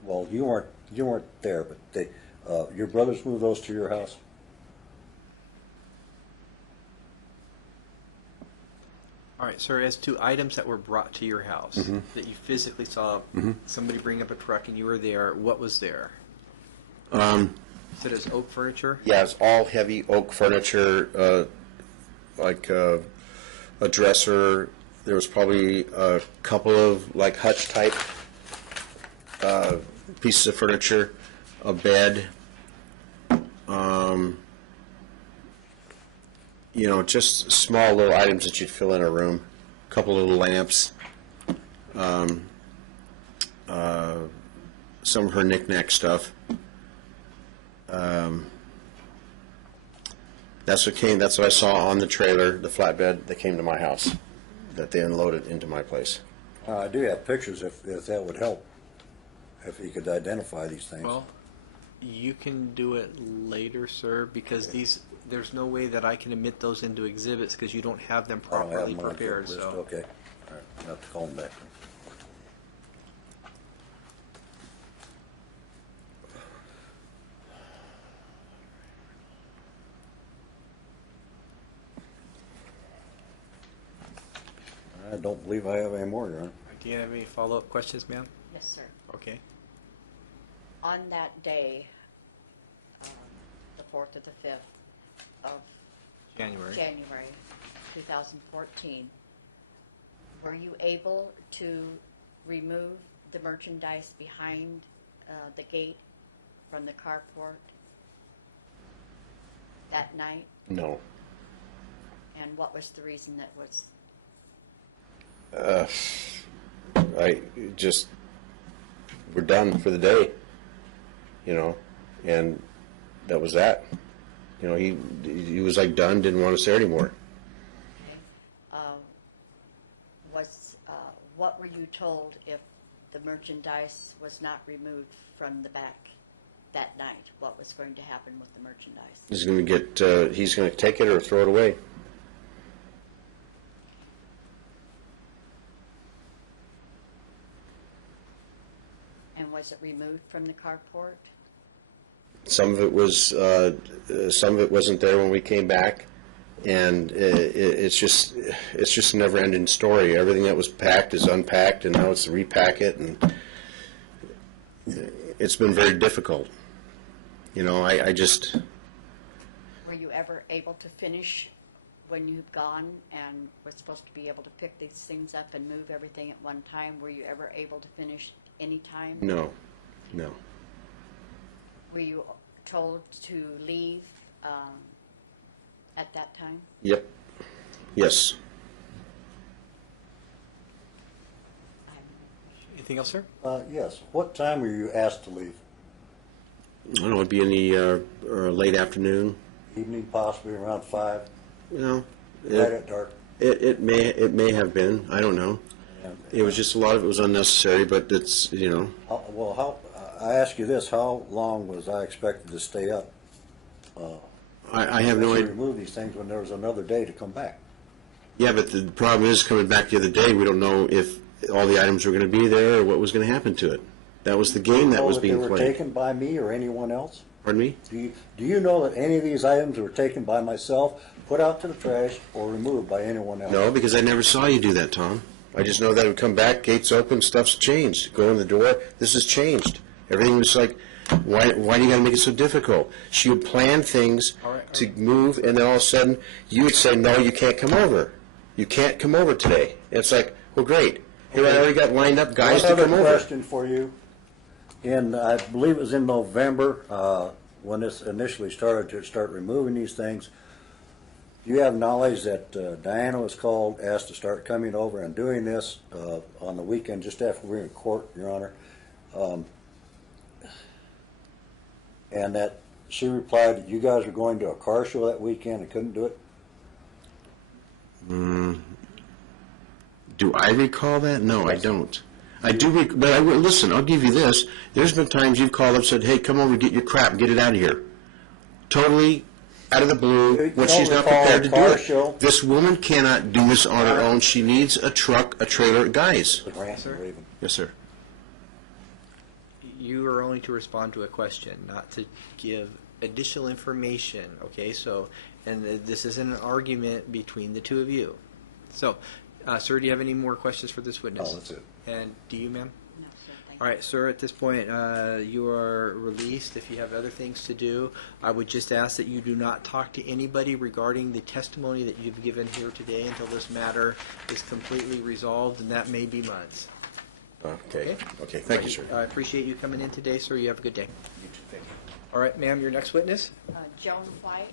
Well, you weren't there, but your brothers moved those to your house? All right, sir, as to items that were brought to your house Mm-hmm. that you physically saw somebody bring up a truck and you were there, what was there? You said it was oak furniture? Yeah, it's all heavy oak furniture, like a dresser. There was probably a couple of like hutch type pieces of furniture, a bed, just small little items that you'd fill in a room. A couple little lamps, some of her knick-knack stuff. That's what I saw on the trailer, the flatbed that came to my house, that they unloaded into my place. I do have pictures if that would help, if you could identify these things. Well, you can do it later, sir, because there's no way that I can admit those into exhibits because you don't have them I don't have properly them on the prepared. list. So, Okay, all right, I'll have to call them back. I don't believe I have any more, Your Honor. Do you have any follow-up questions, ma'am? Yes, sir. Okay. On that day, the 4th or the 5th of January. January 2014, were you able to remove the merchandise behind the gate from the carport that night? No. And what was the reason that was? We're done for the day, and that was that. He was like done, didn't want us there anymore. Okay. What were you told if the merchandise was not removed from the back that night? What was going to happen with the merchandise? He's going to take it or throw it away. And was it removed from the carport? Some of it wasn't there when we came back, and it's just a never-ending story. Everything that was packed is unpacked, and now it's to repack it, and it's been very difficult. I just. Were you ever able to finish when you'd gone and was supposed to be able to pick these things up and move everything at one time? Were you ever able to finish any time? No. Were you told to leave at that time? Yep. Yes. Anything else, sir? Yes. What time were you asked to leave? I don't know. It'd be in the late afternoon. Evening, possibly around 5? Right at dark? It may have been. I don't know. It was just a lot of it was unnecessary, but it's I ask you this: how long was I expected to stay up? I have no to idea. remove these things when there was another day to come back. Yeah, but the problem is coming back the other day. We don't know if all the items were going to be there or what was going to happen to it. That was the game that was being They were played. taken by me or anyone else? Pardon me? Do you know that any of these items were taken by myself, put out to the trash, or removed by anyone else? No, because I never saw you do that, Tom. I just know that it would come back, gates open, stuff's changed. Go in the door, this has changed. Everything was like, why do you got to make it so difficult? She would plan things to move, and then all of a sudden, you would say, no, you can't come over. You can't come over today. And it's like, well, great. Here I already got lined up guys to come over. One other question for you. I believe it was in November, when this initially started to removing these things, do you have knowledge that Diana was called, asked to start coming over and doing this on the weekend just after we were in court, Your Honor, and that she replied that you guys were going to a car show that weekend and couldn't do it? Do I recall that? No, I don't. I do, but listen, I'll give you this. There's been times you've called up and said, hey, come over, get your crap, get it out of here. Totally out of the blue, when she's not prepared to do it. This woman cannot do this on her own. She needs a truck, a trailer, guys. Yes, sir. You are only to respond to a question, not to give additional information, okay? So, and this isn't an argument between the two of you. So, sir, do you have any more questions for this witness? No, that's it. And do you, ma'am? No, sir, thank All right, sir, at this point, you are released. If you have other things to do, I would just ask that you do not talk to anybody regarding the testimony that you've given here today until this matter is completely resolved, and that may be months. Okay. Thank you, sir. I appreciate you coming in today, sir. You have a good day. You too. Thank you. All right, ma'am, your next witness? Joan White.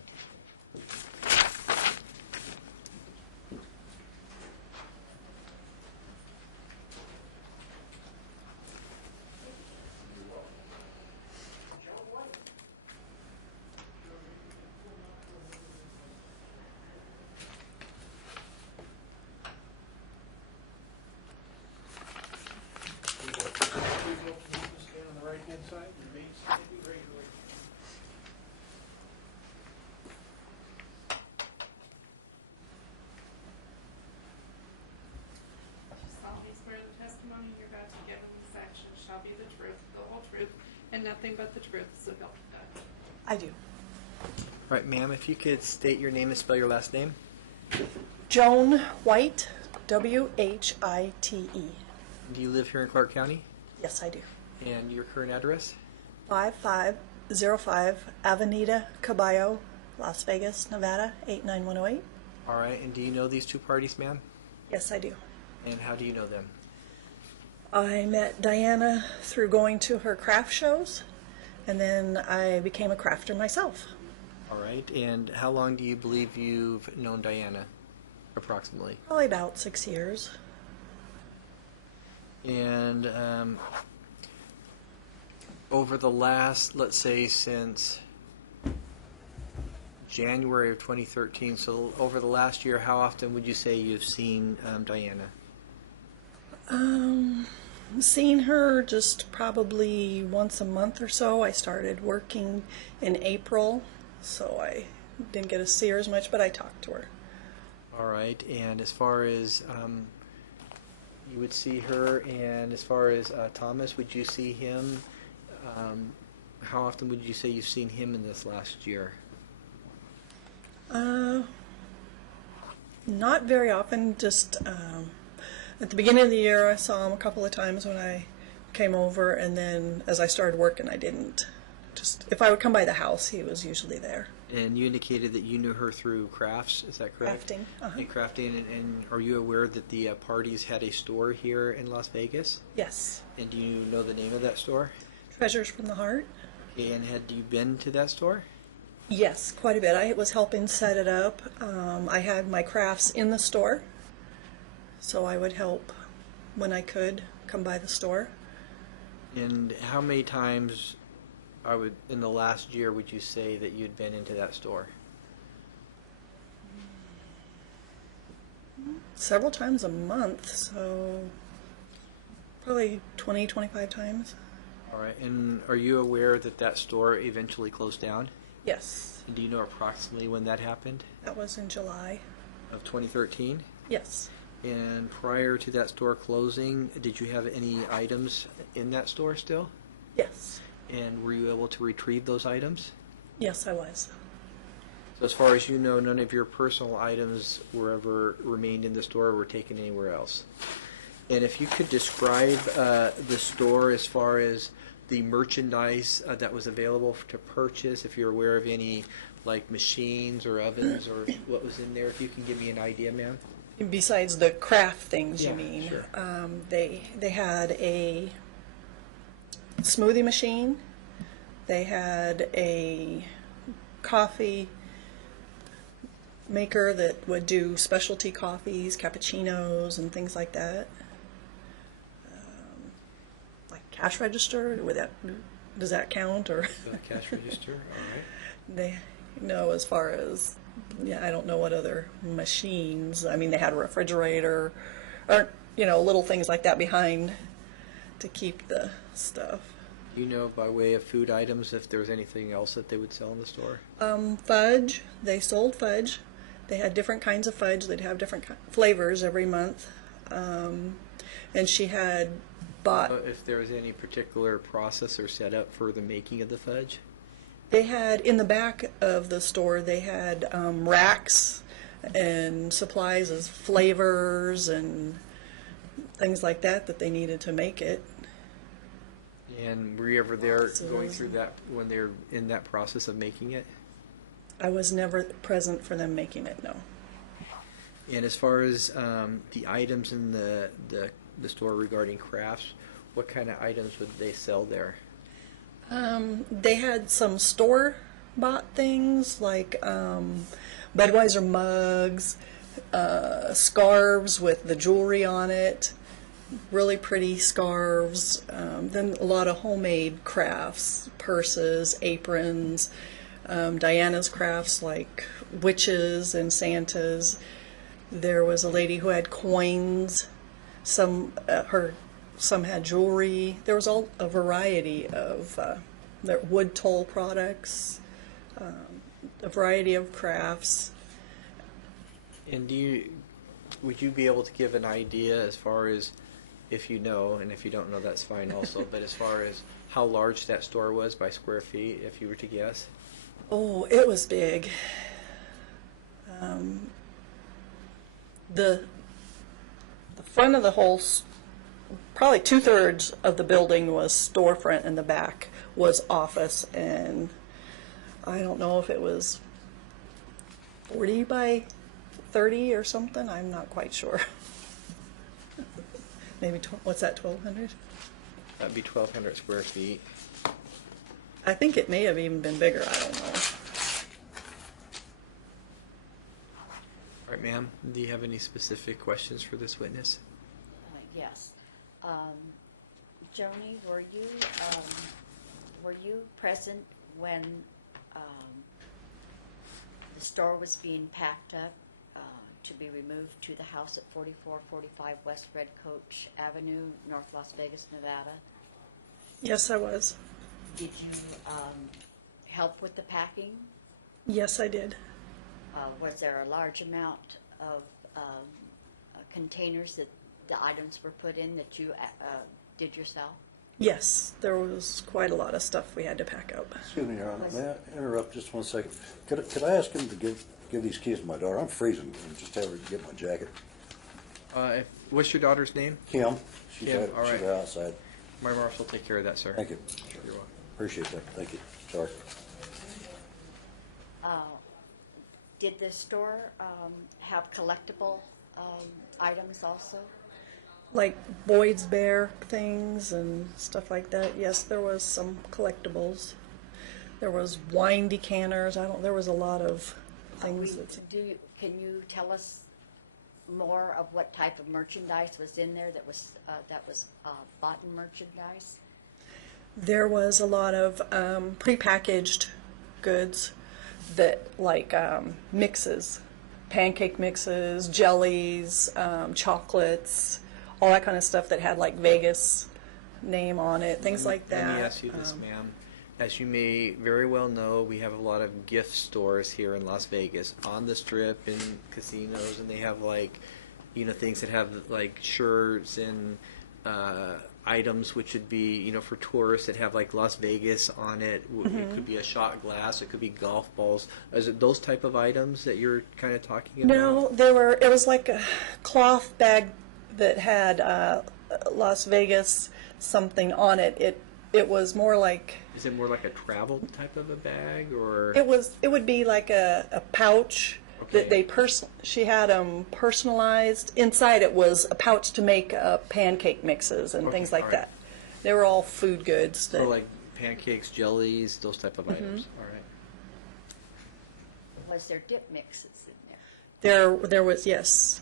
Stand on the right-hand side, remain standing, raise your right hand. Solemnly swear the testimony you're about to give in this action shall be the truth, the whole truth, and nothing but the truth, so help you God. I do. All right, ma'am, if you could state your name and spell your last name. Joan White, White. Do you live here in Clark County? Yes, I do. And your current address? 5505 Avenida Caballo, Las Vegas, Nevada, 89108. All right, and do you know these two parties, ma'am? Yes, I do. And how do you know them? I met Diana through going to her craft shows, and then I became a crafter myself. All right, and how long do you believe you've known Diana, approximately? Probably about 6 years. And over the last, let's say, since January of 2013, so over the last year, how often would you say you've seen Diana? Seen her just probably once a month or so. I started working in April, so I didn't get to see her as much, but I talked to her. All right, and as far as you would see her, and as far as Thomas, would you see him? How often would you say you've seen him in this last year? Not very often, just at the beginning of the year I saw him a couple of times when I came over, and then as I started working I didn't. Just if I would come by the house, he was usually there. And you indicated that you knew her through crafts, is that correct? Crafting. And crafting, and are you aware that the parties had a store here in Las Vegas? Yes. And do you know the name of that store? Treasures from the Heart. And had you been to that store? Yes, quite a bit. I was helping set it up. I had my crafts in the store, so I would help when I could come by the store. And how many times in the last year would you say that you'd been into that store? Several times a month, so probably 20, 25 times. All right, and are you aware that that store eventually closed down? Yes, And do you know approximately when that happened? that was in July. Of 2013? Yes. And prior to that store closing, did you have any items in that store still? Yes. And were you able to retrieve those items? Yes, I was. So as far as you know, none of your personal items were ever remained in the store or were taken anywhere else. And if you could describe the store as far as the merchandise that was available to purchase, if you're aware of any like machines or ovens or what was in there, if you can give me an idea, ma'am. Besides the craft things, Yeah, you mean? sure. They had a smoothie machine. They had a coffee maker that would do specialty coffees, cappuccinos, and things like that. Like cash register, does that count? Or The cash register, all right. they know as far as, yeah, I don't know what other machines. I mean, they had a refrigerator, or little things like that behind to keep the stuff. Do you know by way of food items if there was anything else that they would sell in the store? Fudge. They sold fudge. They had different kinds of fudge. They'd have different flavors every month. And she had bought. If there was any particular process or setup for the making of the fudge? They had in the back of the store. They had racks and supplies as flavors and things like that they needed to make it. And were you ever there Boxes. going through that when they were in that process of making it? I was never present for them making it. No. And as far as the items in the store regarding crafts, what kind of items would they sell there? They had some store-bought things like Budweiser mugs, scarves with the jewelry on it, really pretty scarves. Then a lot of homemade crafts, purses, aprons, Diana's crafts like witches and Santas. There was a lady who had coins. Some had jewelry. There was a variety of their wood toll products, a variety of crafts. And would you be able to give an idea as far as, if you know, and if you don't know, that's fine also, but as far as how large that store was by square feet, if you were to guess? Oh, it was big. the front of the whole, probably 2/3 of the building was storefront, and the back was office, and I don't know if it was 40 by 30 or something. I'm not quite sure. Maybe, what's that, 1,200? That'd be 1,200 square feet. I think it may have even been bigger. I don't know. All right, ma'am, do you have any specific questions for this witness? Yes. Joni, were you present when the store was being packed up to be removed to the house at 4445 West Red Coach Avenue, North Las Vegas, Nevada? Yes, I was. Did you help with the packing? Yes, I did. Was there a large amount of containers that the items were put in that you did yourself? Yes, there was quite a lot of stuff we had to pack up. Excuse me, Your Honor, may I interrupt just 1 second? Could I ask him to give these keys to my daughter? I'm freezing, and just have her get my jacket. What's your daughter's name? Kim, she's Kim, all right. outside. My marshal will take care of that, sir. Thank you. You're welcome. Appreciate that, thank you. Sorry. Did the store have collectible items also? Like Boyd's Bear things and stuff like that. Yes, there was some collectibles. There was wine decanters. There was a lot of things. Can you tell us more of what type of merchandise was in there that was bought in merchandise? There was a lot of prepackaged goods that, like mixes, pancake mixes, jellies, chocolates, all that kind of stuff that had like Vegas name on it, things like that. Let me ask you this, ma'am. As you may very well know, we have a lot of gift stores here in Las Vegas on the Strip and casinos, and they have like, things that have like shirts and items which would be, for tourists that have like Las Vegas on it. It could be a shot glass, it could be golf balls. Is it those type of items that you're kind of talking about? No, it was like a cloth bag that had Las Vegas something on it. It was more like... Is it more like a travel type of a bag, or...? It would be like a pouch that she had them personalized. Inside it was a pouch to make pancake mixes and things like that. They were all food goods. So like pancakes, jellies, those type of items. All right. Was there dip mixes in there? There was, yes.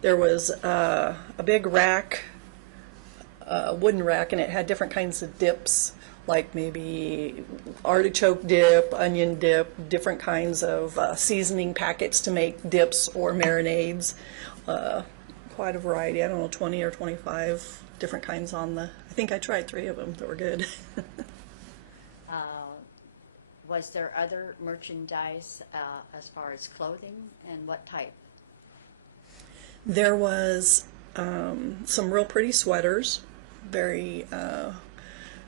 There was a big rack, a wooden rack, and it had different kinds of dips, like maybe artichoke dip, onion dip, different kinds of seasoning packets to make dips or marinades. Quite a variety. I don't know, 20 or 25 different kinds on the... I think I tried 3 of them that were good. Was there other merchandise as far as clothing, and what type? There was some real pretty sweaters, very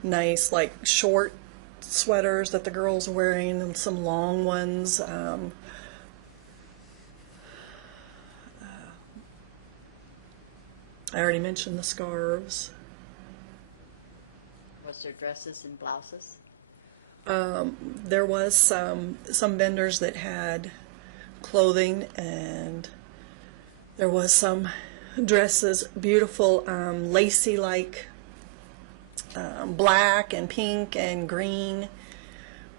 nice, like short sweaters that the girls were wearing, and some long ones. I already mentioned the scarves. Was there dresses and blouses? There was some vendors that had clothing, and there was some dresses, beautiful lacy like black and pink and green,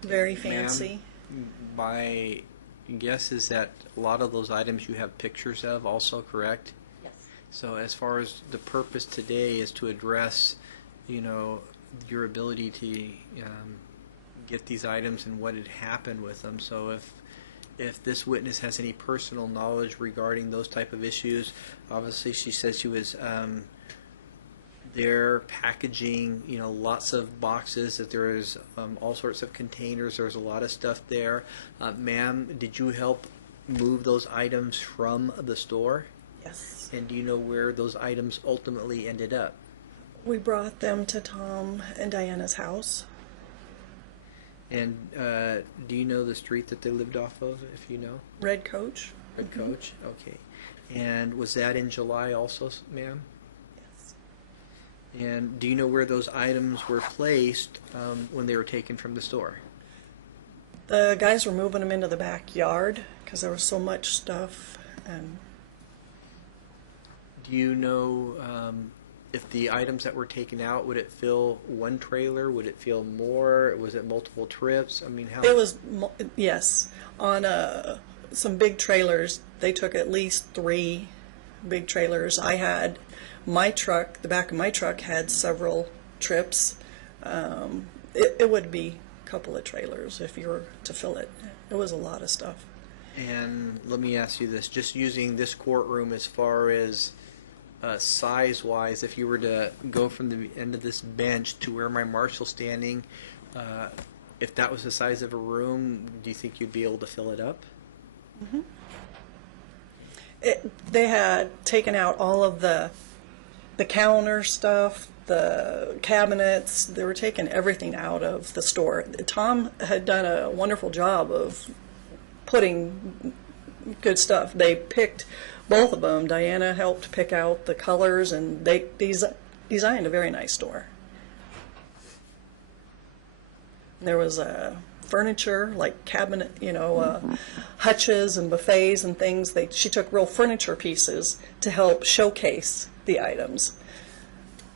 very fancy. Ma'am, my guess is that a lot of those items you have pictures of also, correct? Yes. So as far as the purpose today is to address, your ability to get these items and what had happened with them. So if this witness has any personal knowledge regarding those type of issues, obviously she says she was there packaging, lots of boxes, that there is all sorts of containers, there's a lot of stuff there. Ma'am, did you help move those items from the store? Yes. And do you know where those items ultimately ended up? We brought them to Tom and Diana's house. And do you know the street that they lived off of, if you know? Red Coach. Red Coach? Okay. And was that in July also, ma'am? Yes. And do you know where those items were placed when they were taken from the store? The guys were moving them into the backyard because there was so much stuff. And Do you know if the items that were taken out, would it fill one trailer? Would it fill more? Was it multiple trips? I mean, how? it was, yes, on some big trailers. They took at least 3 big trailers. I had my truck, the back of my truck had several trips. It would be a couple of trailers if you were to fill it. It was a lot of stuff. And let me ask you this, just using this courtroom as far as size-wise, if you were to go from the end of this bench to where my marshal's standing, if that was the size of a room, do you think you'd be able to fill it up? They had taken out all of the counter stuff, the cabinets. They were taking everything out of the store. Tom had done a wonderful job of putting good stuff. They picked, both of them, Diana helped pick out the colors, and they designed a very nice store. There was furniture, like cabinet, hutches and buffets and things. She took real furniture pieces to help showcase the items.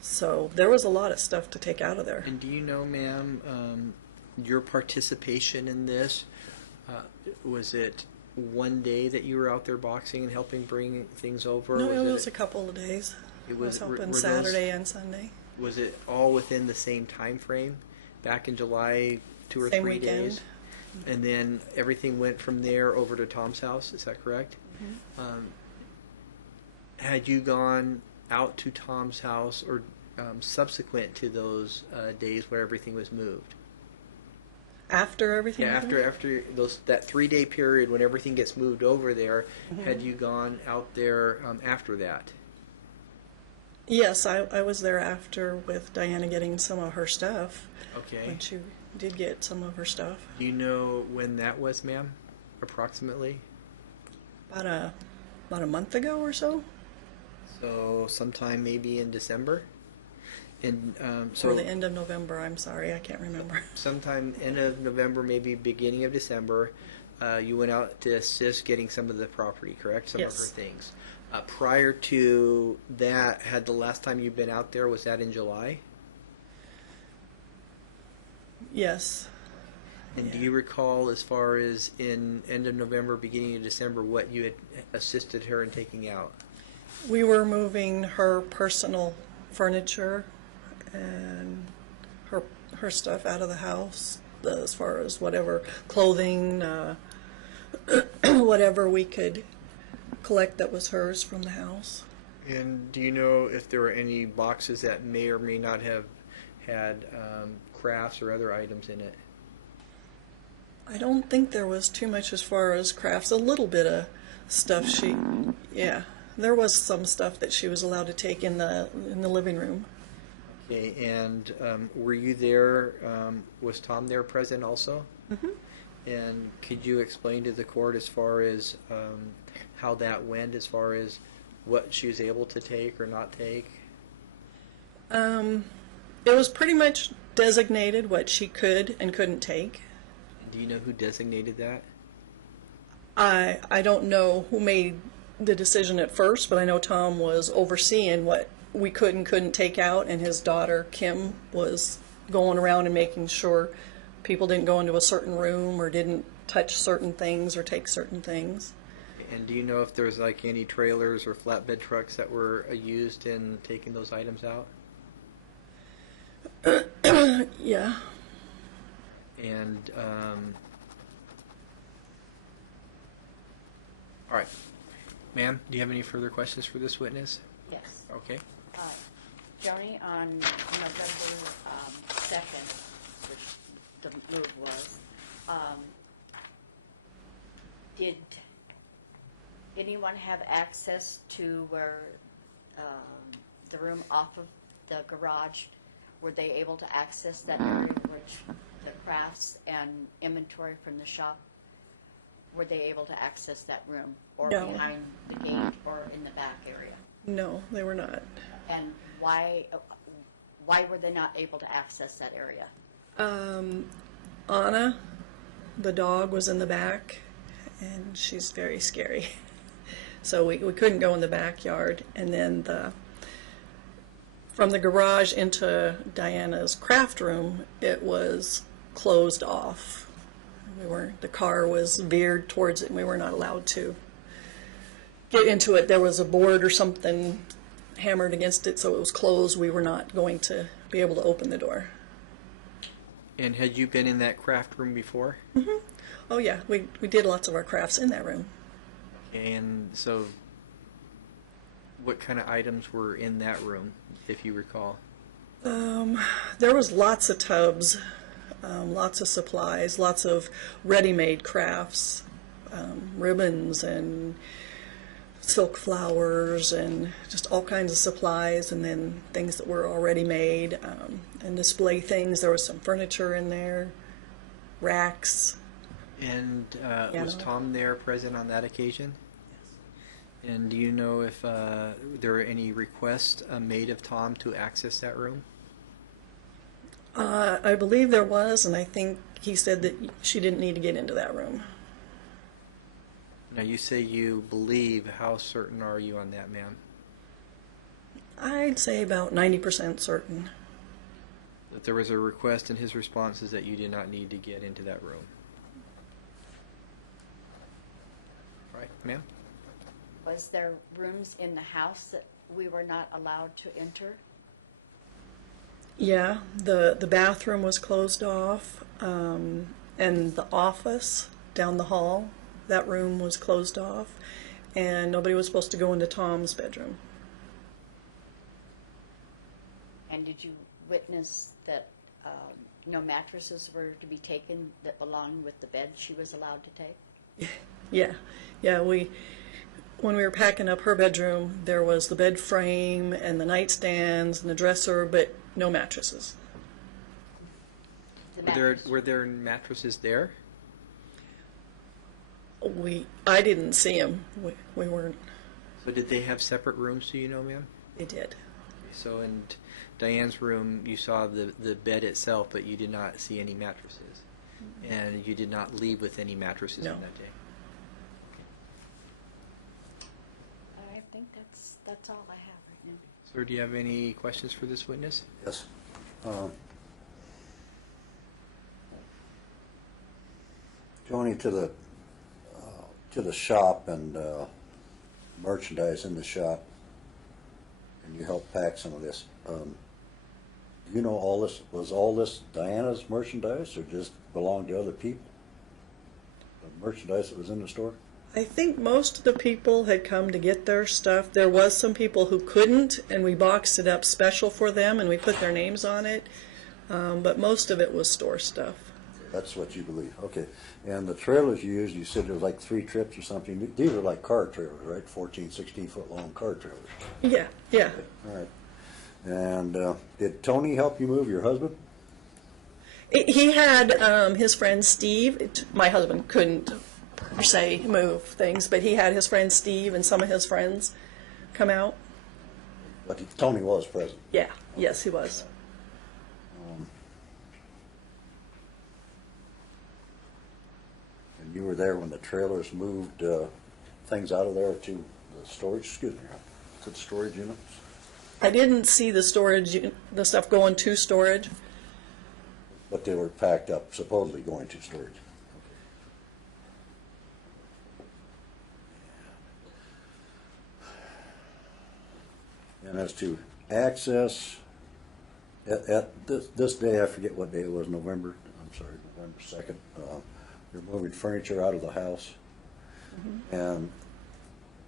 So there was a lot of stuff to take out of there. And do you know, ma'am, your participation in this, was it one day that you were out there boxing and helping bring things over? No, it was a couple of days. It I was helping were Saturday and Sunday. Was it all within the same time frame? Back in July, 2 or Same 3 weekend. days? And then everything went from there over to Tom's house, is that correct? Had you gone out to Tom's house or subsequent to those days where everything was moved? After everything? Yeah, happened? after that 3-day period when everything gets moved over there, had you gone out there after that? Yes, I was there after with Diana getting some of her stuff. Okay. When she did get some of her stuff. Do you know when that was, ma'am? Approximately? About a month ago or so. So sometime maybe in December? And Or the end of November, I'm sorry, I can't remember. sometime end of November, maybe beginning of December, you went out to assist getting some of the property, correct? Some of her Yes. things. Prior to that, had the last time you've been out there, was that in July? Yes. And do you recall, as far as in end of November, beginning of December, what you had assisted her in taking out? We were moving her personal furniture and her stuff out of the house, as far as whatever clothing, whatever we could collect that was hers from the house. And do you know if there were any boxes that may or may not have had crafts or other items in it? I don't think there was too much as far as crafts. A little bit of stuff there was some stuff that she was allowed to take in the living room. Okay, and were you there, was Tom there present also? Mm-hmm. And could you explain to the court as far as how that went, as far as what she was able to take or not take? It was pretty much designated what she could and couldn't take. Do you know who designated that? I don't know who made the decision at first, but I know Tom was overseeing what we could and couldn't take out, and his daughter, Kim, was going around and making sure people didn't go into a certain room or didn't touch certain things or take certain things. And do you know if there's like any trailers or flatbed trucks that were used in taking those items out? Yeah. And, all right. Ma'am, do you have any further questions for this witness? Yes. Okay. Joni, on November 2nd, which the move was, did anyone have access to where the room off of the garage? Were they able to access that area which the crafts and inventory from the shop were they able to access that room? Or No. behind the gate or in the back area? No, they were not. And why were they not able to access that area? Anna, the dog, was in the back, and she's very scary. So we couldn't go in the backyard. And then from the garage into Diana's craft room, it was closed off. The car was veered towards it, and we were not allowed to get into it. There was a board or something hammered against it, so it was closed. We were not going to be able to open the door. And had you been in that craft room before? Oh yeah, we did lots of our crafts in that room. And so, what kind of items were in that room, if you recall? There was lots of tubs, lots of supplies, lots of ready-made crafts, ribbons and silk flowers and just all kinds of supplies, and then things that were already made, and display things. There was some furniture in there, racks. And was Tom there present on that occasion? Yes. And do you know if there were any requests made of Tom to access that room? I believe there was, and I think he said that she didn't need to get into that room. Now, you say you believe. How certain are you on that, ma'am? I'd say about 90% certain. That there was a request, and his response is that you did not need to get into that room. Right, ma'am? Was there rooms in the house that we were not allowed to enter? Yeah, the bathroom was closed off, and the office down the hall, that room was closed off, and nobody was supposed to go into Tom's bedroom. And did you witness that no mattresses were to be taken that belonged with the bed she was allowed to take? Yeah, when we were packing up her bedroom, there was the bed frame and the nightstands and the dresser, but no mattresses. Were there mattresses there? I didn't see them. We weren't. So did they have separate rooms, do you know, ma'am? They did. So in Diane's room, you saw the bed itself, but you did not see any mattresses. And you did not leave with any mattresses No. on that day. I think that's all I have right now. Sir, do you have any questions for this witness? Yes. Going to the shop and merchandise in the shop, and you helped pack some of this. You know, all this Diana's merchandise, or just belonged to other people? The merchandise that was in the store? I think most of the people had come to get their stuff. There was some people who couldn't, and we boxed it up special for them, and we put their names on it. But most of it was store stuff. That's what you believe. Okay. And the trailers you used, you said there was like 3 trips or something. These are like car trailers, right? 14, 16-foot long car trailers. Yeah. All right. And did Tony help you move, your husband? He had his friend Steve. My husband couldn't, per se, move things, but he had his friend Steve and some of his friends come out. But Tony was present. Yeah, yes, he was. And you were there when the trailers moved things out of there to the storage, to the storage units? I didn't see the the stuff going to storage. But they were packed up, supposedly going to storage. And as to access, at this day, I forget what day it was, November 2nd, you're moving furniture out of the house. Mm-hmm. And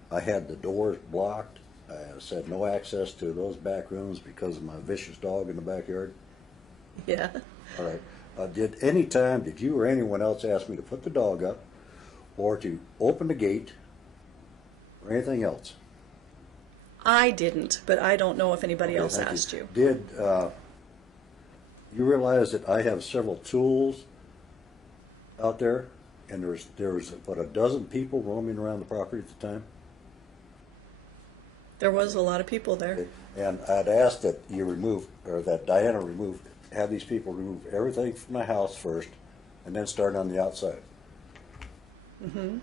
I had the doors blocked. I said no access to those back rooms because of my vicious dog in the backyard. Yeah. All right. Did you or anyone else ask me to put the dog up or to open the gate or anything else? I didn't, but I don't know if anybody else Thank asked you. Did you realize that I have several tools out there And there was about a dozen people roaming around the property at the time. There was a lot of people there. And I'd asked that you remove, or that Diana remove, have these people remove everything from the house first, and then start on the outside. Mm-hmm.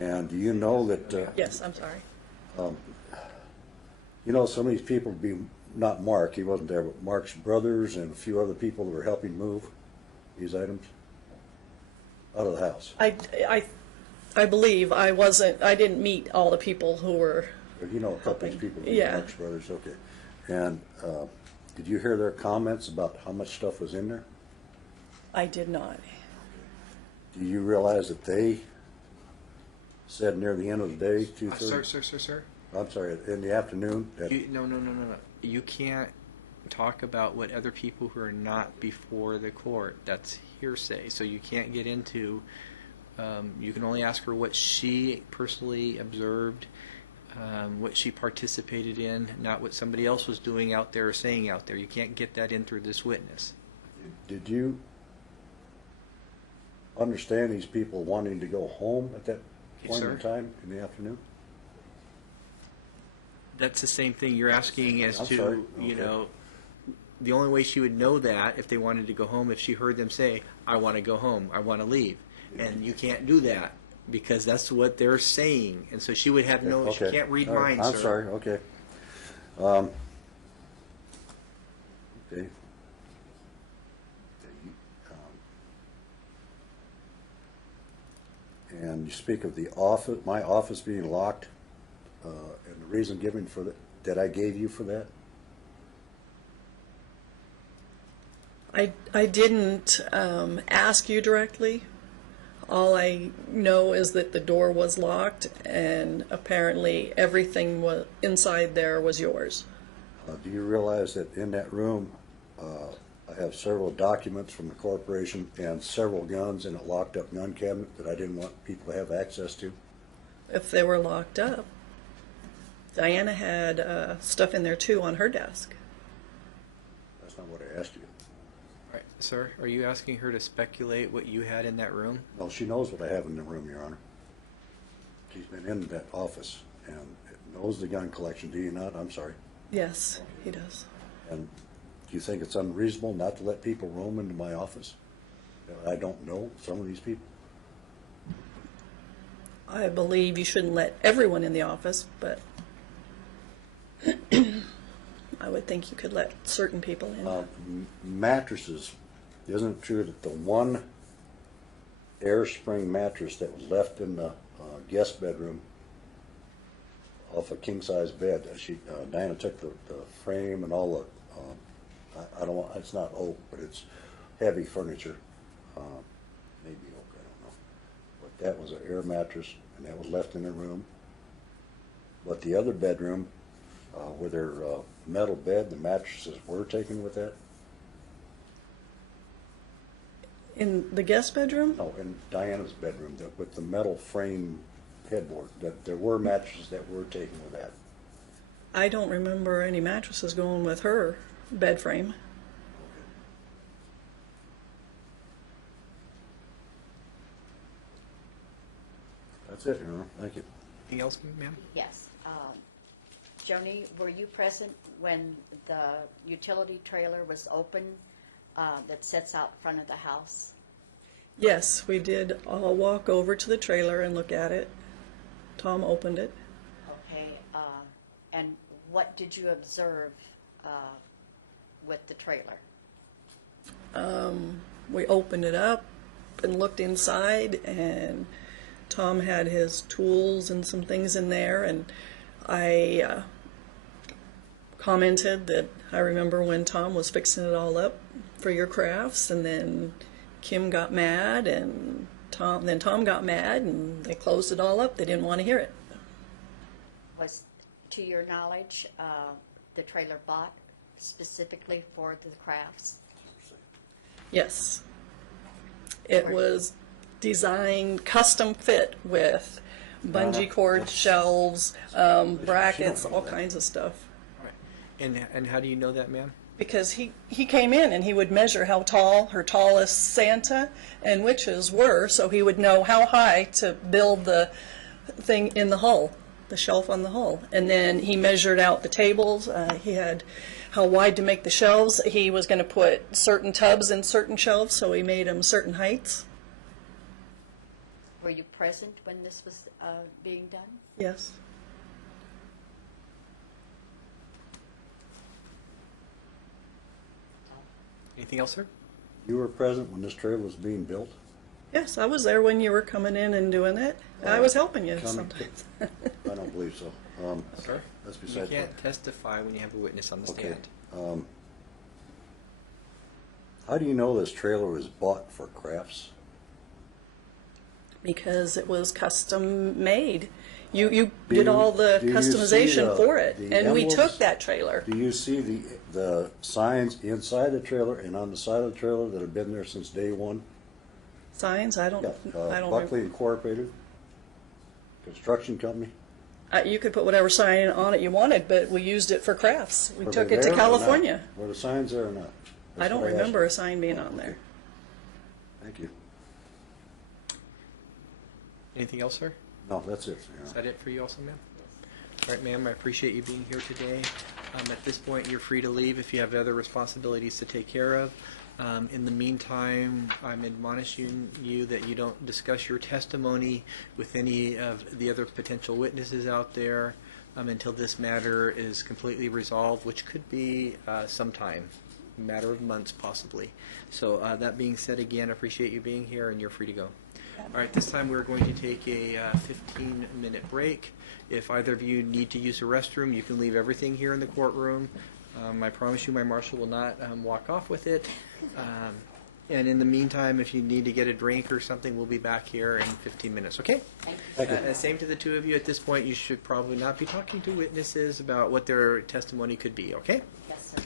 And do you know that? Yes, I'm sorry. You know, some of these people would be, not Mark, he wasn't there, but Mark's brothers and a few other people that were helping move these items out of the house. I believe I didn't meet all the people who were. You know, a couple of these people, Yeah. Mark's brothers, okay. And did you hear their comments about how much stuff was in there? I did not. Do you realize that they said near the end of the day, 2:30? Sir. I'm sorry, in the afternoon? That, No. You can't talk about what other people who are not before the court. That's hearsay. So you can't get into. You can only ask her what she personally observed, what she participated in, not what somebody else was doing out there or saying out there. You can't get that in through this witness. did you understand these people wanting to go home at that Yes, point sir. in time in the afternoon? That's the same thing you're asking as I'm to, sorry. you Okay. know, the only way she would know that if they wanted to go home, if she heard them say, I want to go home, I want to leave. And you can't do that because that's what they're saying. And so she would have no, Okay. she can't read All right. minds, I'm sir. sorry, okay. Okay. And you speak of the office, my office being locked, and the reason given for that I gave you for that? I didn't ask you directly. All I know is that the door was locked, and apparently everything was inside there was yours. Do you realize that in that room, I have several documents from the corporation and several guns in a locked up gun cabinet that I didn't want people to have access to? If they were locked up, Diana had stuff in there too on her desk. That's not what I asked you. Right. Sir, are you asking her to speculate what you had in that room? No, she knows what I have in the room, Your Honor. She's been in that office and knows the gun collection, do you not? I'm sorry. Yes, he does. And do you think it's unreasonable not to let people roam into my office? I don't know some of these people. I believe you shouldn't let everyone in the office, but I would think you could let certain people in. Mattresses, isn't it true that the one air spring mattress that was left in the guest bedroom off a king-size bed, Diana took the frame and all the, I don't want, it's not oak, but it's heavy furniture, maybe oak, I don't know. But that was an air mattress, and that was left in the room. But the other bedroom, with their metal bed, the mattresses were taken with that? In the guest bedroom? No, in Diana's bedroom, with the metal frame headboard, that there were mattresses that were taken with that. I don't remember any mattresses going with her bed frame. That's it, Your Honor. Thank you. Anything else, ma'am? Yes. Joni, were you present when the utility trailer was open that sits out front of the house? Yes, we did all walk over to the trailer and look at it. Tom opened it. Okay. And what did you observe with the trailer? We opened it up and looked inside, and Tom had his tools and some things in there, and I commented that I remember when Tom was fixing it all up for your crafts, and then Kim got mad, and Tom got mad, and they closed it all up. They didn't want to hear it. Was, to your knowledge, the trailer bought specifically for the crafts? Yes. It was designed custom fit with bungee cord shelves, brackets, all kinds of stuff. Right. And how do you know that, ma'am? because he came in and he would measure how tall her tallest Santa and witches were, so he would know how high to build the thing in the hull, the shelf on the hull. And then he measured out the tables. He had how wide to make the shelves. He was going to put certain tubs in certain shelves, so he made them certain heights. Were you present when this was being done? Yes. Anything else, sir? You were present when this trailer was being built? Yes, I was there when you were coming in and doing it. I was helping you Coming- sometimes. I don't believe so. Sir? That's You beside the can't point. testify when you have a witness on the Okay. stand. How do you know this trailer was bought for crafts? Because it was custom made. You Do did you- all the do you see customization for it, the and we emblems? took that trailer. Do you see the signs inside the trailer and on the side of the trailer that have been there since day one? Signs? I don't. Yeah, I don't. Buckley Incorporated, construction company. You could put whatever sign on it you wanted, but we used it for crafts. We Were took they it there to or not? California. Were the signs there or not? I That's don't what asked remember you. a sign being on there. Thank you. Anything else, sir? No, that's it. Is that it for you also, ma'am? All right, ma'am, I appreciate you being here today. At this point, you're free to leave if you have other responsibilities to take care of. In the meantime, I'm admonishing you that you don't discuss your testimony with any of the other potential witnesses out there until this matter is completely resolved, which could be some time, a matter of months possibly. So that being said, again, I appreciate you being here, and you're free to go. All right, this time we're going to take a 15-minute break. If either of you need to use a restroom, you can leave everything here in the courtroom. I promise you my marshal will not walk off with it. And in the meantime, if you need to get a drink or something, we'll be back here in 15 minutes, okay? Thank you. Same to the two of you. At this point, you should probably not be talking to witnesses about what their testimony could be, okay? Yes, sir.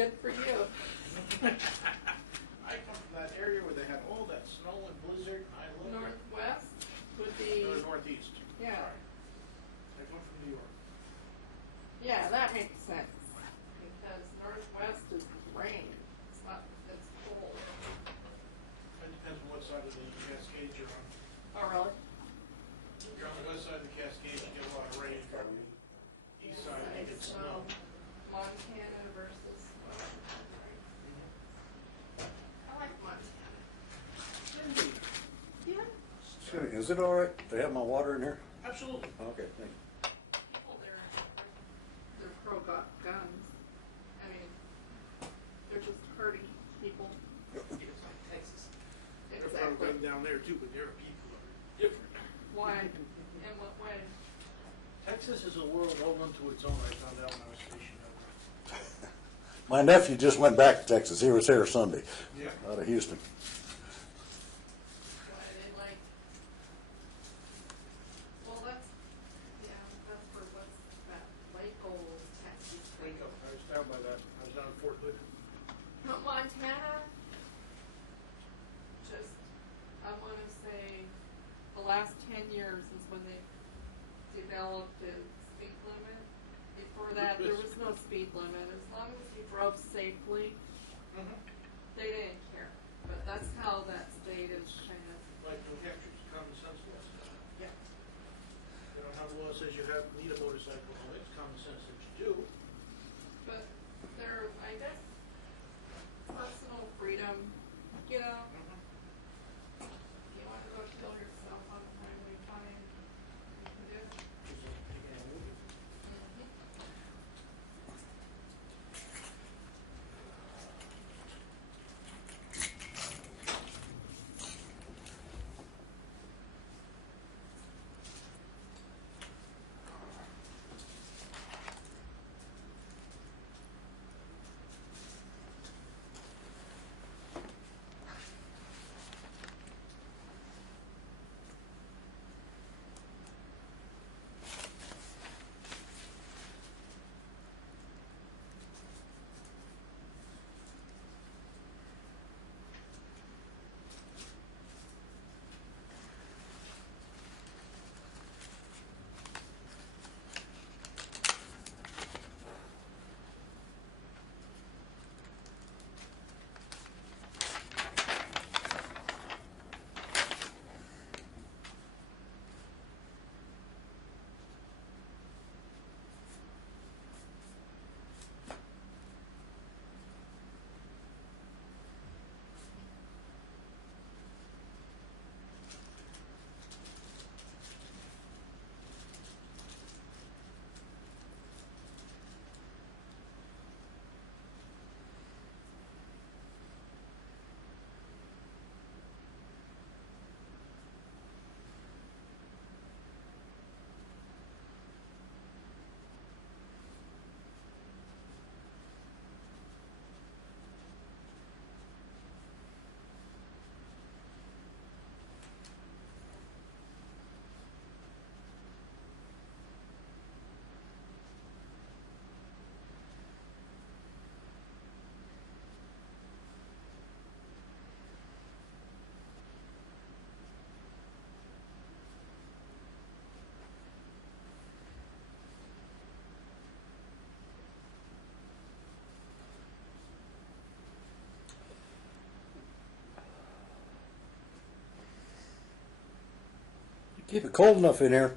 Good for you. I come from that area where they had all that snow and blizzard, and I love it. Northwest would be, Northeast. yeah, I come from New York. yeah, that makes sense. Because northwest is rain. It's not, it's cold. It depends on what side of the Cascades you're on. Oh, really? If you're on the west side of the Cascades, you get a lot of rain. If you're on the east side, you get snow. Montana versus, I like Montana. Yeah. Excuse me, is it all right to have my water in here? Absolutely. Okay, thank you. People there, they're pro-guns. I mean, they're just hardy people. It's like Texas. They're Exactly. probably down there too, but their people are different. Why? In what way? Texas is a world all unto its own. I found out when I was stationed over there. My nephew just went back to Texas. He was here Sunday, Yeah. out of Houston. Why they like? Well, that's for what's that? Waco, Texas. Wake up. I was down by that. I was down in Fort Hood. Montana. Just, I want to say, the last 10 years is when they developed the speed limit. Before that, there was no speed limit. As long as you drove safely, they didn't care. But that's how that state is kind of. Like New Hampshire's common sense law. Yeah. You know how the law says you need a motorcycle. Well, it's common sense that you do. But they're, I guess, personal freedom, you know. You want to go kill yourself on highway 5, you can do it. It's like taking a movie. Keep it cold enough in here.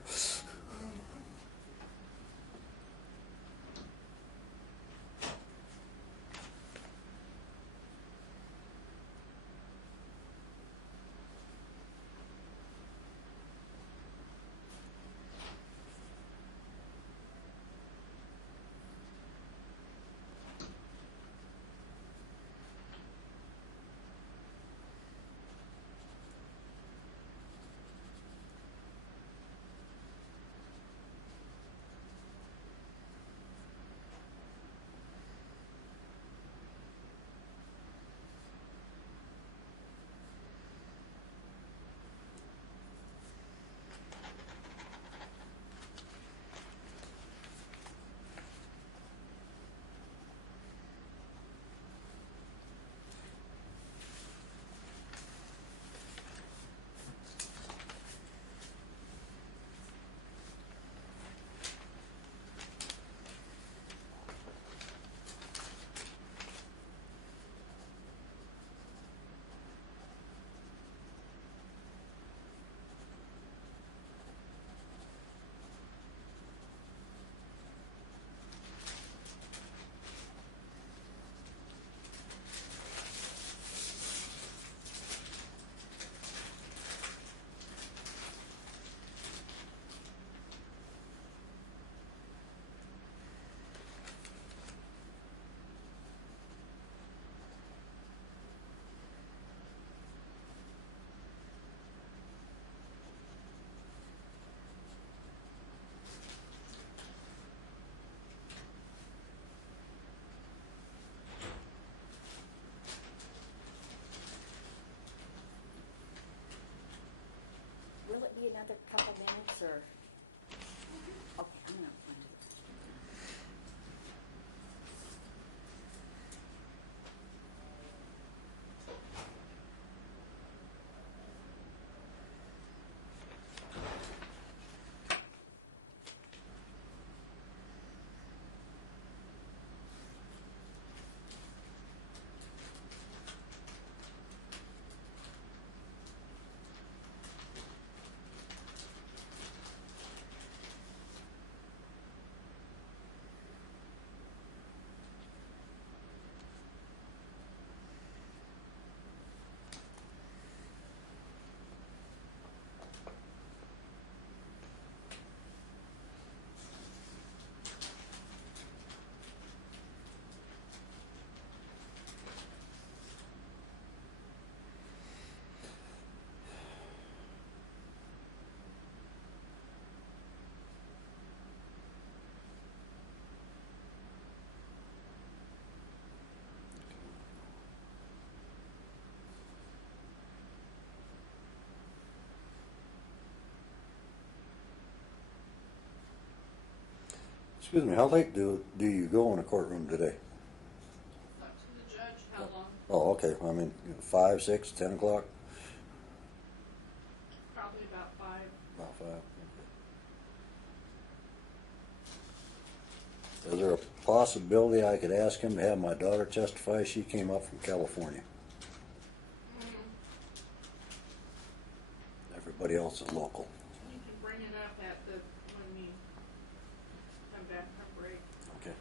another couple minutes, or? Okay, I'm gonna find it. Excuse me, how late do you go in a courtroom today? Up to the judge, how long? Oh, okay, I mean, 5, 6, 10 o'clock? Probably about 5. About 5, okay. Is there a possibility I could ask him to have my daughter testify? She came up from California. Everybody else is local. You can bring it up at when we come back from break. Okay.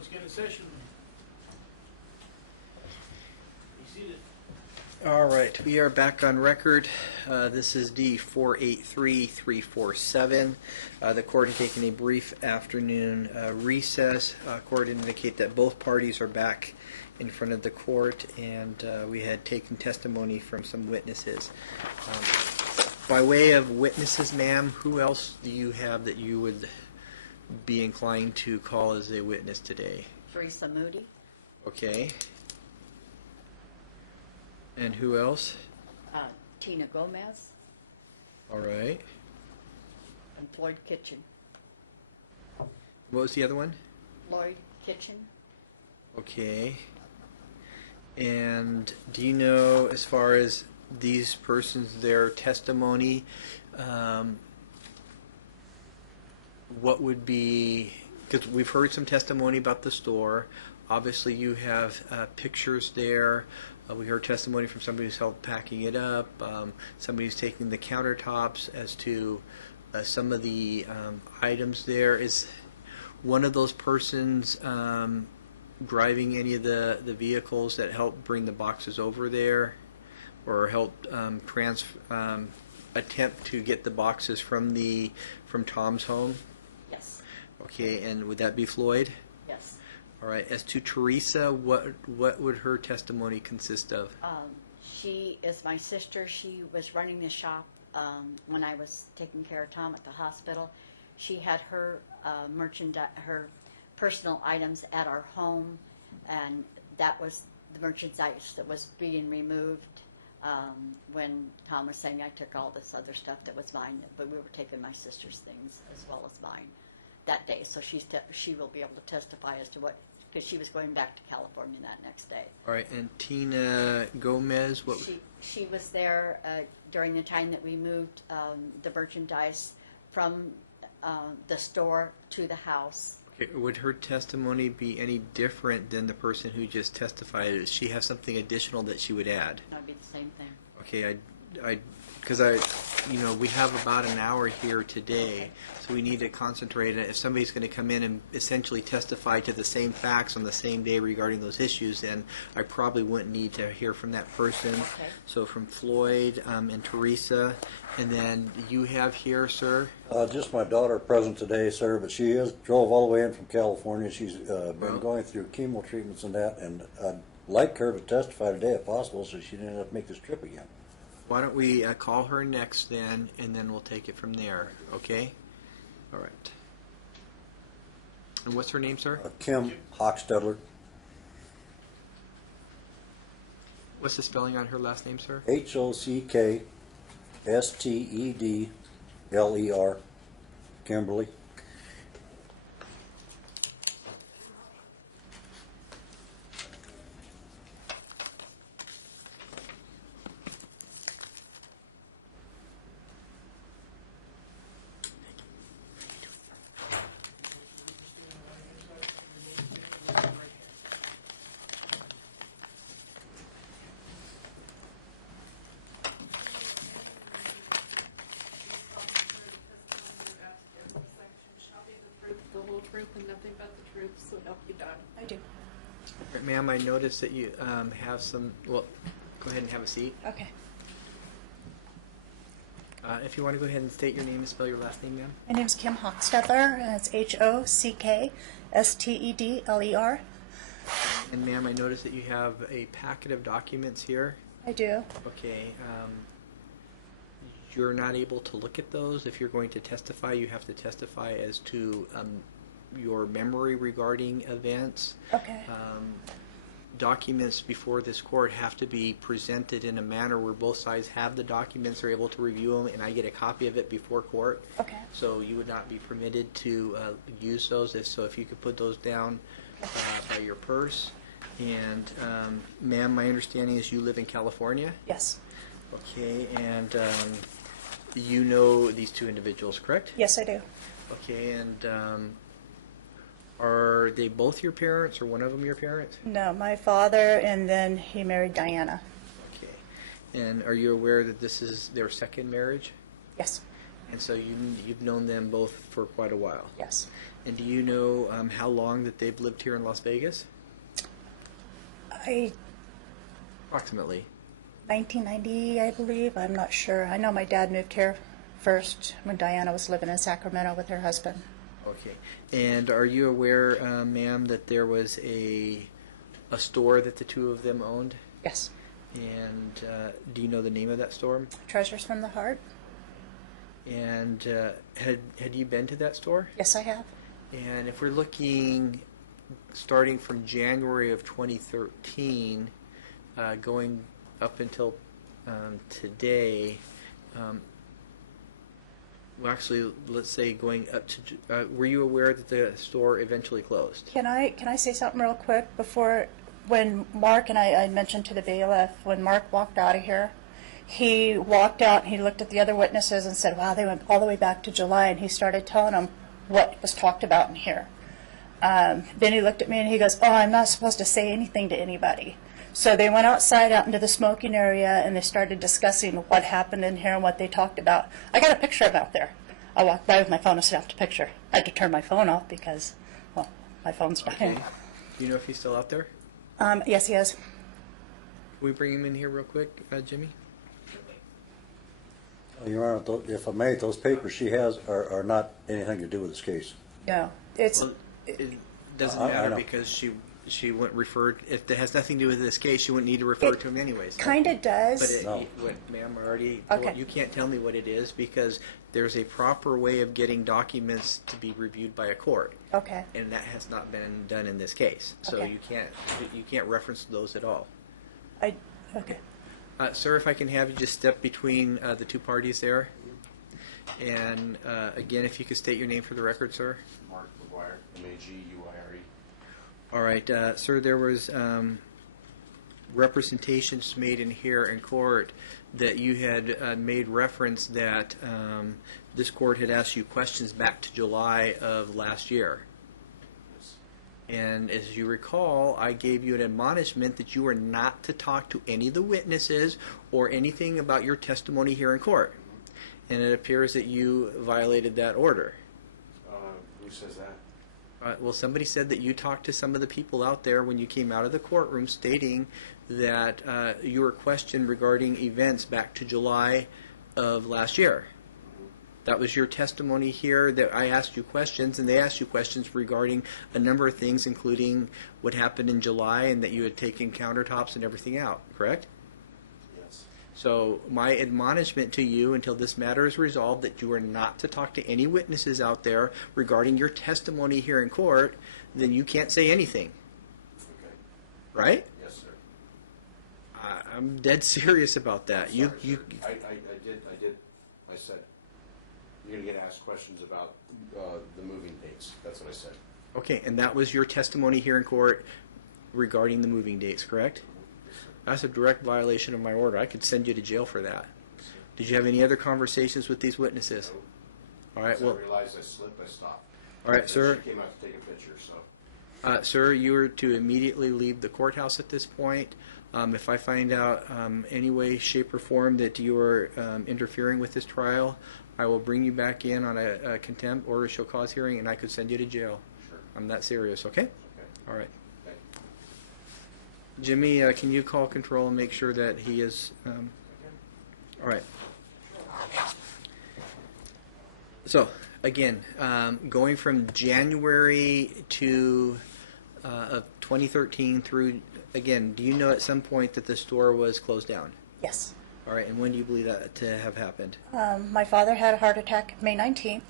let's get in session. Be seated. All right, we are back on record. This is D 483347. The court has taken a brief afternoon recess. Court indicate that both parties are back in front of the court, and we had taken testimony from some witnesses. By way of witnesses, ma'am, who else do you have that you would be inclined to call as a witness today? Theresa Moody, Okay. And who else? Tina Gomez, All right. and Lloyd Kitchen. What was the other one? Lloyd Kitchen, Okay. And do you know, as far as these persons, their testimony, what would be, because we've heard some testimony about the store. Obviously, you have pictures there. We heard testimony from somebody who's helped packing it up, somebody who's taking the countertops as to some of the items there. Is one of those persons driving any of the vehicles that helped bring the boxes over there, or helped attempt to get the boxes from Tom's home? yes, Okay, and would that be Floyd? yes. All right. As to Theresa, what would her testimony consist of? She is my sister. She was running the shop when I was taking care of Tom at the hospital. She had her her personal items at our home, and that was the merchandise that was being removed when Tom was saying I took all this other stuff that was mine, but we were taking my sister's things as well as mine that day. So she will be able to testify as to what, because she was going back to California that next day. All right. And Tina Gomez, what? She was there during the time that we moved the merchandise from the store to the house. Okay, would her testimony be any different than the person who just testified? Does she have something additional that she would add? That would be the same thing. Okay, because we have about an hour here today, so we need to concentrate. If somebody's going to come in and essentially testify to the same facts on the same day regarding those issues, then I probably wouldn't need to hear from that person. Okay. So from Floyd and Theresa, and then you have here, sir. Just my daughter present today, sir, but she drove all the way in from California. She's been going through chemo treatments and that, and I'd like her to testify today if possible, so she didn't have to make this trip again. Why don't we call her next then, and then we'll take it from there, okay? All right. And what's her name, sir? Kim Hochstadler, What's the spelling on her last name, sir? Hochstedler, Kimberly. The whole truth and nothing but the truth, so help you God. I do. Ma'am, I noticed that you have some, well, go ahead and have a seat. Okay. If you want to go ahead and state your name and spell your last name, ma'am. My name is Kim Hochstadler, and it's Hockstedler. And ma'am, I noticed that you have a packet of documents here. I do. Okay. You're not able to look at those. If you're going to testify, you have to testify as to your memory regarding events. Okay. Documents before this court have to be presented in a manner where both sides have the documents, are able to review them, and I get a copy of it before court. Okay. So you would not be permitted to use those. If you could put those down by your purse. And ma'am, my understanding is you live in California? Yes. Okay, and you know these two individuals, correct? Yes, I do. Okay, and are they both your parents, or one of them your parents? No, my father, and then he married Diana. Okay, and are you aware that this is their second marriage? Yes. And so you've known them both for quite a while. Yes. And do you know how long that they've lived here in Las Vegas? Approximately. 1990, I believe. I'm not sure. I know my dad moved here first when Diana was living in Sacramento with her husband. Okay. And are you aware, ma'am, that there was a store that the two of them owned? Yes. And do you know the name of that store? Treasures from the Heart. And had you been to that store? Yes, I have. And if we're looking, starting from January of 2013, going up until today, well, actually, let's say going up to, were you aware that the store eventually closed? Can I say something real quick before, when Mark and I mentioned to the bailiff, when Mark walked out of here, he walked out and he looked at the other witnesses and said, wow, they went all the way back to July, and he started telling them what was talked about in here. Then he looked at me and he goes, oh, I'm not supposed to say anything to anybody. So they went outside out into the smoking area and they started discussing what happened in here and what they talked about. I got a picture of out there. I walked by with my phone and snapped a picture. I had to turn my phone off because, well, my phone's dying. Okay. Do you know if he's still out there? Yes, he is. Can we bring him in here real quick, Jimmy? Your Honor, if I may, those papers she has are not anything to do with this case. No, it's, Well, it doesn't I matter know. because she wouldn't refer. If it has nothing to do with this case, she wouldn't need to refer to him anyways. kind of But does. No. ma'am, I already Okay. told you can't tell me what it is because there's a proper way of getting documents to be reviewed by a court, Okay, and that has not been done in this case. So Okay. you can't reference those at all. okay. Sir, if I can have you just step between the two parties there, and again, if you could state your name for the record, sir. Mark McGuire, MAGUIRE. All right, sir, there was representations made in here in court that you had made reference that this court had asked you questions back to July of last year. And as you recall, I gave you an admonishment that you were not to talk to any of the witnesses or anything about your testimony here in court. And it appears that you violated that order. Who says that? Well, somebody said that you talked to some of the people out there when you came out of the courtroom stating that you were questioned regarding events back to July of last year. That was your testimony here, that I asked you questions, and they asked you questions regarding a number of things, including what happened in July and that you had taken countertops and everything out, correct? Yes. So my admonishment to you until this matter is resolved that you are not to talk to any witnesses out there regarding your testimony here in court, then you can't say anything, Okay. right? Yes, sir. I'm dead serious about that. Sorry, You sir. I did. I said, you're going to get asked questions about the moving dates. That's what I said. okay, and that was your testimony here in court regarding the moving dates, correct? That's a direct violation of my order. I could send you to jail for that. Did you have any other conversations with these witnesses? All right, Once well, I realized I slipped, I stopped. all right, And sir. She came out to take a picture, so. Sir, you are to immediately leave the courthouse at this point. If I find out any way, shape, or form that you are interfering with this trial, I will bring you back in on a contempt order to show cause hearing, and I could send you to jail. Sure. I'm that serious, okay? Okay. All right. Thank you. Jimmy, can you call control and make sure that he is... all right. So, again, going from January to of 2013 through, again, do you know at some point that the store was closed down? Yes. All right, and when do you believe that to have happened? My father had a heart attack May 19th.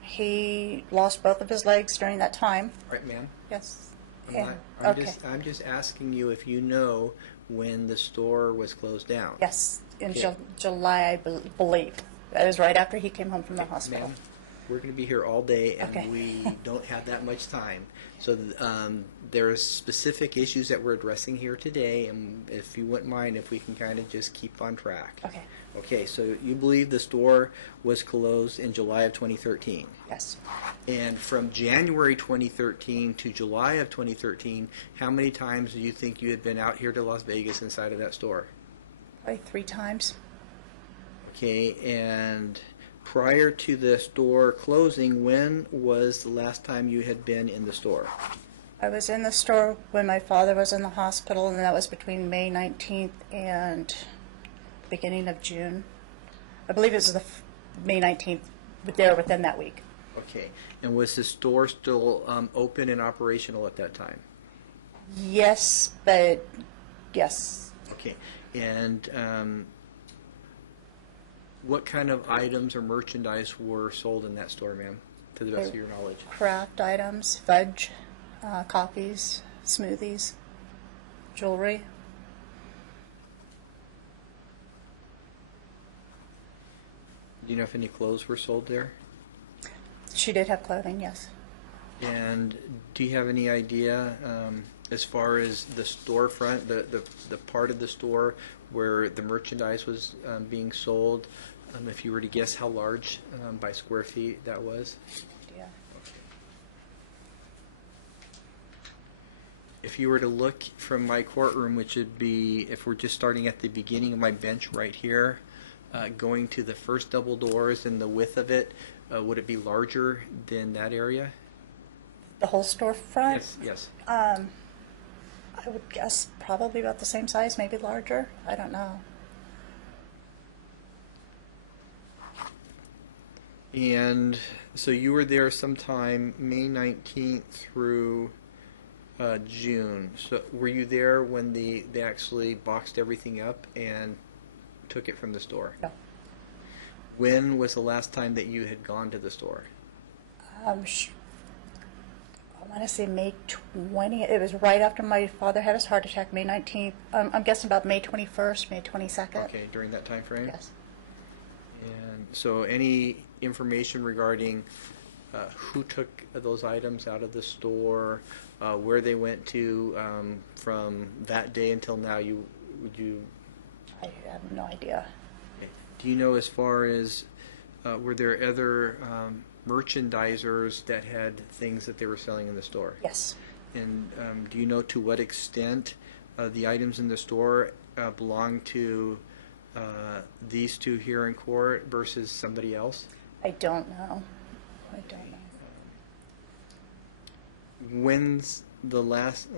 He lost both of his legs during that time. All right, ma'am. Yes. I'm, And- not, okay. I'm just asking you if you know when the store was closed down. Yes, in Okay. July, I believe. That was right after he came home from the hospital. Ma'am, we're going to be here all day, and Okay. we don't have that much time. So there are specific issues that we're addressing here today, and if you wouldn't mind, if we can kind of just keep on track. Okay. Okay, so you believe the store was closed in July of 2013. Yes. And from January 2013 to July of 2013, how many times do you think you had been out here to Las Vegas inside of that store? Probably 3 times. Okay, and prior to the store closing, when was the last time you had been in the store? I was in the store when my father was in the hospital, and that was between May 19th and beginning of June. I believe it was May 19th, but they were within that week. Okay, and was the store still open and operational at that time? Yes, but yes. Okay, and what kind of items or merchandise were sold in that store, ma'am, to the best of your knowledge? Craft items, fudge, coffees, smoothies, jewelry. Do you know if any clothes were sold there? She did have clothing, yes. And do you have any idea, as far as the storefront, the part of the store where the merchandise was being sold, if you were to guess how large by square feet that was? Yeah. If you were to look from my courtroom, which would be, if we're just starting at the beginning of my bench right here, going to the first double doors and the width of it, would it be larger than that area? The whole storefront? Yes, yes. I would guess probably about the same size, maybe larger. I don't know. And so you were there sometime May 19th through June. So were you there when they actually boxed everything up and took it from the store? No. When was the last time that you had gone to the store? I want to say May 20th. It was right after my father had his heart attack, May 19th. I'm guessing about May 21st, May 22nd. Okay, during that time frame? Yes. And so any information regarding who took those items out of the store, where they went to from that day until now, would you? I have no idea. Do you know, as far as were there other merchandisers that had things that they were selling in the store? Yes. And do you know to what extent the items in the store belong to these two here in court versus somebody else? I don't know. I don't know. When's the last,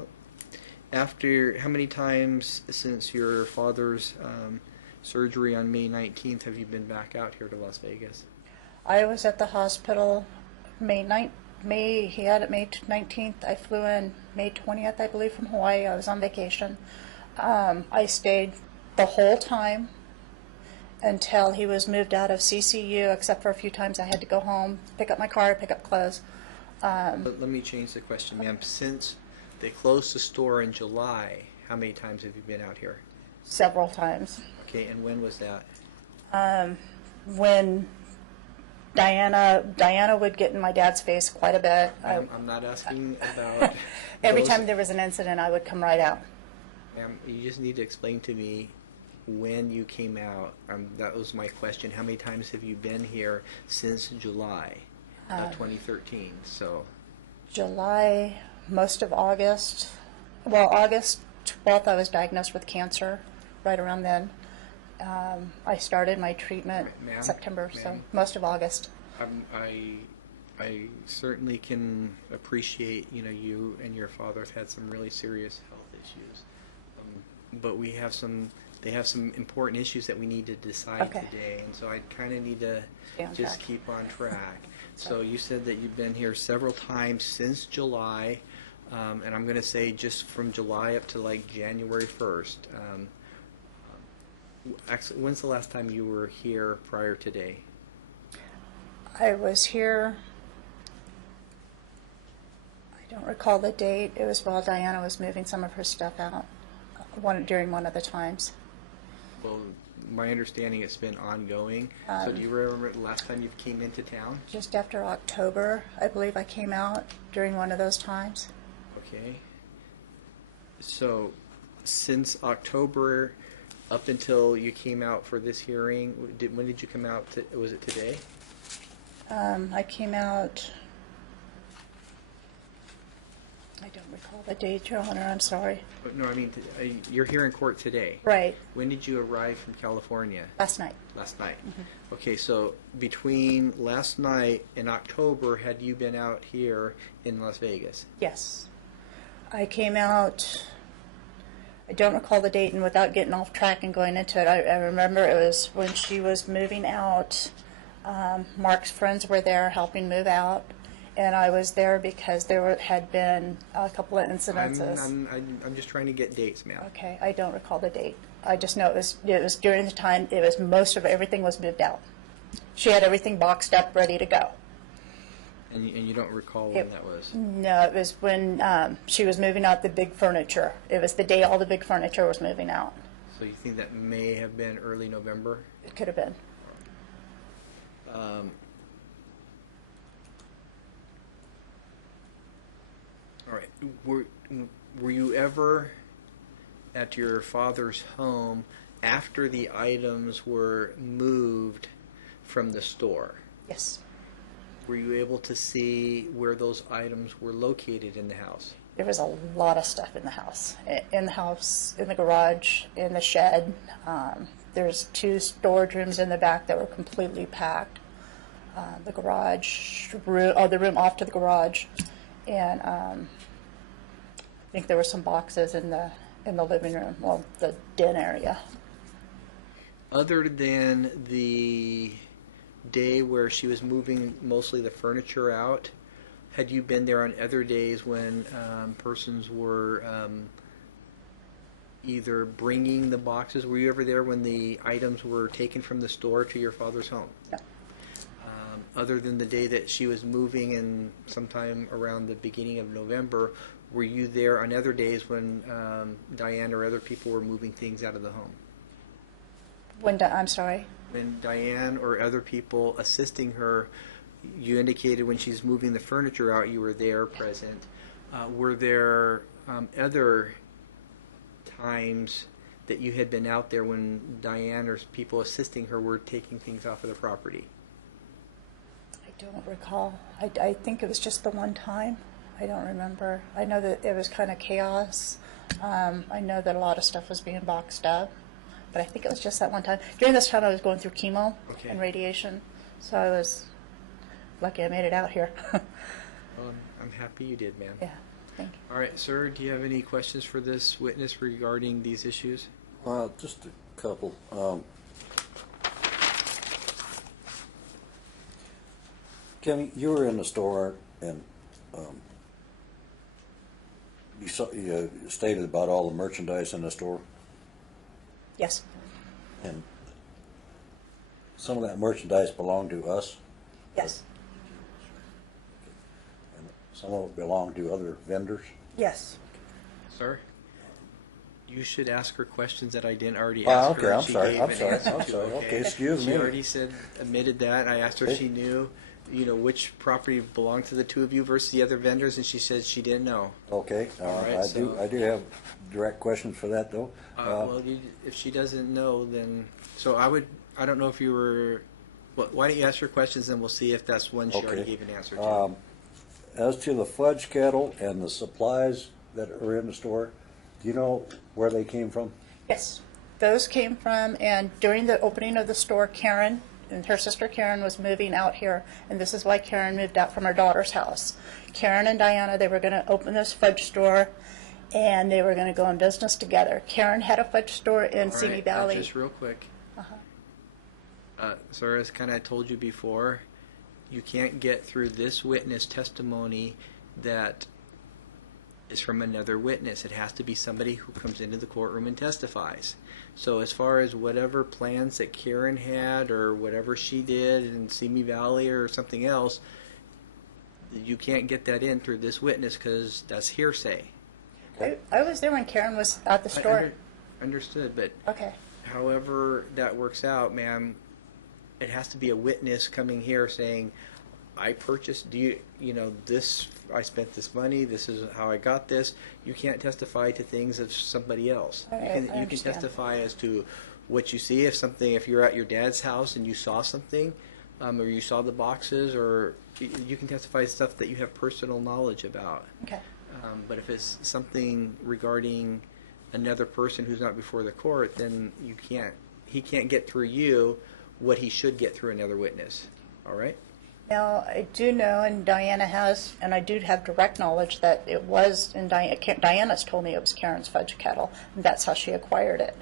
after, how many times since your father's surgery on May 19th have you been back out here to Las Vegas? I was at the hospital he had it May 19th. I flew in May 20th, I believe, from Hawaii. I was on vacation. I stayed the whole time until he was moved out of CCU, except for a few times I had to go home, pick up my car, pick up clothes. But let me change the question, ma'am. Since they closed the store in July, how many times have you been out here? Several times. Okay, and when was that? When Diana would get in my dad's face quite a bit. I'm not asking about Every those. time there was an incident, I would come right out. Ma'am, you just need to explain to me when you came out. That was my question. How many times have you been here since July 2013? So July, most of August. Well, August 12th, I was diagnosed with cancer. Right around then. I started my treatment Ma'am, September, so ma'am. most of August. I certainly can appreciate, you and your father have had some really serious health issues. But they have some important issues that we need to decide Okay. today, and so I kind of need to Stay on just track. keep on track. So you said that you've been here several times since July, and I'm going to say just from July up to like January 1st. Actually, when's the last time you were here prior to today? I was here, I don't recall the date. It was while Diana was moving some of her stuff out during one of the times. Well, my understanding it's been ongoing. So do you remember the last time you came into town? Just after October, I believe I came out during one of those times. Okay. So since October up until you came out for this hearing, when did you come out? Was it today? I came out I don't recall the date, Your Honor, I'm sorry. But no, I mean, you're here in court today. Right, When did you arrive from California? last night. Last night. Okay, so between last night and October, had you been out here in Las Vegas? Yes. I came out, I don't recall the date, and without getting off track and going into it, I remember it was when she was moving out. Mark's friends were there helping move out, and I was there because had been a couple of incidences. I'm just trying to get dates, ma'am. Okay, I don't recall the date. I just know it was during the time, it was most of everything was moved out. She had everything boxed up, ready to go. And you don't recall when that was? No, it was when she was moving out the big furniture. It was the day all the big furniture was moving out. So you think that may have been early November? It could have been. All right. Were you ever at your father's home after the items were moved from the store? Yes. Were you able to see where those items were located in the house? There was a lot of stuff in the house. In the house, in the garage, in the shed. There's 2 storage rooms in the back that were completely packed. The garage room, the room off to the garage, and I think there were some boxes in the living room, well, the den area. Other than the day where she was moving mostly the furniture out, had you been there on other days when persons were either bringing the boxes? Were you ever there when the items were taken from the store to your father's home? No. Other than the day that she was moving and sometime around the beginning of November, were you there on other days when Diane or other people were moving things out of the home? I'm sorry? When Diane or other people assisting her, you indicated when she's moving the furniture out, you were there present. Were there other times that you had been out there when Diane or people assisting her were taking things off of the property? I don't recall. I think it was just the one time. I don't remember. I know that it was kind of chaos. I know that a lot of stuff was being boxed up, but I think it was just that one time. During this time I was going through chemo and radiation, so I was lucky I made it out here. Well, I'm happy you did, ma'am. Yeah, thank you. All right, sir, do you have any questions for this witness regarding these issues? Just a couple. Kim, you were in the store and you stated about all the merchandise in the store, Yes, and some of that merchandise belonged to us, yes, and some of it belonged to other vendors. yes. Sir, you should ask her questions that I didn't already ask Okay, her. I'm She sorry, gave I'm an sorry, answer I'm to, sorry. Okay, excuse me. She already admitted that. I asked her if she knew, which property belonged to the two of you versus the other vendors, and she said she didn't know. Okay, All right, I do have direct questions for that though. Well, if she doesn't know, then I don't know if you were. Why don't you ask her questions, and we'll see if that's one she already Okay. gave an answer to. As to the fudge kettle and the supplies that are in the store, do you know where they came from? Yes, those came from, and during the opening of the store, Karen and her sister Karen was moving out here, and this is why Karen moved out from her daughter's house. Karen and Diana, they were going to open this fudge store, and they were going to go in business together. Karen had a fudge store in All Simi right, Valley. just real quick. Sir, as kind of told you before, you can't get through this witness testimony that is from another witness. It has to be somebody who comes into the courtroom and testifies. So as far as whatever plans that Karen had or whatever she did in Simi Valley or something else, you can't get that in through this witness because that's hearsay. I was there when Karen was at the store. Understood, but Okay. however that works out, ma'am, it has to be a witness coming here saying, I purchased, this, I spent this money, this is how I got this. You can't testify to things of somebody else. I You can understand. testify as to what you see. If you're at your dad's house and you saw something, or you saw the boxes, or you can testify to stuff that you have personal knowledge about. Okay. But if it's something regarding another person who's not before the court, then he can't get through you what he should get through another witness. All right? Now, I do know, and Diana has, and I do have direct knowledge that it was, and Diana's told me it was Karen's fudge kettle, and that's how she acquired it.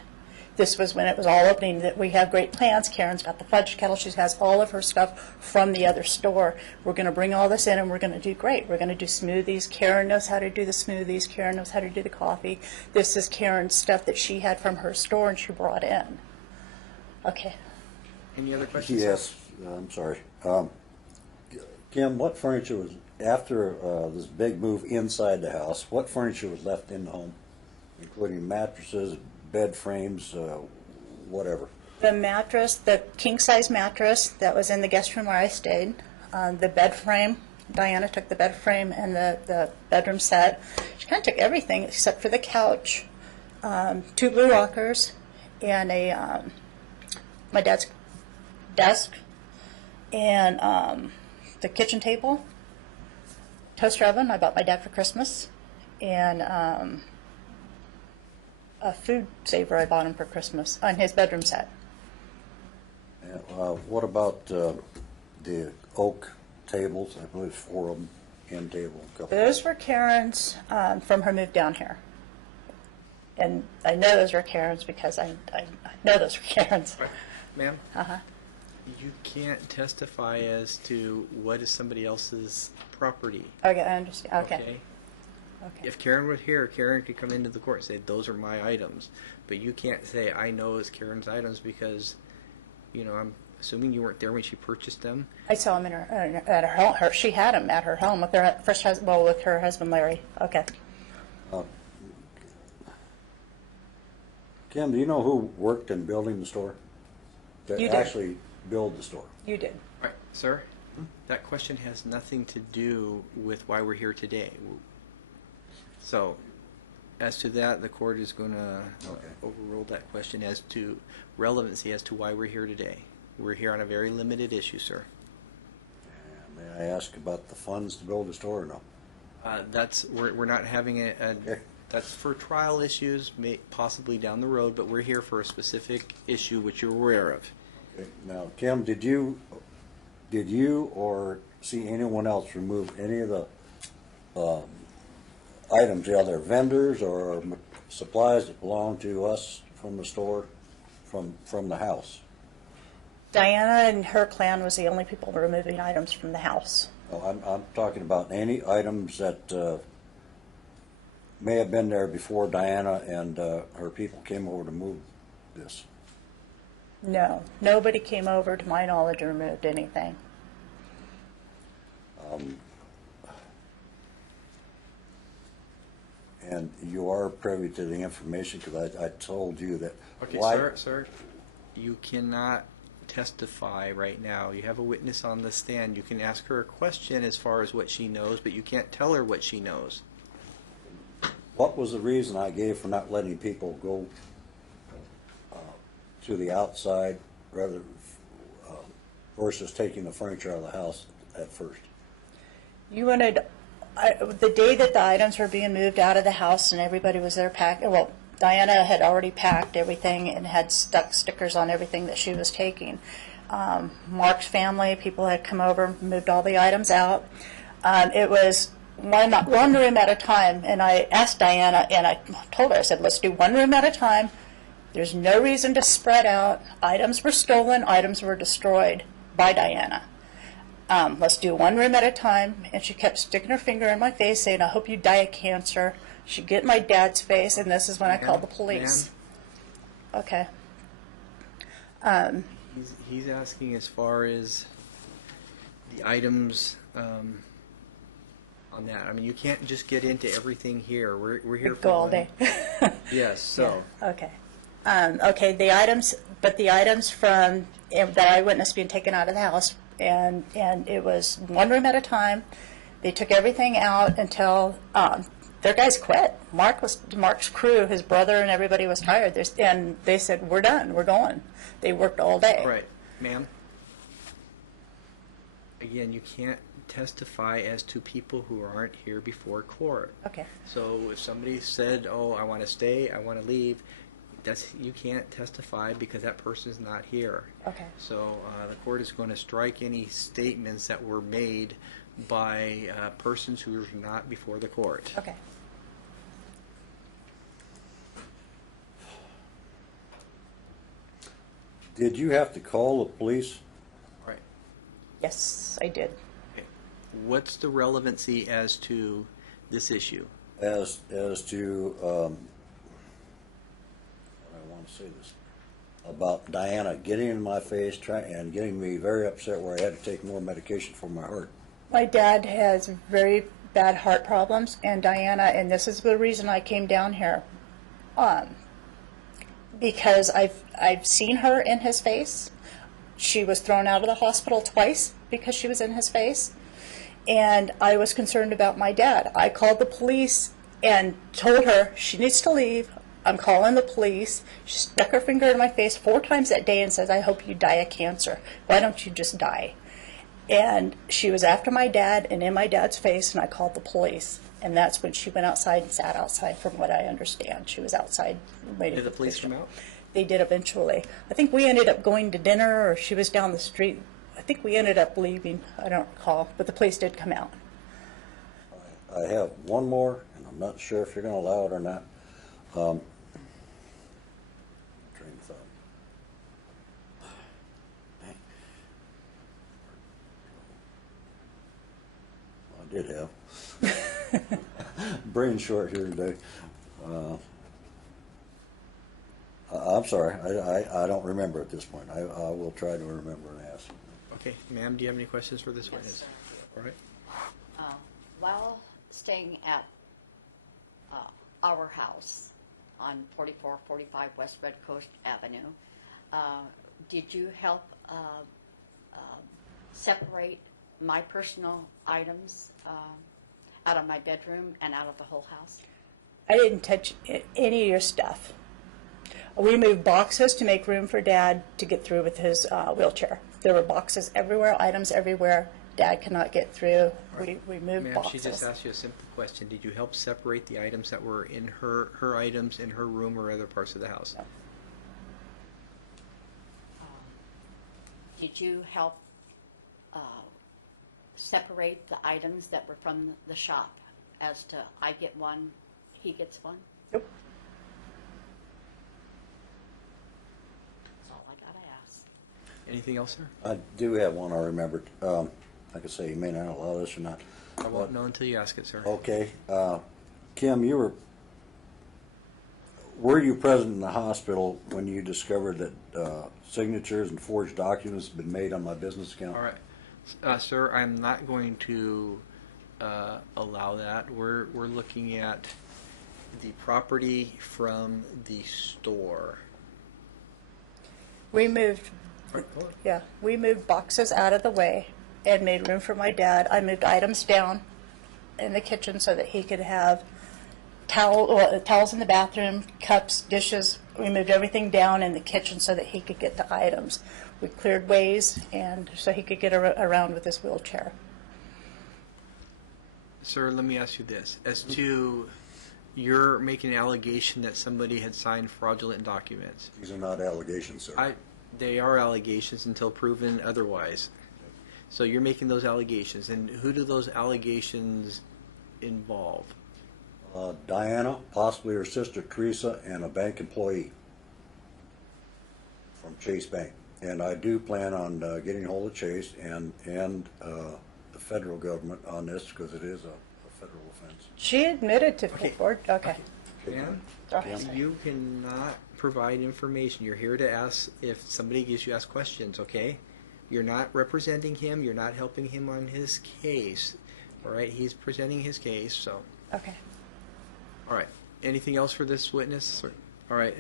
This was when it was all opening, that we have great plans. Karen's got the fudge kettle. She has all of her stuff from the other store. We're going to bring all this in, and we're going to do great. We're going to do smoothies. Karen knows how to do the smoothies. Karen knows how to do the coffee. This is Karen's stuff that she had from her store, and she brought in. Okay. Any other questions? Yes, I'm sorry. Kim, what furniture was, after this big move inside the house, what furniture was left in the home, including mattresses, bed frames, whatever? The mattress, the king-size mattress that was in the guest room where I stayed, the bed frame, Diana took the bed frame and the bedroom set. She kind of took everything except for the couch, 2 blue rockers, and my dad's desk, and the kitchen table, toaster oven I bought my dad for Christmas, and a food saver I bought him for Christmas on his bedroom set. And, what about the oak tables? I believe 4 of them, end table, a couple. Those were Karen's from her move down here. And I know those were Karen's because I know those were Karen's. Ma'am? Uh-huh. You can't testify as to what is somebody else's property. Okay, I understand. Okay. Okay? If Karen were here, Karen could come into the court and say, those are my items. But you can't say, I know it's Karen's items because, I'm assuming you weren't there when she purchased them. I saw them at her home. She had them at her home with her first husband, with her husband Larry. Okay. Kim, do you know who worked in building the store? That You did. actually built the store? You did. All right, sir, that question has nothing to do with why we're here today. So, as to that, the court is going to overrule that question as to relevancy as to why we're here today. We're here on a very limited issue, sir. May I ask about the funds to build the store or no? We're not having Okay. that's for trial issues, possibly down the road, but we're here for a specific issue which you're aware of. Okay. Now, Kim, did you or see anyone else remove any of the items, the other vendors or supplies that belong to us from the store, from the house? Diana and her clan was the only people removing items from the house. No, I'm talking about any items that may have been there before Diana and her people came over to move this. No, nobody came over to my knowledge and removed anything. And you are privy to the information because I told you that. Okay, sir, you cannot testify right now. You have a witness on the stand. You can ask her a question as far as what she knows, but you can't tell her what she knows. What was the reason I gave for not letting people go to the outside rather versus taking the furniture out of the house at first? You wanted, the day that the items were being moved out of the house and everybody was there packing, well, Diana had already packed everything and had stuck stickers on everything that she was taking. Mark's family, people had come over, moved all the items out. It was one room at a time, and I asked Diana, and I told her, I said, let's do one room at a time. There's no reason to spread out. Items were stolen, items were destroyed by Diana. Let's do one room at a time. And she kept sticking her finger in my face saying, I hope you die of cancer. She'd get in my dad's face, and this is when I called the police. Okay. He's asking as far as the items on that. I mean, you can't just get into everything here. We're here for Go all day. Yes, so. Yeah. Okay. Okay, the items from that eyewitness being taken out of the house, and it was one room at a time. They took everything out until their guys quit. Mark's crew, his brother and everybody was tired. And they said, we're done, we're going. They worked all day. Right. Ma'am? Again, you can't testify as to people who aren't here before court. Okay. So if somebody said, "Oh, I want to stay, I want to leave," you can't testify because that person's not here. Okay. So the court is going to strike any statements that were made by persons who are not before the court. Okay. Did you have to call the police? Right. Yes, I did. Okay. What's the relevancy as to this issue? As to, I want to say this, about Diana getting in my face and getting me very upset where I had to take more medication for my heart. My dad has very bad heart problems, and Diana, and this is the reason I came down here, because I've seen her in his face. She was thrown out of the hospital twice because she was in his face, and I was concerned about my dad. I called the police and told her she needs to leave. I'm calling the police. She stuck her finger in my face 4 times that day and says, "I hope you die of cancer. Why don't you just die?" And she was after my dad and in my dad's face, and I called the police. And that's when she went outside and sat outside, from what I understand. She was outside waiting. Did the for police come out? They did eventually. I think we ended up going to dinner, or she was down the street. I think we ended up leaving. I don't recall, but the police did come out. I have one more, and I'm not sure if you're going to allow it or not. Train of thought. I did have. Brain short here today. I'm sorry. I don't remember at this point. I will try to remember and ask. Okay, ma'am, do you have any questions for this Yes, witness? sir. All right. While staying at our house on 4445 West Red Coast Avenue, did you help separate my personal items out of my bedroom and out of the whole house? I didn't touch any of your stuff. We moved boxes to make room for Dad to get through with his wheelchair. There were boxes everywhere, items everywhere. Dad cannot get through. We moved Ma'am, boxes. she just asked you a simple question. Did you help separate the items that were in her items in her room or other parts of the house? No. Did you help separate the items that were from the shop as to I get one, he gets one? Nope. That's all I gotta ask. Anything else, sir? I do have one I remembered. Like I say, you may not allow this or not. I won't know until you ask it, sir. Okay. Kim, were you present in the hospital when you discovered that signatures and forged documents had been made on my business account? All right. Sir, I'm not going to allow that. We're looking at the property from the store. We moved, All right, go on. yeah, we moved boxes out of the way and made room for my dad. I moved items down in the kitchen so that he could have towels in the bathroom, cups, dishes. We moved everything down in the kitchen so that he could get the items. We cleared ways and so he could get around with his wheelchair. Sir, let me ask you this. As to you're making an allegation that somebody had signed fraudulent documents. These are not allegations, sir. They are allegations until proven otherwise. So you're making those allegations. And who do those allegations involve? Diana, possibly her sister Theresa, and a bank employee from Chase Bank. And I do plan on getting hold of Chase and the federal government on this because it is a federal offense. She admitted to Okay. Ford. Okay. Ma'am, Okay. you cannot provide information. You're here to ask if somebody gives you ask questions, okay? You're not representing him. You're not helping him on his case. All right? He's presenting his case, so. Okay. All right. Anything else for this witness? Sir? All right.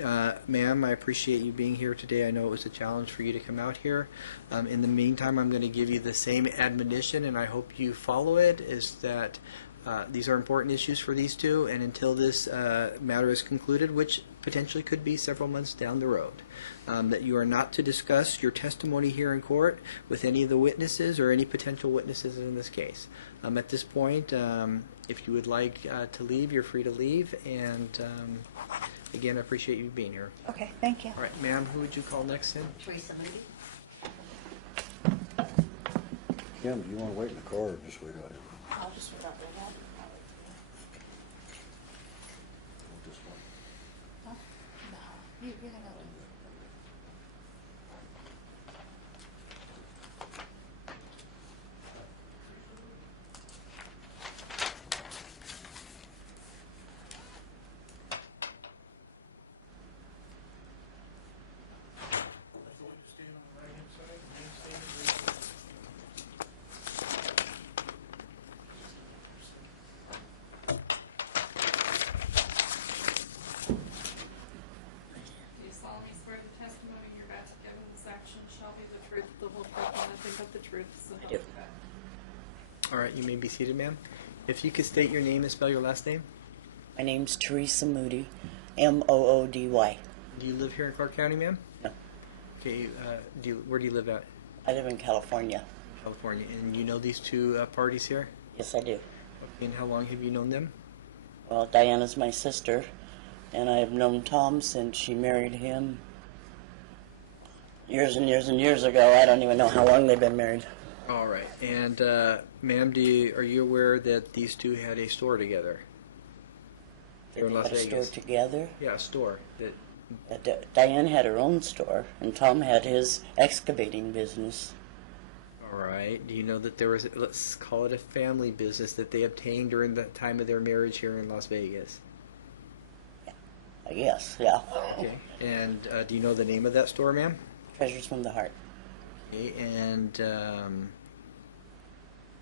Ma'am, I appreciate you being here today. I know it was a challenge for you to come out here. In the meantime, I'm going to give you the same admonition, and I hope you follow it, is that these are important issues for these two, and until this matter is concluded, which potentially could be several months down the road. That you are not to discuss your testimony here in court with any of the witnesses or any potential witnesses in this case. At this point, if you would like to leave, you're free to leave. And again, I appreciate you being here. Okay, thank you. All right, ma'am, who would you call next then? Theresa Moody. Kim, do you want to wait in the car or just wait out here? I'll just without the wall. Just wait. No, you hang out. Stand on the right-hand side, and then stand and raise your hand. Do you solemnly swear the testimony you're about to give in this action shall be the truth, the whole truth, and nothing but the truth, so help you God? All right, you may be seated, ma'am. If you could state your name and spell your last name. My name's Theresa Moody, Moody. Do you live here in Clark County, ma'am? No, Okay, where do you live at? I live in California. California. And you know these two parties here? Yes, I do. Okay, and how long have you known them? Well, Diana's my sister, and I've known Tom since she married him years and years and years ago. I don't even know how long they've been married. All right. And, ma'am, are you aware that these two had a store together? They Here in Las had a store Vegas. together. Yeah, a store. Diane had her own store, and Tom had his excavating business. All right. Do you know that there was, let's call it a family business that they obtained during the time of their marriage here in Las Vegas? Yes, yeah. Okay. And do you know the name of that store, ma'am? Treasures from the Heart. Okay. And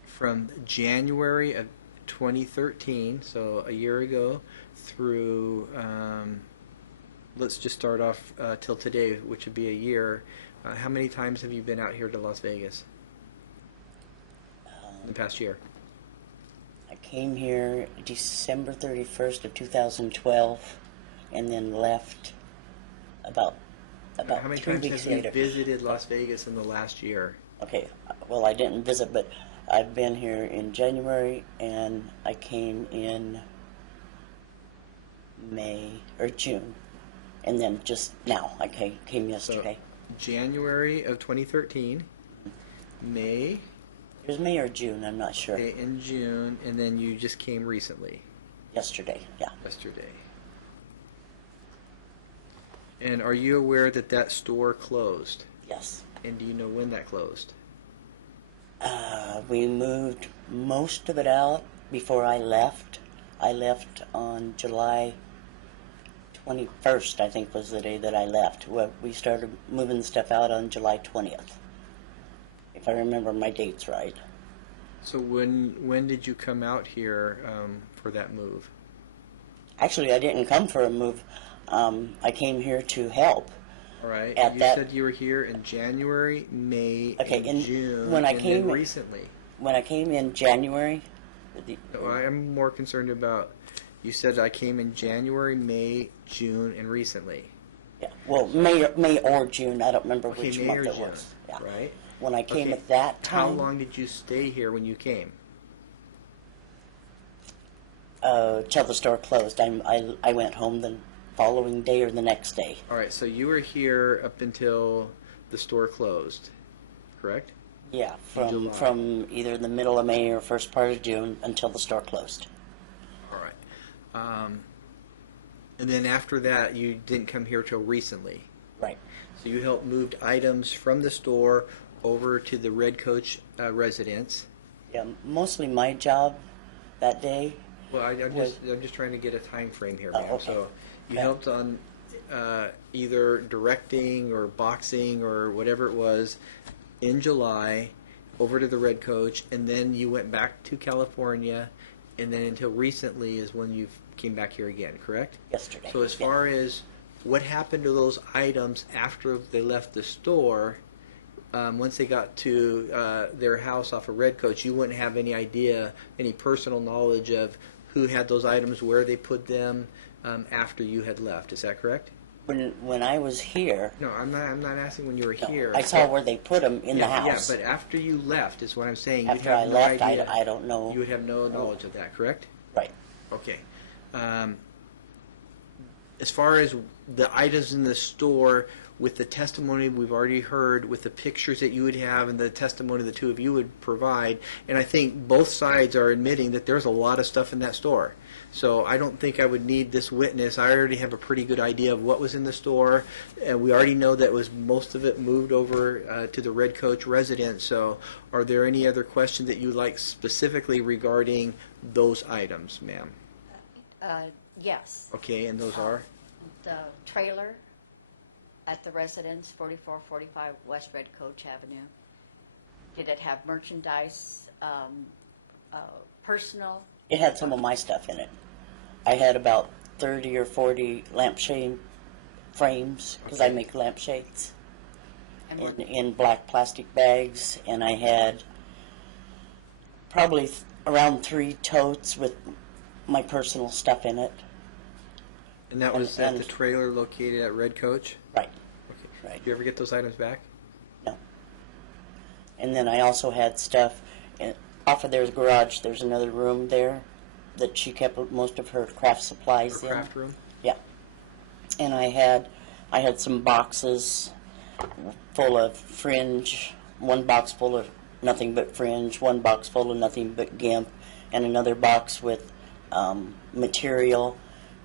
from January of 2013, so a year ago, through, let's just start off till today, which would be a year. How many times have you been out here to Las Vegas in the past year? I came here December 31st of 2012, and then left about How many 3 times weeks have you later. visited Las Vegas in the last year? Okay, well, I didn't visit, but I've been here in January, and I came in May or June, and then just now I came yesterday. January of 2013, May, It was May or June, I'm not sure. May and June, and then you just came recently, Yesterday, yeah. yesterday. And are you aware that that store closed? Yes. And do you know when that closed? We moved most of it out before I left. I left on July 21st, I think was the day that I left. Well, we started moving stuff out on July 20th, if I remember my dates right. So when did you come out here for that move? Actually, I didn't come for a move. I came here to help. All right. At You that- said you were here in January, May, Okay, and in- June, when I and came- then recently. When I came in January, No, I am more concerned about, you said I came in January, May, June, and recently. yeah, well, May or June, I don't remember Okay, which May month or it June, was. Yeah. right? When I came Okay, at that How time, long did you stay here when you came? till the store closed. I went home the following day or the next day. All right, so you were here up until the store closed, correct? Yeah, July. from either the middle of May or first part of June until the store closed. All right. And then after that, you didn't come here till recently. Right. So you helped move items from the store over to the Red Coach residence. Yeah, mostly my job that day. Well, I'm Was- just trying to get a time frame here, Oh, ma'am. okay. So you Yeah. helped on either directing or boxing or whatever it was in July over to the Red Coach, and then you went back to California, and then until recently is when you came back here again, correct? Yesterday. So as Yeah. far as what happened to those items after they left the store, once they got to their house off of Red Coach, you wouldn't have any idea, any personal knowledge of who had those items, where they put them, after you had left. Is that correct? When I was here, No, I'm not asking when you were here. I saw where they put them in the house. Yeah, but after you left is what I'm saying. After you'd have I no left, idea. I don't know. You would have no knowledge of that, correct? Right. Okay. As far as the items in the store, with the testimony we've already heard, with the pictures that you would have and the testimony the two of you would provide, and I think both sides are admitting that there's a lot of stuff in that store. So I don't think I would need this witness. I already have a pretty good idea of what was in the store, and we already know that was most of it moved over to the Red Coach residence. So are there any other questions that you'd like specifically regarding those items, ma'am? Yes. Okay, and those are? The trailer at the residence, 4445 West Red Coach Avenue. Did it have merchandise, personal? It had some of my stuff in it. I had about 30 or 40 lampshade frames, because I make lampshades, And in black plastic bags, and I had probably around 3 totes with my personal stuff in it. And that was at and- the trailer located at Red Coach? Right. Okay. Right. Did you ever get those items back? No. And then I also had stuff off of their garage. There's another room there that she kept most of her craft supplies Or in. craft room? Yeah. And I had some boxes full of fringe, one box full of nothing but fringe, one box full of nothing but gimp, and another box with material,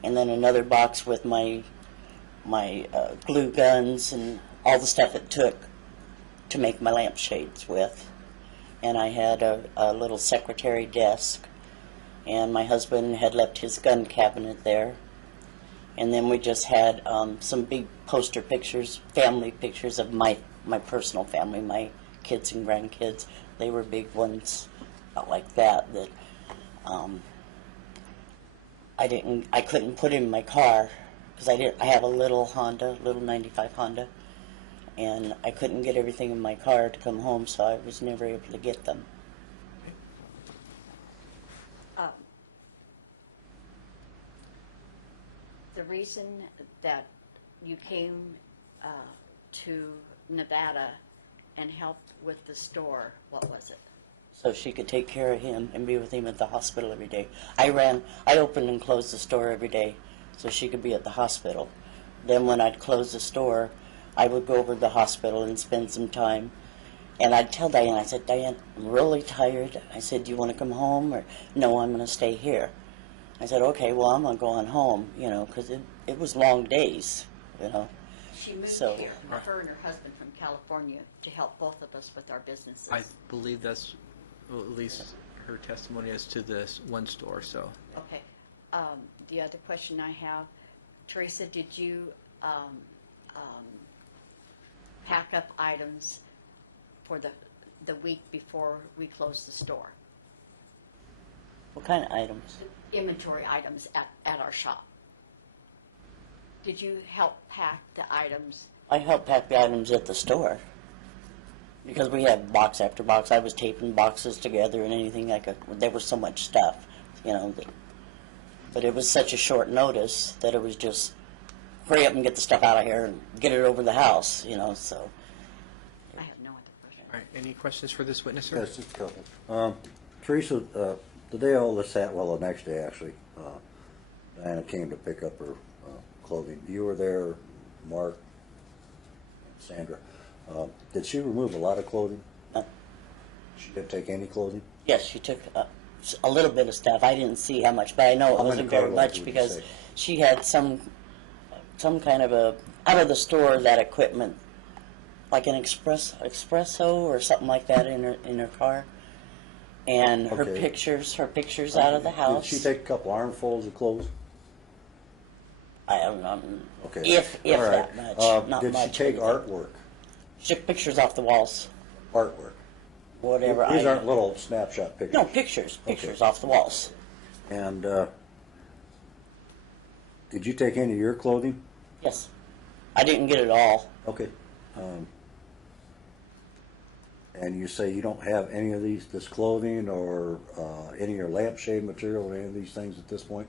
and then another box with my glue guns and all the stuff it took to make my lampshades with. And I had a little secretary desk, and my husband had left his gun cabinet there. And then we just had some big poster pictures, family pictures of my personal family, my kids and grandkids. They were big ones like that I couldn't put in my car because I have a little Honda, little 95 Honda, and I couldn't get everything in my car to come home, so I was never able to get them. the reason that you came to Nevada and helped with the store, what was it? So she could take care of him and be with him at the hospital every day. I opened and closed the store every day so she could be at the hospital. Then when I'd close the store, I would go over to the hospital and spend some time. And I'd tell Diane, I said, Diane, I'm really tired. I said, do you want to come home? Or, no, I'm going to stay here. I said, okay, well, I'm going to go on home, because it was long days, She moved So- here, her and her husband from California, to help both of us with our businesses. I believe that's at least her testimony as to this one store, so. Okay. The other question I have, Theresa, did you pack up items for the week before we closed the store? What kind of items? Inventory items at our shop. Did you help pack the items? I helped pack the items at the store. Because we had box after box. I was taping boxes together and anything I could. There was so much stuff, But it was such a short notice that it was just hurry up and get the stuff out of here and get it over the house, so. I have no other questions. All right, any questions for this witness, sir? Yes, just a couple. Teresa, the day all this happened, well, the next day actually, Diana came to pick up her clothing. You were there, Mark, Sandra. Did she remove a lot of clothing? She didn't take any clothing? Yes, she took a little bit of stuff. I didn't see how much, but I know it How many wasn't very carloads much would you because say? she had some kind of out of the store, that equipment, like an espresso or something like that in her car. And her Okay. pictures out of the house. Did she take a couple armfuls of clothes? I don't know. Okay. If All right. that much, not did much. she take anything. artwork? She took pictures off the walls. Artwork. Whatever. These aren't little snapshot pictures. No, pictures off the walls. And did you take any of your clothing? Yes. I didn't get it all. Okay. And you say you don't have any of this clothing or any of your lampshade material or any of these things at this point?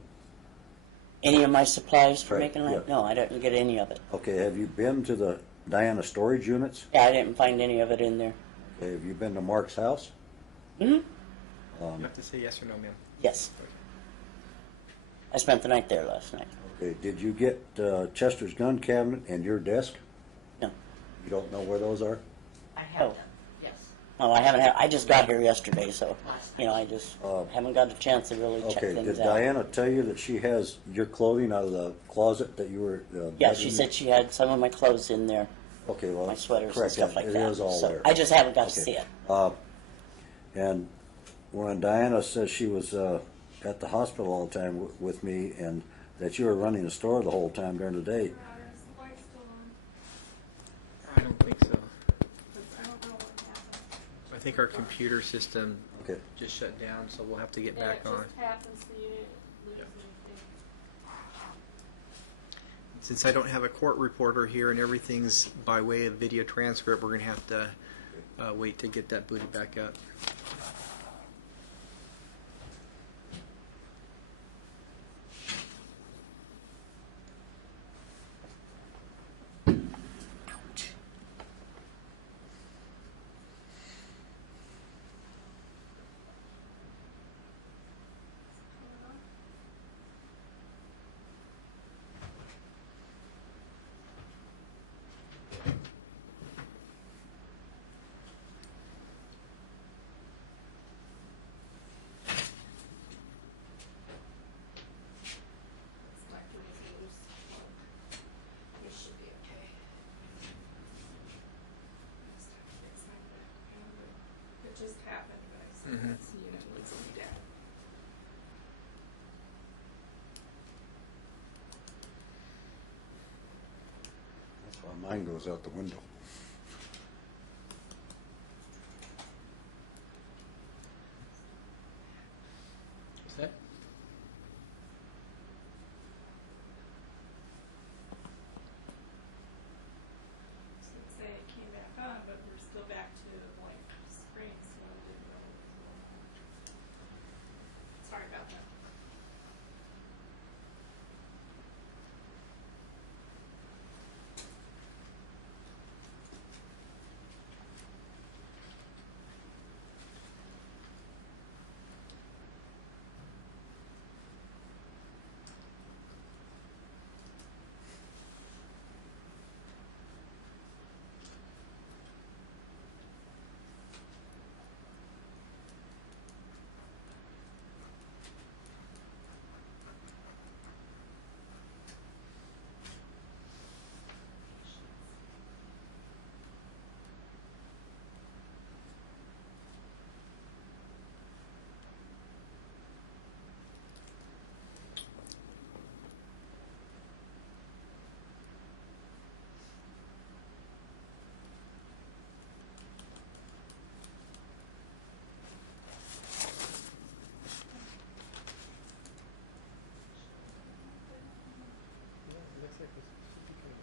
Any of my supplies for Right, making that? yeah. No, I didn't get any of it. Okay, have you been to the Diana storage units? Yeah, I didn't find any of it in there. Okay, have you been to Mark's house? You have to say yes or no, ma'am. Yes. I spent the night there last night. Okay, did you get Chester's gun cabinet and your desk? No. You don't know where those are? I have Oh. them, yes. No, I haven't had, I just got here yesterday, so, I just haven't got a chance to really check Okay, things did out. Diana tell you that she has your clothing out of the closet that you were? Yeah, she said she had some of my clothes in there, Okay, well, my sweaters and correct, stuff like it that. is all So there. I just haven't got to Okay. see it. And when Diana says she was at the hospital all the time with me, and that you were running the store the whole time during the day, Is the light still on? I don't think so. 'Cause I don't know what happened. I think our computer system okay, just shut down, so we'll have to get And back it on. just happens so you didn't lose Yeah. anything. Since I don't have a court reporter here and everything's by way of video transcript, we're going to have to wait to get that booted back up. It's not gonna be loose. It should be okay. It's not good. It just happened, but I said that's the unit needs to be down. that's why mine goes out the window. Is that? So it'd say it came back on, but we're still back to like spring, so I didn't know. Sorry about that.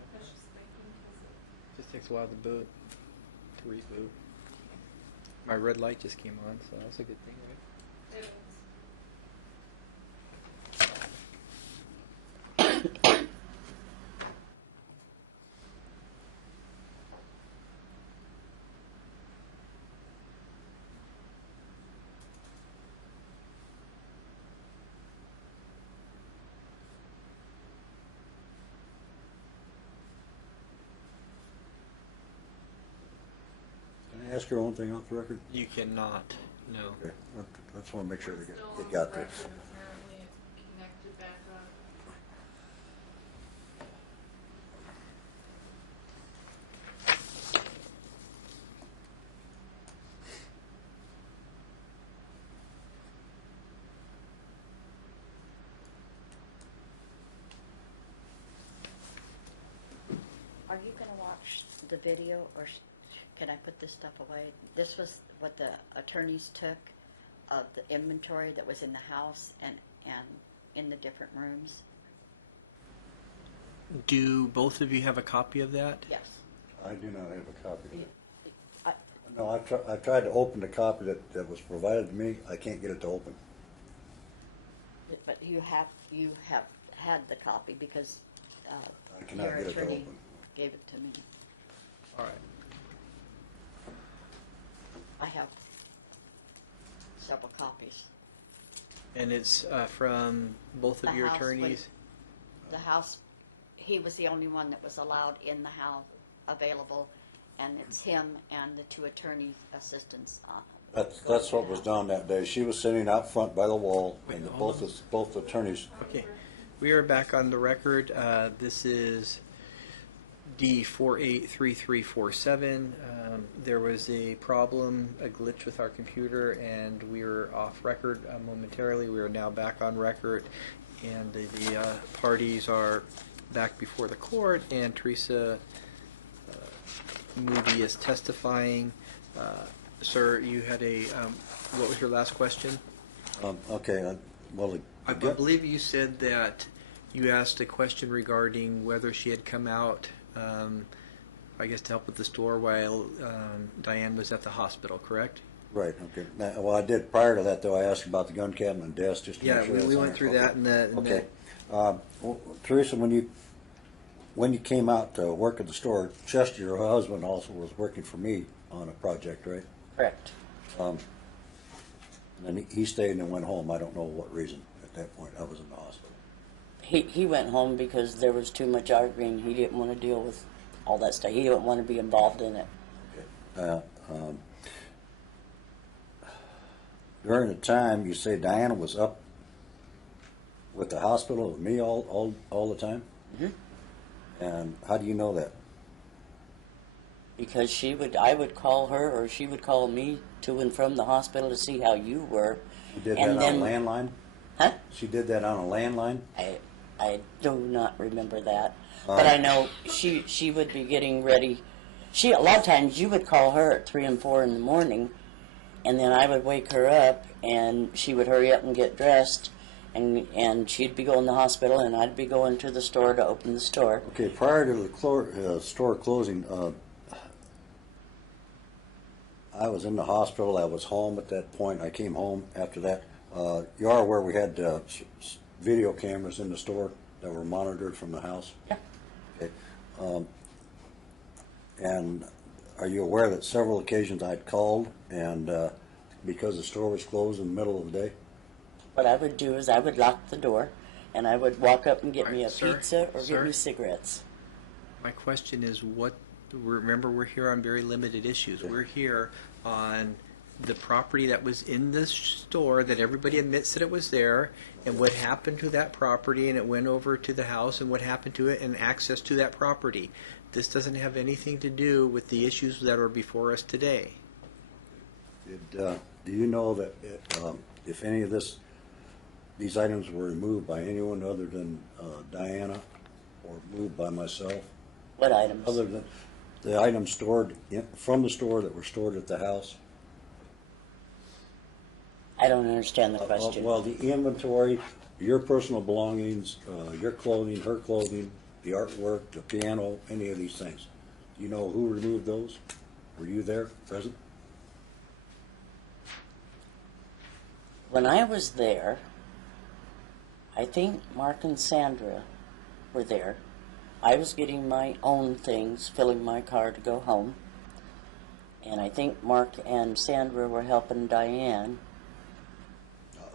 I was just thinking, 'cause Just takes a while to boot, to reboot. My red light just came on, so that's a good thing, right? it is. Can I ask her one thing off the record? You cannot, no. Okay, I just want to make sure Still they on got the this. record, apparently it connected back up. Are you gonna watch the video, or can I put this stuff away? This was what the attorneys took of the inventory that was in the house and in the different rooms. Do both of you have a copy of that? Yes. I do not have a copy of it. I- No, I've tried to open the copy that was provided to me. I can't get it to open. But you have had the copy because I cannot your get it to attorney open. gave it to me. All right. I have several copies. And it's from both of The your house would- attorneys? The house, he was the only one that was allowed in the house available, and it's him and the two attorney assistants. That's what was done that day. She was sitting out front by the wall, and Wait, hold on. both attorneys. Okay, we are back on the record. This is D483347. There was a problem, a glitch with our computer, and we were off record momentarily. We are now back on record, and the parties are back before the court, and Theresa Moody is testifying. Sir, you had a, what was your last question? Okay, well, I believe you said that you asked a question regarding whether she had come out, I guess, to help with the store while Diane was at the hospital, correct? right, okay. Now, well, I did prior to that, though. I asked about the gun cabinet and desk, just to Yeah, make sure we that's on went there. through that in the. Okay. Well, Theresa, when you came out to work at the store, Chester, your husband, also was working for me on a project, right? Correct. And then he stayed and then went home. I don't know what reason at that point. I was in the hospital. He went home because there was too much arguing. He didn't want to deal with all that stuff. He didn't want to be involved in it. Okay. During the time, you say Diana was up with the hospital with me all the time? Mhm. And how do you know that? Because I would call her, or she would call me to and from the hospital to see how you were. She did And that then- on a landline? Huh? She did that on a landline? I do not remember that, All but right. I know she would be getting ready. A lot of times you would call her at 3 and 4 in the morning, and then I would wake her up, and she would hurry up and get dressed, and she'd be going to the hospital, and I'd be going to the store to open the store. Okay, prior to the store closing, I was in the hospital. I was home at that point. I came home after that. You are aware we had video cameras in the store that were monitored from the house? Yeah. Okay. And are you aware that several occasions I'd called and because the store was closed in the middle of the day? What I would do is I would lock the door, and I would walk up and get me a Alright, sir, pizza or sir. get me cigarettes. My question is, remember, we're here on very limited issues. We're here on the property that was in the store that everybody admits that it was there, and what happened to that property, and it went over to the house, and what happened to it, and access to that property. This doesn't have anything to do with the issues that are before us today. Do you know that if any of these items were removed by anyone other than Diana or moved by myself? What items? Other than the items stored from the store that were stored at the house? I don't understand the question. Well, the inventory, your personal belongings, your clothing, her clothing, the artwork, the piano, any of these things. Do you know who removed those? Were you there, present? When I was there, I think Mark and Sandra were there. I was getting my own things, filling my car to go home. And I think Mark and Sandra were helping Diane.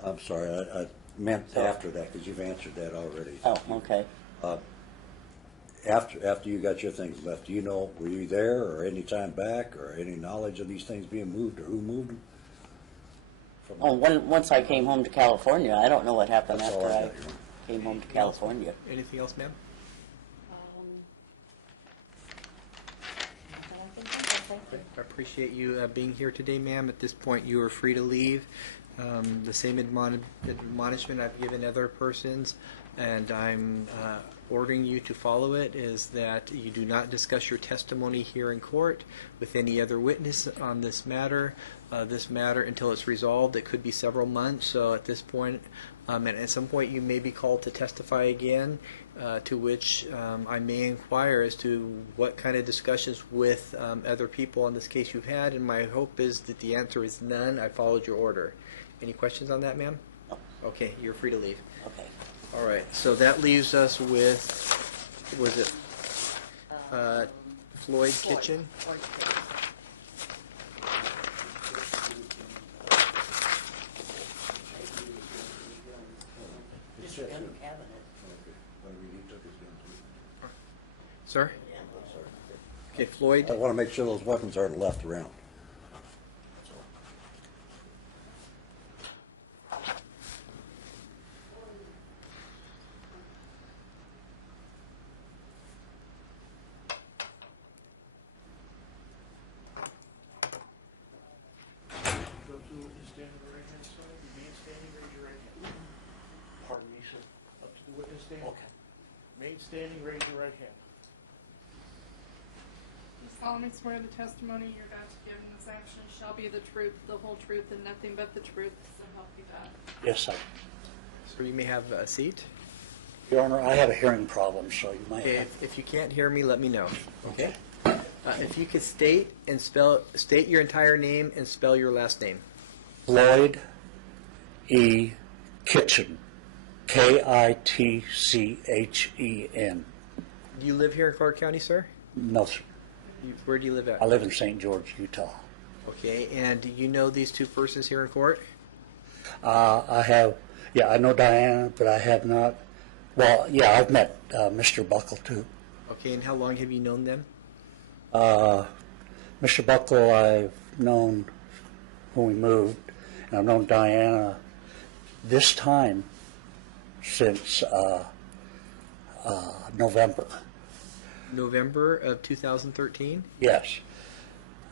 I'm sorry, I meant after that, because you've answered that already. Oh, okay. After you got your things left, do you know, were you there or any time back or any knowledge of these things being moved or who moved them? Oh, once I came home to California, I don't know what happened That's after all I I got, Your Honor. came home to California. Anything else, ma'am? I appreciate you being here today, ma'am. At this point, you are free to leave. The same admonishment I've given other persons, and I'm ordering you to follow it, is that you do not discuss your testimony here in court with any other witness on this matter. This matter, until it's resolved, it could be several months. So at this point, and at some point, you may be called to testify again, to which I may inquire as to what kind of discussions with other people on this case you've had, and my hope is that the answer is none. I followed your order. Any questions on that, ma'am? Okay, you're free to leave. Okay. All right, so that leaves us with, was it Floyd Kitchen? Floyd Kitchen. Just your gun cabinet. Sir? Okay, Floyd. I want to make sure those weapons aren't left around. Go to the witness, stand on the right-hand side, remain standing, raise your right hand. Pardon me, sir. Up to the witness stand. Okay. Remain standing, raise your right hand. You solemnly swear the testimony you're about to give in this action shall be the truth, the whole truth, and nothing but the truth, so help you God. Yes, sir. So you may have a seat. Your Honor, I have a hearing problem, so you might Okay, have... if you can't hear me, let me know. Okay. If you could state your entire name and spell your last name. Lloyd E. Kitchen. Kitchen. Do you live here in Clark County, sir? No, sir. Where do you live at? I live in St. George, Utah. Okay, and do you know these two persons here in court? I know Diana, but I have not... Well, yeah, I've met Mr. Buckle, too. Okay, and how long have you known them? Mr. Buckle I've known when we moved, and I've known Diana this time since November. November of 2013? Yes.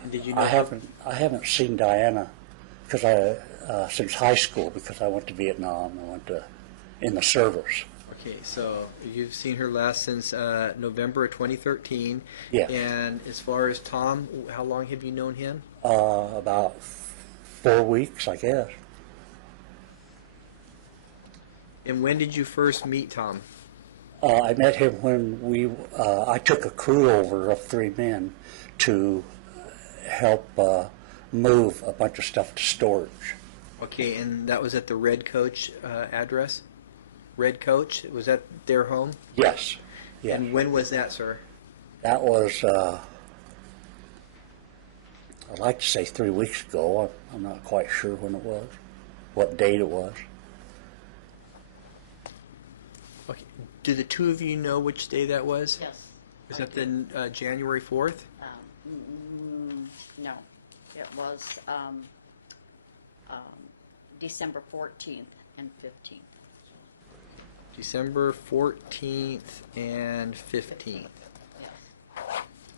And did you know I haven't seen Diana because since high school, because I went to Vietnam. I went in the service. Okay, so you've seen her last since November of 2013. Yes. And as far as Tom, how long have you known him? About 4 weeks, I guess. And when did you first meet Tom? I met him when I took a crew over of 3 men to help move a bunch of stuff to storage. Okay, and that was at the Red Coach address? Red Coach, was that their home? Yes. Yes. And when was that, sir? That was, I'd like to say 3 weeks ago. I'm not quite sure when it was, what date it was. Okay, do the two of you know which day that was? Yes. Was that the January 4th? No, it was December 14th and 15th. December 14th and 15th. Yes.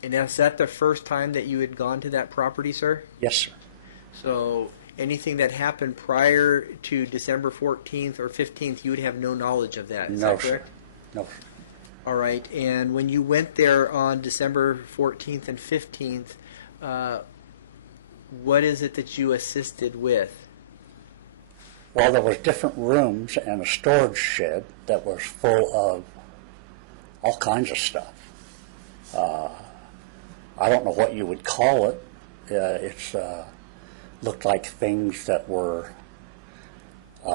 And is that the first time that you had gone to that property, sir? Yes, sir. So anything that happened prior to December 14th or 15th, you would have no knowledge of that. Is No, that sir. correct? No, sir. All right. And when you went there on December 14th and 15th, what is it that you assisted with? Well, there was different rooms and a storage shed that was full of all kinds of stuff. I don't know what you would call it. It's looked like things that were,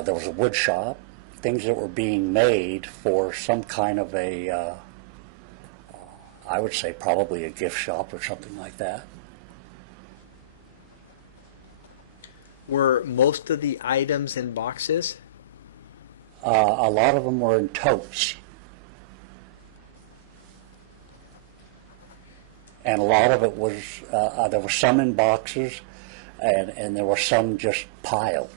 there was a wood shop, things that were being made for some kind of a, I would say probably a gift shop or something like that. Were most of the items in boxes? A lot of them were in totes. And a lot of it was, there were some in boxes, and there were some just piled.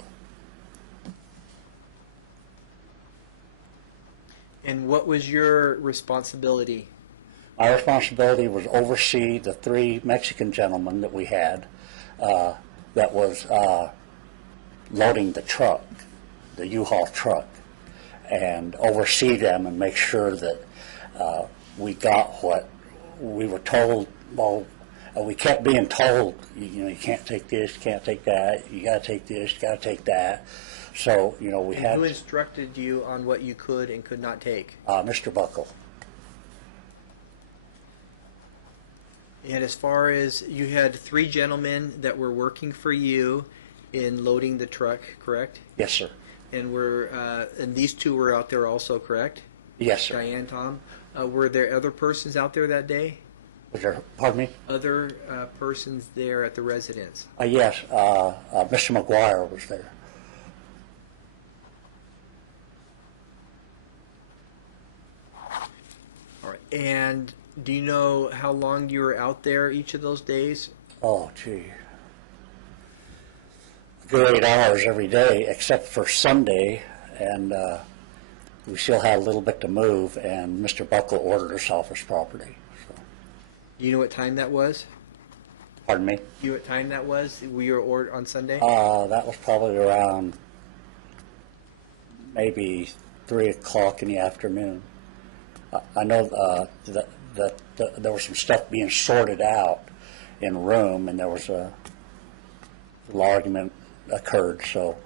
And what was your responsibility? My responsibility was oversee the 3 Mexican gentlemen that we had that was loading the truck, the U-Haul truck, and oversee them and make sure that we got what we were told. Well, we kept being told, you know, you can't take this, you can't take that, you got to take this, you got to take that. So, you know, we And had... who instructed you on what you could and could not take? Mr. Buckle. And as far as you had 3 gentlemen that were working for you in loading the truck, correct? Yes, sir. And these two were out there also, correct? Yes, sir. Diane, Tom. Were there other persons out there that day? Was there, pardon me? Other persons there at the residence? Yes, Mr. McGuire was there. All right. And do you know how long you were out there each of those days? Oh, gee. Good 8 hours every day, except for Sunday, and we still had a little bit to move, and Mr. Buchele ordered us off his property. So. Do you know what time that was? Pardon me? Do you know what time that was? We were ordered on Sunday? That was probably around maybe 3 o'clock in the afternoon. I know that there was some stuff being sorted out in a room, and there was a little argument occurred, so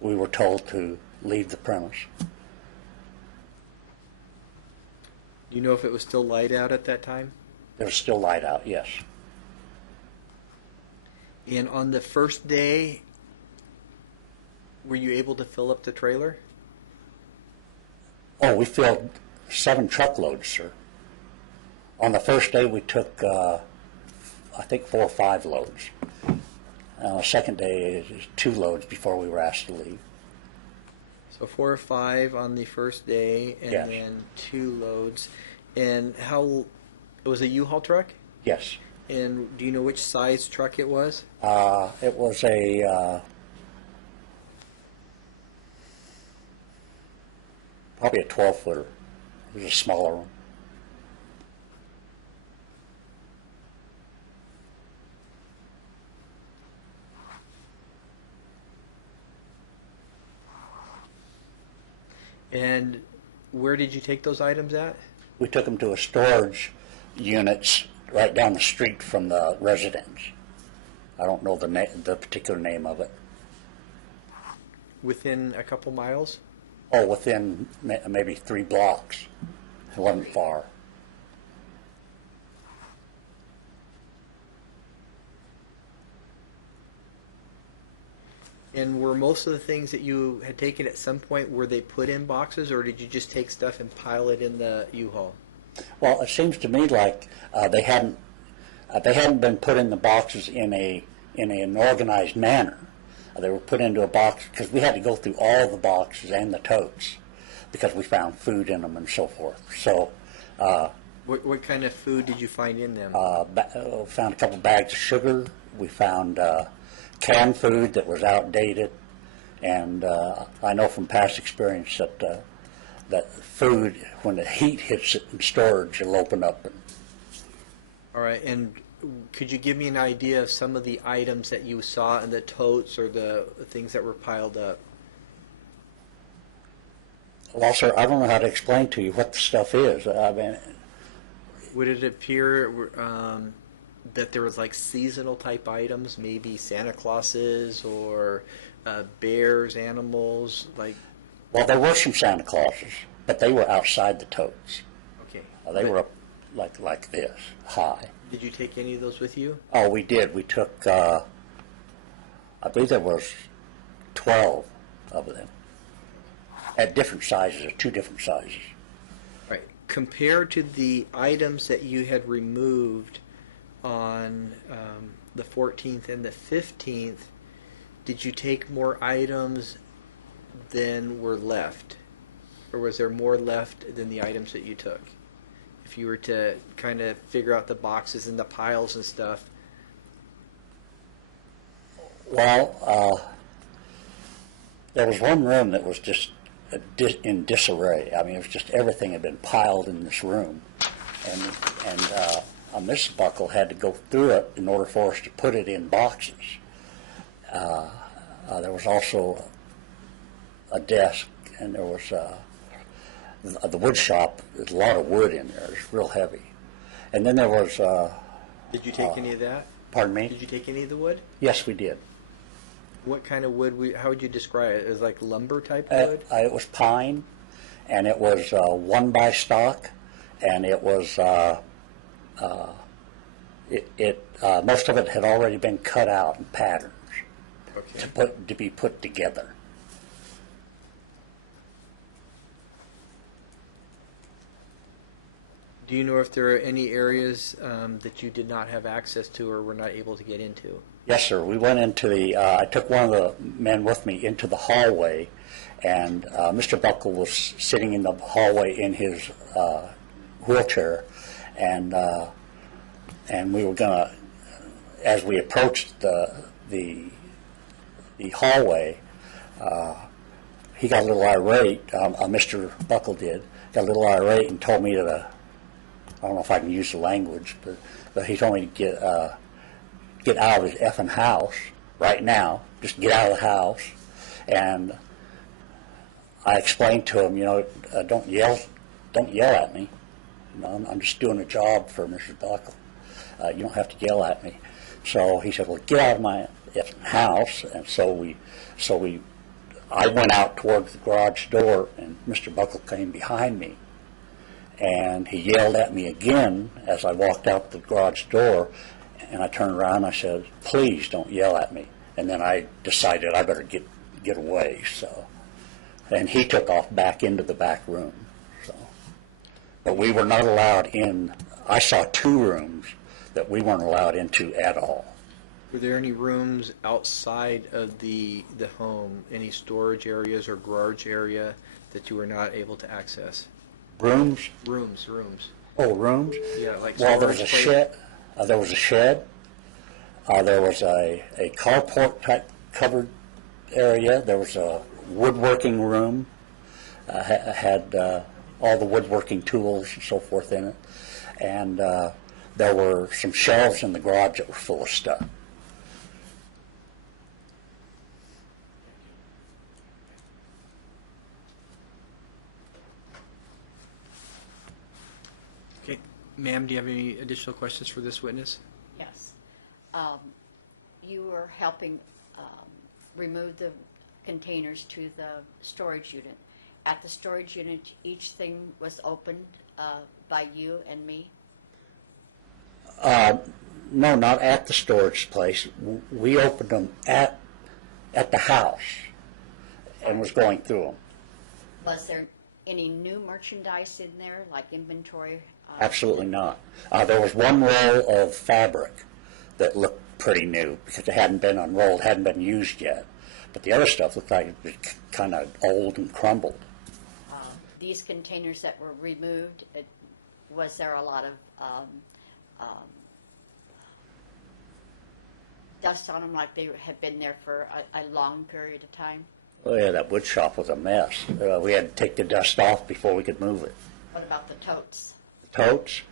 we were told to leave the premise. Do you know if it was still light out at that time? There was still light out, yes. And on the first day, were you able to fill up the trailer? Oh, we filled 7 truckloads, sir. On the first day, we took, I think, 4 or 5 loads. Second day, it was 2 loads before we were asked to leave. So 4 or 5 on the first day, and Yes. then 2 loads. And how, it was a U-Haul truck? Yes. And do you know which size truck it was? It was a probably a 12-footer. It was a smaller one. And where did you take those items at? We took them to a storage units right down the street from the residence. I don't know the particular name of it. Within a couple miles? Oh, within maybe 3 blocks. It wasn't far. And were most of the things that you had taken at some point, were they put in boxes, or did you just take stuff and pile it in the U-Haul? Well, it seems to me like they hadn't been put in the boxes in an organized manner. They were put into a box because we had to go through all the boxes and the totes because we found food in them and so forth. So, What kind of food did you find in them? found a couple bags of sugar. We found canned food that was outdated, and I know from past experience that that food, when the heat hits it in storage, it'll open up. All right, and could you give me an idea of some of the items that you saw in the totes or the things that were piled up? Well, sir, I don't know how to explain to you what the stuff is. I mean, Would it appear that there was like seasonal type items, maybe Santa Clauses or bears, animals, like? well, there were some Santa Clauses, but they were outside the totes. Okay. They were up like this, high. Did you take any of those with you? Oh, we did. We took, I believe there was 12 of them at different sizes, 2 different sizes. Right. Compared to the items that you had removed on the 14th and the 15th, did you take more items than were left? Or was there more left than the items that you took? If you were to kind of figure out the boxes and the piles and stuff. Well, there was one room that was just in disarray. I mean, it was just everything had been piled in this room. And Mrs. Buchele had to go through it in order for us to put it in boxes. There was also a desk, and there was the wood shop. There's a lot of wood in there. It's real heavy. And then there was... Did you take any of that? Pardon me? Did you take any of the wood? Yes, we did. What kind of wood? How would you describe it? It was like lumber type wood? It was pine, and it was 1x stock, and it was... most of it had already been cut out in patterns. Okay. to be put together. Do you know if there are any areas that you did not have access to or were not able to get into? Yes, sir. We went into the, I took one of the men with me into the hallway, and Mr. Buckle was sitting in the hallway in his wheelchair, and we were going to, as we approached the hallway, he got a little irate, Mr. Buckle did, got a little irate and told me to, I don't know if I can use the language, but he told me to get out of his effing house right now. Just get out of the house. And I explained to him, don't yell at me. I'm just doing a job for Mr. Buckle. You don't have to yell at me. So he said, well, get out of my effing house. And I went out towards the garage door, and Mr. Buckle came behind me. And he yelled at me again as I walked out the garage door, and I turned around and I said, please don't yell at me. And then I decided I better get away. So, and he took off back into the back room. So, but we were not allowed in. I saw 2 rooms that we weren't allowed into at all. Were there any rooms outside of the home, any storage areas or garage area that you were not able to access? Rooms? Rooms. Oh, rooms? Yeah, like well, there was a storage shed. There was a shed. There was a carport type covered area. There was a woodworking room. Had all the woodworking tools and so forth in it. And there were some shelves in the garage that were full of stuff. Okay. Ma'am, do you have any additional questions for this witness? Yes. You were helping remove the containers to the storage unit. At the storage unit, each thing was opened by you and me? No, not at the storage place. We opened them at the house and was going through them. Was there any new merchandise in there, like inventory? Absolutely not. There was one roll of fabric that looked pretty new because it hadn't been unrolled, hadn't been used yet. But the other stuff looked like it was kind of old and crumbled. These containers that were removed, was there a lot of dust on them, like they had been there for a long period of time? Oh yeah, that wood shop was a mess. We had to take the dust off before we could move it. What about the totes? The totes,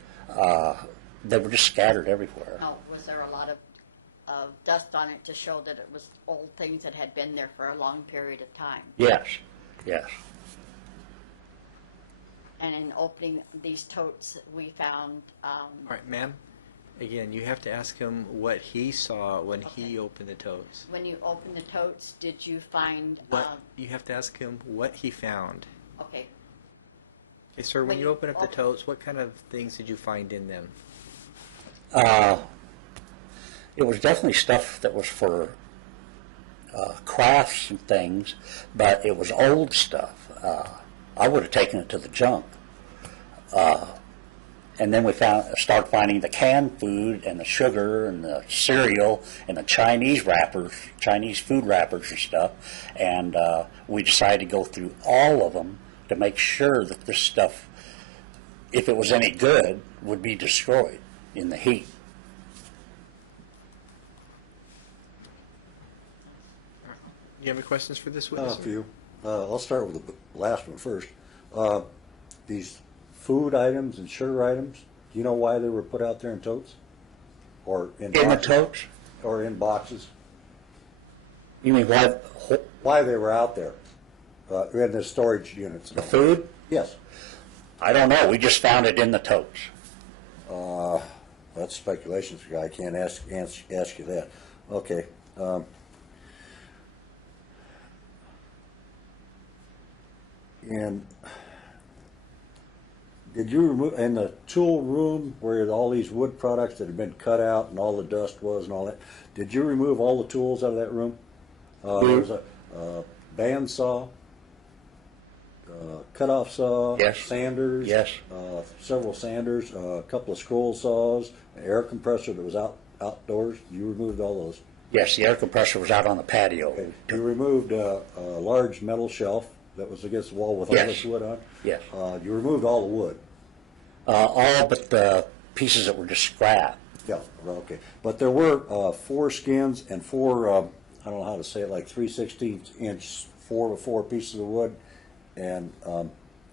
they were just scattered everywhere. No, was there a lot of dust on it to show that it was old things that had been there for a long period of time? Yes. And in opening these totes, we found... All right, ma'am. Again, you have to ask him what he saw when he opened the totes. When you opened the totes, did you find... You have to ask him what he found. Okay. Okay, sir, when you open up the totes, what kind of things did you find in them? It was definitely stuff that was for crafts and things, but it was old stuff. I would have taken it to the junk. And then we started finding the canned food and the sugar and the cereal and the Chinese wrappers, Chinese food wrappers and stuff. And we decided to go through all of them to make sure that this stuff, if it was any good, would be destroyed in the heat. Do you have any questions for this witness? A few. I'll start with the last one first. These food items and sugar items, do you know why they were put out there in totes? Or in boxes? In the totes? Or in boxes? You mean why? Why they were out there in the storage units? The food? Yes. I don't know. We just found it in the totes. That's speculation. I can't ask you that. Okay. And did you remove, in the tool room where all these wood products that had been cut out and all the dust was and all that, did you remove all the tools out of that room? There's a bandsaw, cutoff saw, Yes. sanders, Yes. several sanders, a couple of scroll saws, an air compressor that was outdoors. You removed all those. Yes, the air compressor was out on the patio. Okay. You removed a large metal shelf that was against the wall with all Yes. this wood on. Yes. You removed all the wood. All but the pieces that were just scrap. Yeah, well, okay. But there were 4 skins and 4, I don't know how to say it, like 3/16" 4x4 pieces of wood, and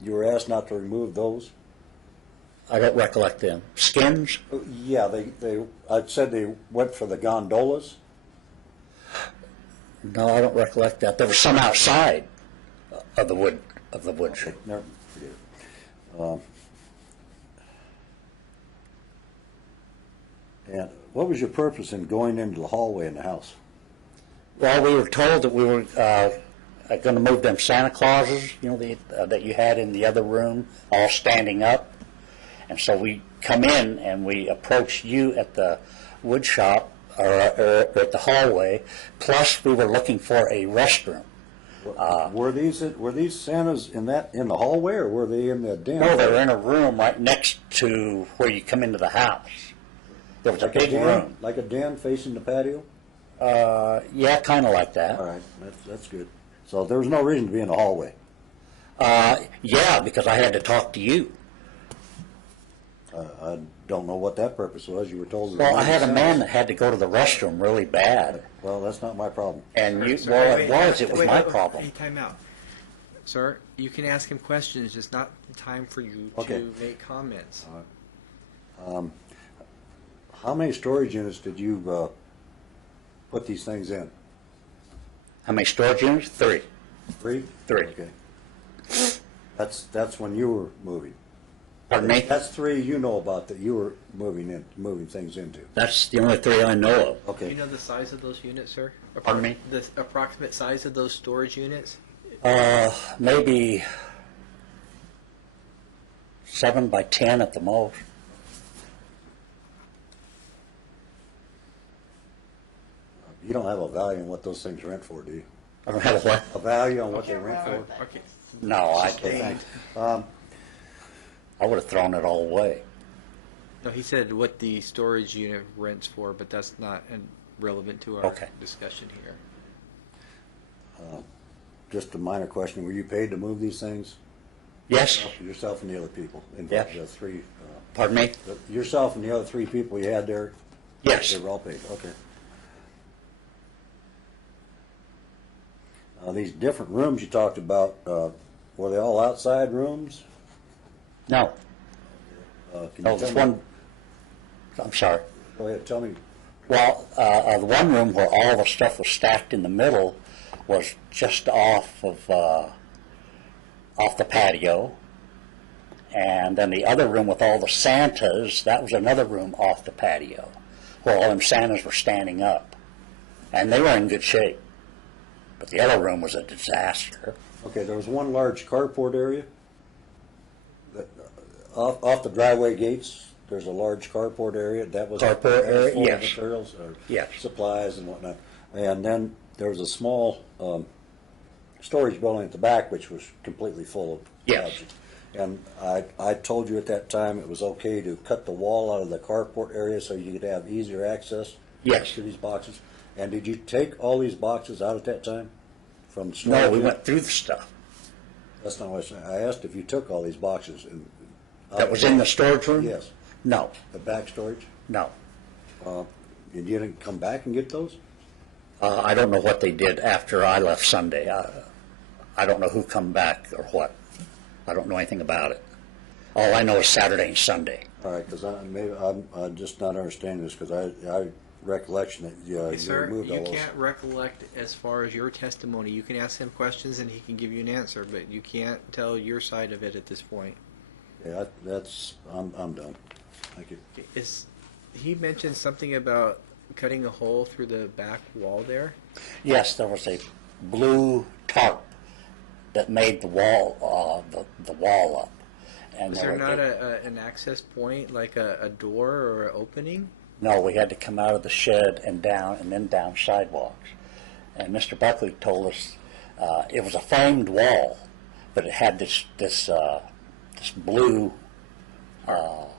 you were asked not to remove those. I don't recollect them. Skins? Yeah, I said they went for the gondolas. No, I don't recollect that. There was some outside of the wood Okay, never, forget it. And what was your purpose in going into the hallway in the house? Well, we were told that we were going to move them Santa Clauses, you know, that you had in the other room, all standing up. And so we come in and we approach you at the wood shop or at the hallway. Plus, we were looking for a restroom. Were these Santas in the hallway, or were they in the den? No, they were in a room right next to where you come into the house. There was a big room. Like a den facing the patio? Yeah, kind of like that. All right, that's good. So there was no reason to be in the hallway. Yeah, because I had to talk to you. I don't know what that purpose was. You were told. Well, I had a man that had to go to the restroom really bad. Well, that's not my problem. And you, Sir, well, wait, it was wait, my wait, problem. Hey, time out. Sir, you can ask him questions, just not the time for you Okay. to make comments. How many storage units did you put these things in? How many storage units? 3. 3? 3. Okay. That's when you were moving. Pardon me? That's 3 you know about that you were moving things into. That's the only 3 I know of. Do Okay. you know the size of those units, sir? Pardon me? The approximate size of those storage units? Maybe 7 by 10 at the most. You don't have a value on what those things rent for, do you? I don't have a what? A value on what they rent for? Okay. No, I Okay, can't. thanks. I would have thrown it all away. No, he said what the storage unit rents for, but that's not relevant to our Okay. discussion here. Just a minor question. Were you paid to move these things? Yes? Yourself and the other people? In Yeah. fact, the 3. Pardon me? Yourself and the other 3 people you had there? Yes. They were all paid, okay. These different rooms you talked about, were they all outside rooms? No. Can you No, tell there's me- one. I'm sorry. Go ahead, tell me. Well, the one room where all the stuff was stacked in the middle was just off the patio. And then the other room with all the Santas, that was another room off the patio, where all them Santas were standing up. And they were in good shape. But the other room was a disaster. Okay, there was one large carport area. Off the driveway gates, there's a large carport area. That was Carport area, full of yes. materials or Yes. supplies and whatnot. And then there was a small storage building at the back, which was completely full of Yes. objects. And I told you at that time it was okay to cut the wall out of the carport area so you could have easier access Yes. to these boxes. And did you take all these boxes out at that time from storage? No, we unit? went through the stuff. That's not what I said. I asked if you took all these boxes. That was in the storage room? Yes. No, The back storage? no. And you didn't come back and get those? I don't know what they did after I left Sunday. I don't know who come back or what. I don't know anything about it. All I know is Saturday and Sunday. All right, because I'm just not understanding this, because I recollection that Hey, you sir, removed all you those. can't recollect as far as your testimony. You can ask him questions and he can give you an answer, but you can't tell your side of it at this point. Yeah, I'm done. Thank you. He mentioned something about cutting a hole through the back wall there? Yes, there was a blue tarp that made the wall, the wall up. And Was there not an access point, like a door or an opening? No, we had to come out of the shed and down, and then down sidewalks. And Mr. Buckley told us it was a framed wall, but it had this blue tarp.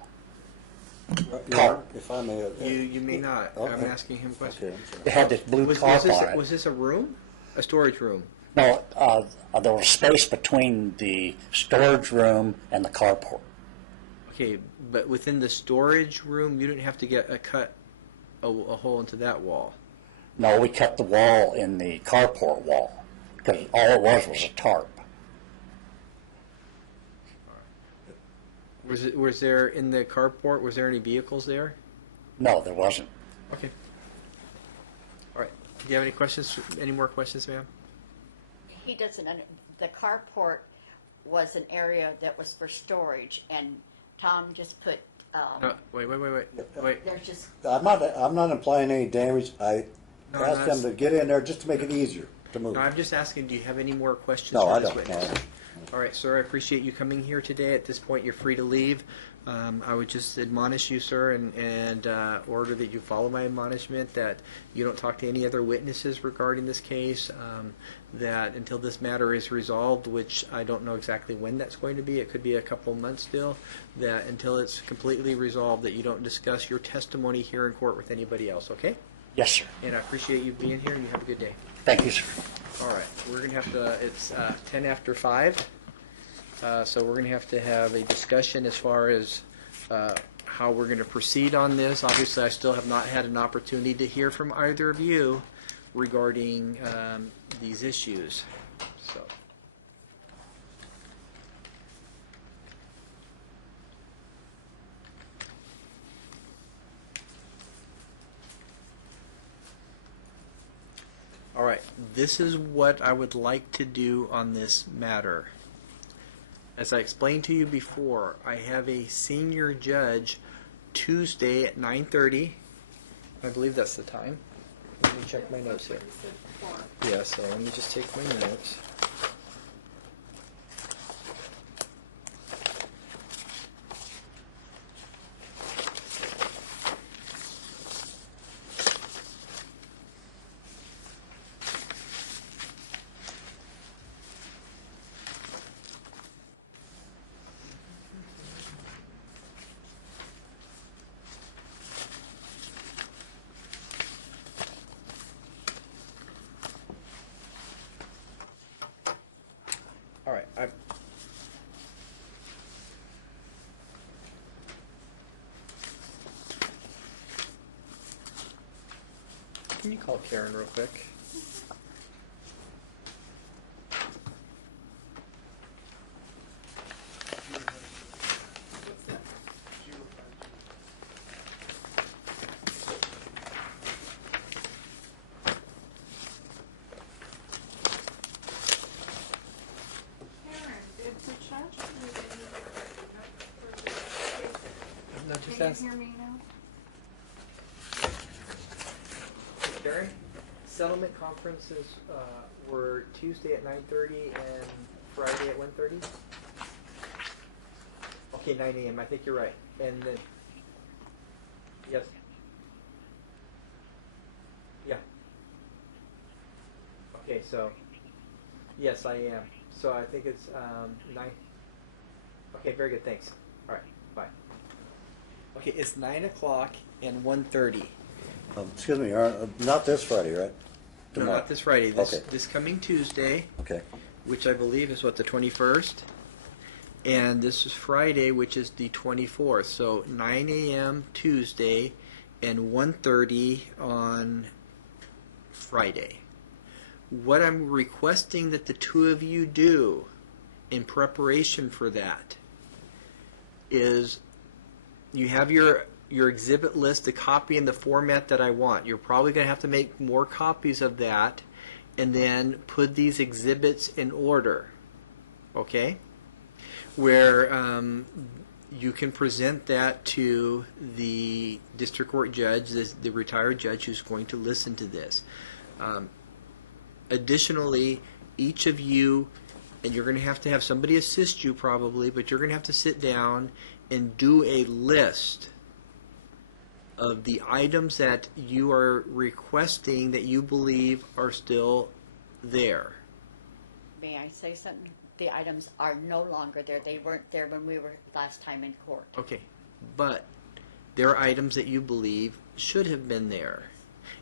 If I may. You may not. Okay. I'm asking him a question. Okay, I'm sorry. It had this blue tarp on it. Was this a room? A storage room? No, there was space between the storage room and the carport. Okay, but within the storage room, you didn't have to get a hole into that wall. No, we cut the wall in the carport wall because all it was a tarp. Was there in the carport? Was there any vehicles there? No, there wasn't. Okay. All right. Do you have any questions? Any more questions, ma'am? He doesn't, the carport was an area that was for storage, and Tom just put, No, wait. there's just, I'm not implying any damage. I No, asked them to get in there just to make it easier to move. No, I'm just asking, do you have any more questions No, for I this don't. witness? No. All right, sir, I appreciate you coming here today. At this point, you're free to leave. I would just admonish you, sir, and order that you follow my admonishment, that you don't talk to any other witnesses regarding this case, that until this matter is resolved, which I don't know exactly when that's going to be, it could be a couple months still, that until it's completely resolved, that you don't discuss your testimony here in court with anybody else, okay? Yes, sir. And I appreciate you being here, and you have a good day. Thank you, sir. All right, we're going to have to, it's 10 after 5, so we're going to have a discussion as far as how we're going to proceed on this. Obviously, I still have not had an opportunity to hear from either of you regarding these issues. So. All right, this is what I would like to do on this matter. As I explained to you before, I have a senior judge Tuesday at 9:30. I believe that's the time. Let me check my notes here. Yeah, so let me just take my notes. All right, can you call Karen real quick? No, just ask. Hear me now? Karen, settlement conferences were Tuesday at 9:30 and Friday at 1:30? Okay, 9 a.m. I think you're right. And then, yes. Yeah. Okay, so, yes, I am. So I think it's 9. Okay, very good, thanks. All right, bye. Okay, it's 9 o'clock and 1:30. Excuse me, not this Friday, right? No, Tomorrow. not this Friday. Okay. This coming Tuesday, Okay. which I believe is what, the 21st? And this is Friday, which is the 24th. So 9 a.m. Tuesday and 1:30 on Friday. What I'm requesting that the two of you do in preparation for that is you have your exhibit list, a copy in the format that I want. You're probably going to have to make more copies of that and then put these exhibits in order, okay? Where you can present that to the district court judge, the retired judge who's going to listen to this. Additionally, each of you, and you're going to have somebody assist you probably, but you're going to have to sit down and do a list of the items that you are requesting that you believe are still there. May I say something? The items are no longer there. They weren't there when we were last time in court. Okay, but there are items that you believe should have been there.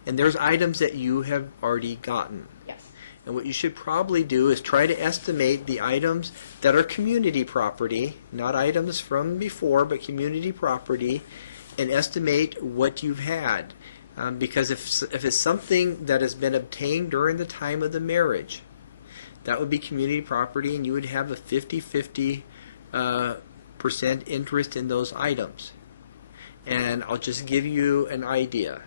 And there's items that you have already gotten. Yes. And what you should probably do is try to estimate the items that are community property, not items from before, but community property, and estimate what you've had. Because if it's something that has been obtained during the time of the marriage, that would be community property, and you would have a 50-50% interest in those items. And I'll just give you an idea.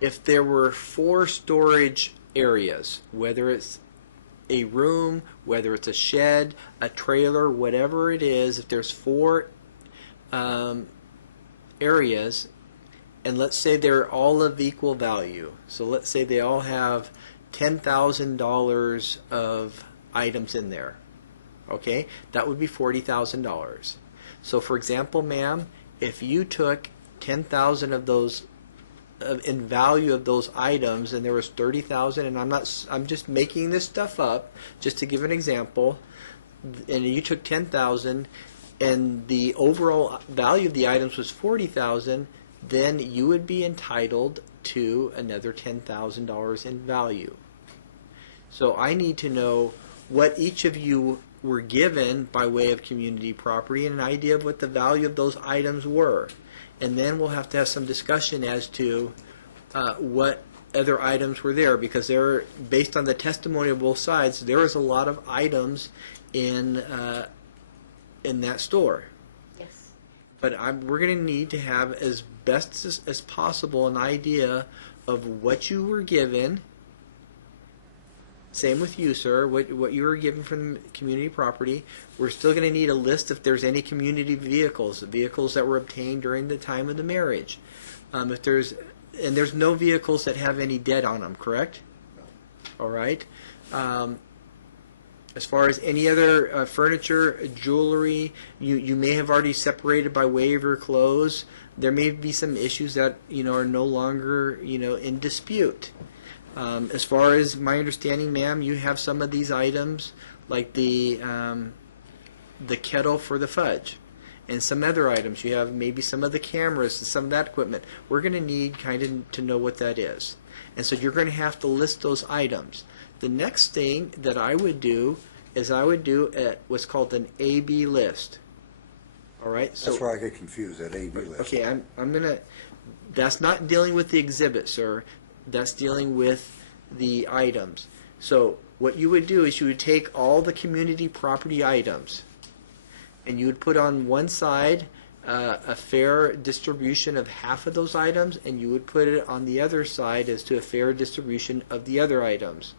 If there were 4 storage areas, whether it's a room, whether it's a shed, a trailer, whatever it is, if there's 4 areas, and let's say they're all of equal value. So let's say they all have $10,000 of items in there. Okay, that would be $40,000. So for example, ma'am, if you took 10,000 of those in value of those items, and there was 30,000, and I'm just making this stuff up just to give an example, and you took 10,000 and the overall value of the items was 40,000, then you would be entitled to another $10,000 in value. So I need to know what each of you were given by way of community property and an idea of what the value of those items were. And then we'll have to have some discussion as to what other items were there, because there, based on the testimony of both sides, there is a lot of items in that store. Yes. But we're going to need to have as best as possible an idea of what you were given. Same with you, sir. What you were given from community property. We're still going to need a list if there's any community vehicles that were obtained during the time of the marriage. There's no vehicles that have any debt on them, correct? No. All right. As far as any other furniture, jewelry, you may have already separated by way of your clothes. There may be some issues that are no longer in dispute. As far as my understanding, ma'am, you have some of these items, like the kettle for the fudge, and some other items. You have maybe some of the cameras and some of that equipment. We're going to need kind of to know what that is. And so you're going to have to list those items. The next thing that I would do is I would do what's called an A-B list. All right? So, That's where I get confused, that A-B list. okay, I'm going to... That's not dealing with the exhibit, sir. That's dealing with the items. So what you would do is you would take all the community property items and you would put on one side a fair distribution of half of those items, and you would put it on the other side as to a fair distribution of the other items.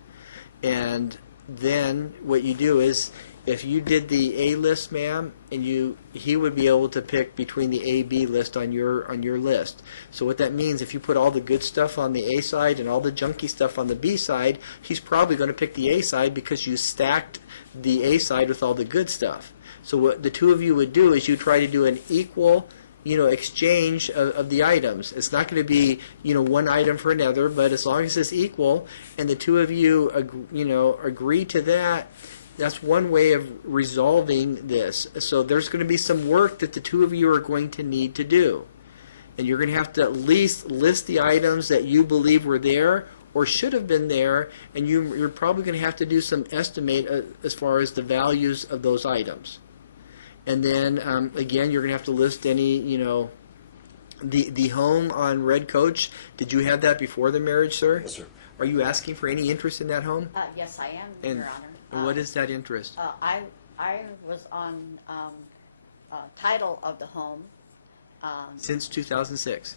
And then what you do is, if you did the A list, ma'am, and he would be able to pick between the A, B list on your list. So what that means, if you put all the good stuff on the A side and all the junky stuff on the B side, he's probably going to pick the A side because you stacked the A side with all the good stuff. So what the two of you would do is you try to do an equal, exchange of the items. It's not going to be, one item for another, but as long as it's equal and the two of you, agree to that, that's one way of resolving this. So there's going to be some work that the two of you are going to need to do. And you're going to have to at least list the items that you believe were there or should have been there, and you're probably going to have to do some estimate as far as the values of those items. And then, again, you're going to have to list any, the home on Red Coach. Did you have that before the marriage, sir? Yes, sir. Are you asking for any interest in that home? Yes, I am, And Your Honor. what is that interest? I was on title of the home. Since 2006.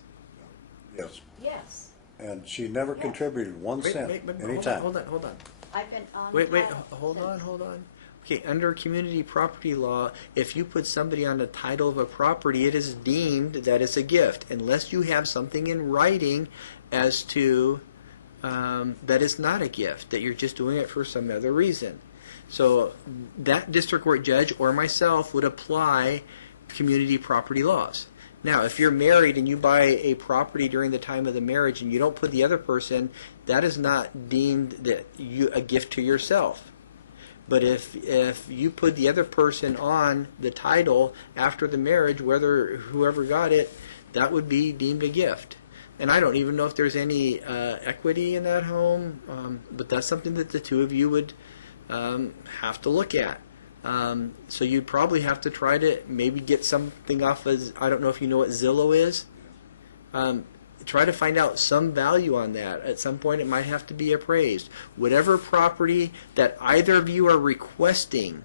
Yes. Yes. And she never contributed 1 cent anytime. Hold on. I've been on Wait, title hold since- on. Okay, under community property law, if you put somebody on the title of a property, it is deemed that it's a gift, unless you have something in writing as to that it's not a gift, that you're just doing it for some other reason. So that district court judge or myself would apply community property laws. Now, if you're married and you buy a property during the time of the marriage and you don't put the other person, that is not deemed a gift to yourself. But if you put the other person on the title after the marriage, whether whoever got it, that would be deemed a gift. And I don't even know if there's any equity in that home, but that's something that the two of you would have to look at. So you'd probably have to try to maybe get something off as, I don't know if you know what Zillow is. Try to find out some value on that. At some point it might have to be appraised. Whatever property that either of you are requesting.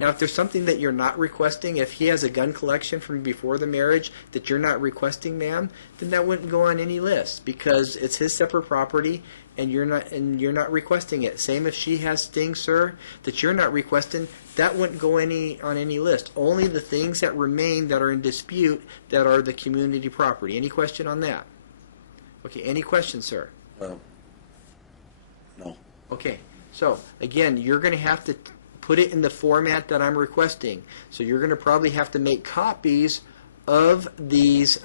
Now, if there's something that you're not requesting, if he has a gun collection from before the marriage that you're not requesting, ma'am, then that wouldn't go on any list because it's his separate property and you're not requesting it. Same if she has things, sir, that you're not requesting, that wouldn't go on any list. Only the things that remain that are in dispute that are the community property. Any question on that? Okay, any questions, sir? No. Okay, so again, you're going to have to put it in the format that I'm requesting. So you're going to probably have to make copies of these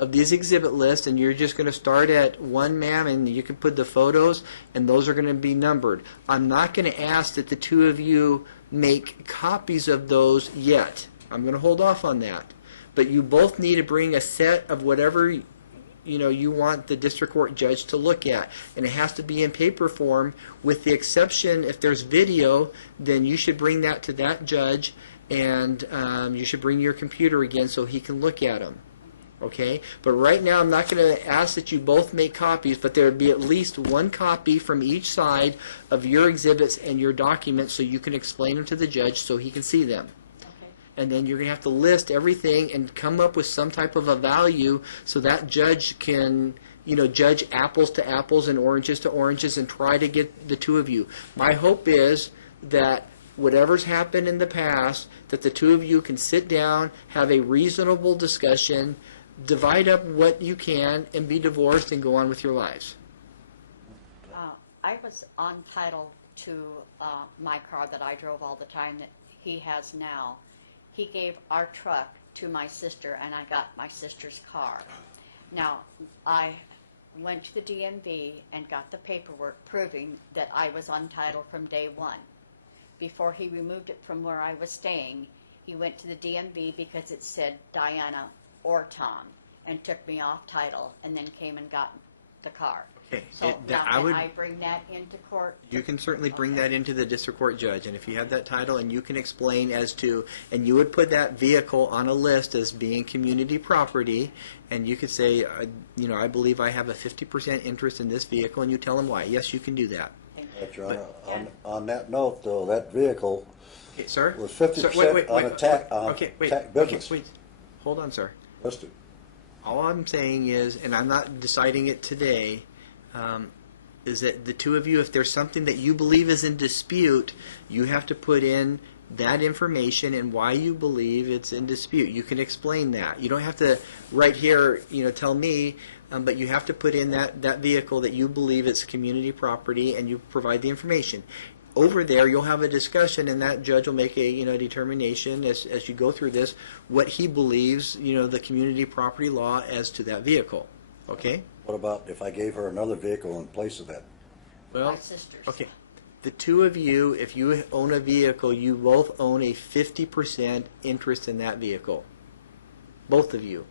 exhibit lists, and you're just going to start at 1, ma'am, and you can put the photos, and those are going to be numbered. I'm not going to ask that the two of you make copies of those yet. I'm going to hold off on that. But you both need to bring a set of whatever you want the district court judge to look at, and it has to be in paper form, with the exception if there's video, then you should bring that to that judge, and you should bring your computer again so he can look at them. Okay, but right now I'm not going to ask that you both make copies, but there would be at least one copy from each side of your exhibits and your documents so you can explain them to the judge so he can see them. And then you're going to have to list everything and come up with some type of a value so that judge can, judge apples to apples and oranges to oranges and try to get the two of you. My hope is that whatever's happened in the past, that the two of you can sit down, have a reasonable discussion, divide up what you can, and be divorced and go on with your lives. I was on title to my car that I drove all the time that he has now. He gave our truck to my sister, and I got my sister's car. Now, I went to the DMV and got the paperwork proving that I was on title from day one. Before he removed it from where I was staying, he went to the DMV because it said Diana or Tom, and took me off title, and then came and got the car. Okay. So now can I bring that into court? You can certainly bring that into the district court judge, and if you have that title and you can explain as to, and you would put that vehicle on a list as being community property, and you could say, I believe I have a 50% interest in this vehicle, and you tell them why. Yes, you can do that. That's right. On that note, though, that vehicle Sir? was 50% on tax business. Wait. Hold on, sir. Listed. All I'm saying is, and I'm not deciding it today, is that the two of you, if there's something that you believe is in dispute, you have to put in that information and why you believe it's in dispute. You can explain that. You don't have to right here, tell me, but you have to put in that vehicle that you believe it's community property, and you provide the information. Over there, you'll have a discussion, and that judge will make a determination as you go through this what he believes the community property law as to that vehicle. Okay. What about if I gave her another vehicle in place of that? Well, My sister's. okay. The two of you, if you own a vehicle, you both own a 50% interest in that vehicle. Both of you.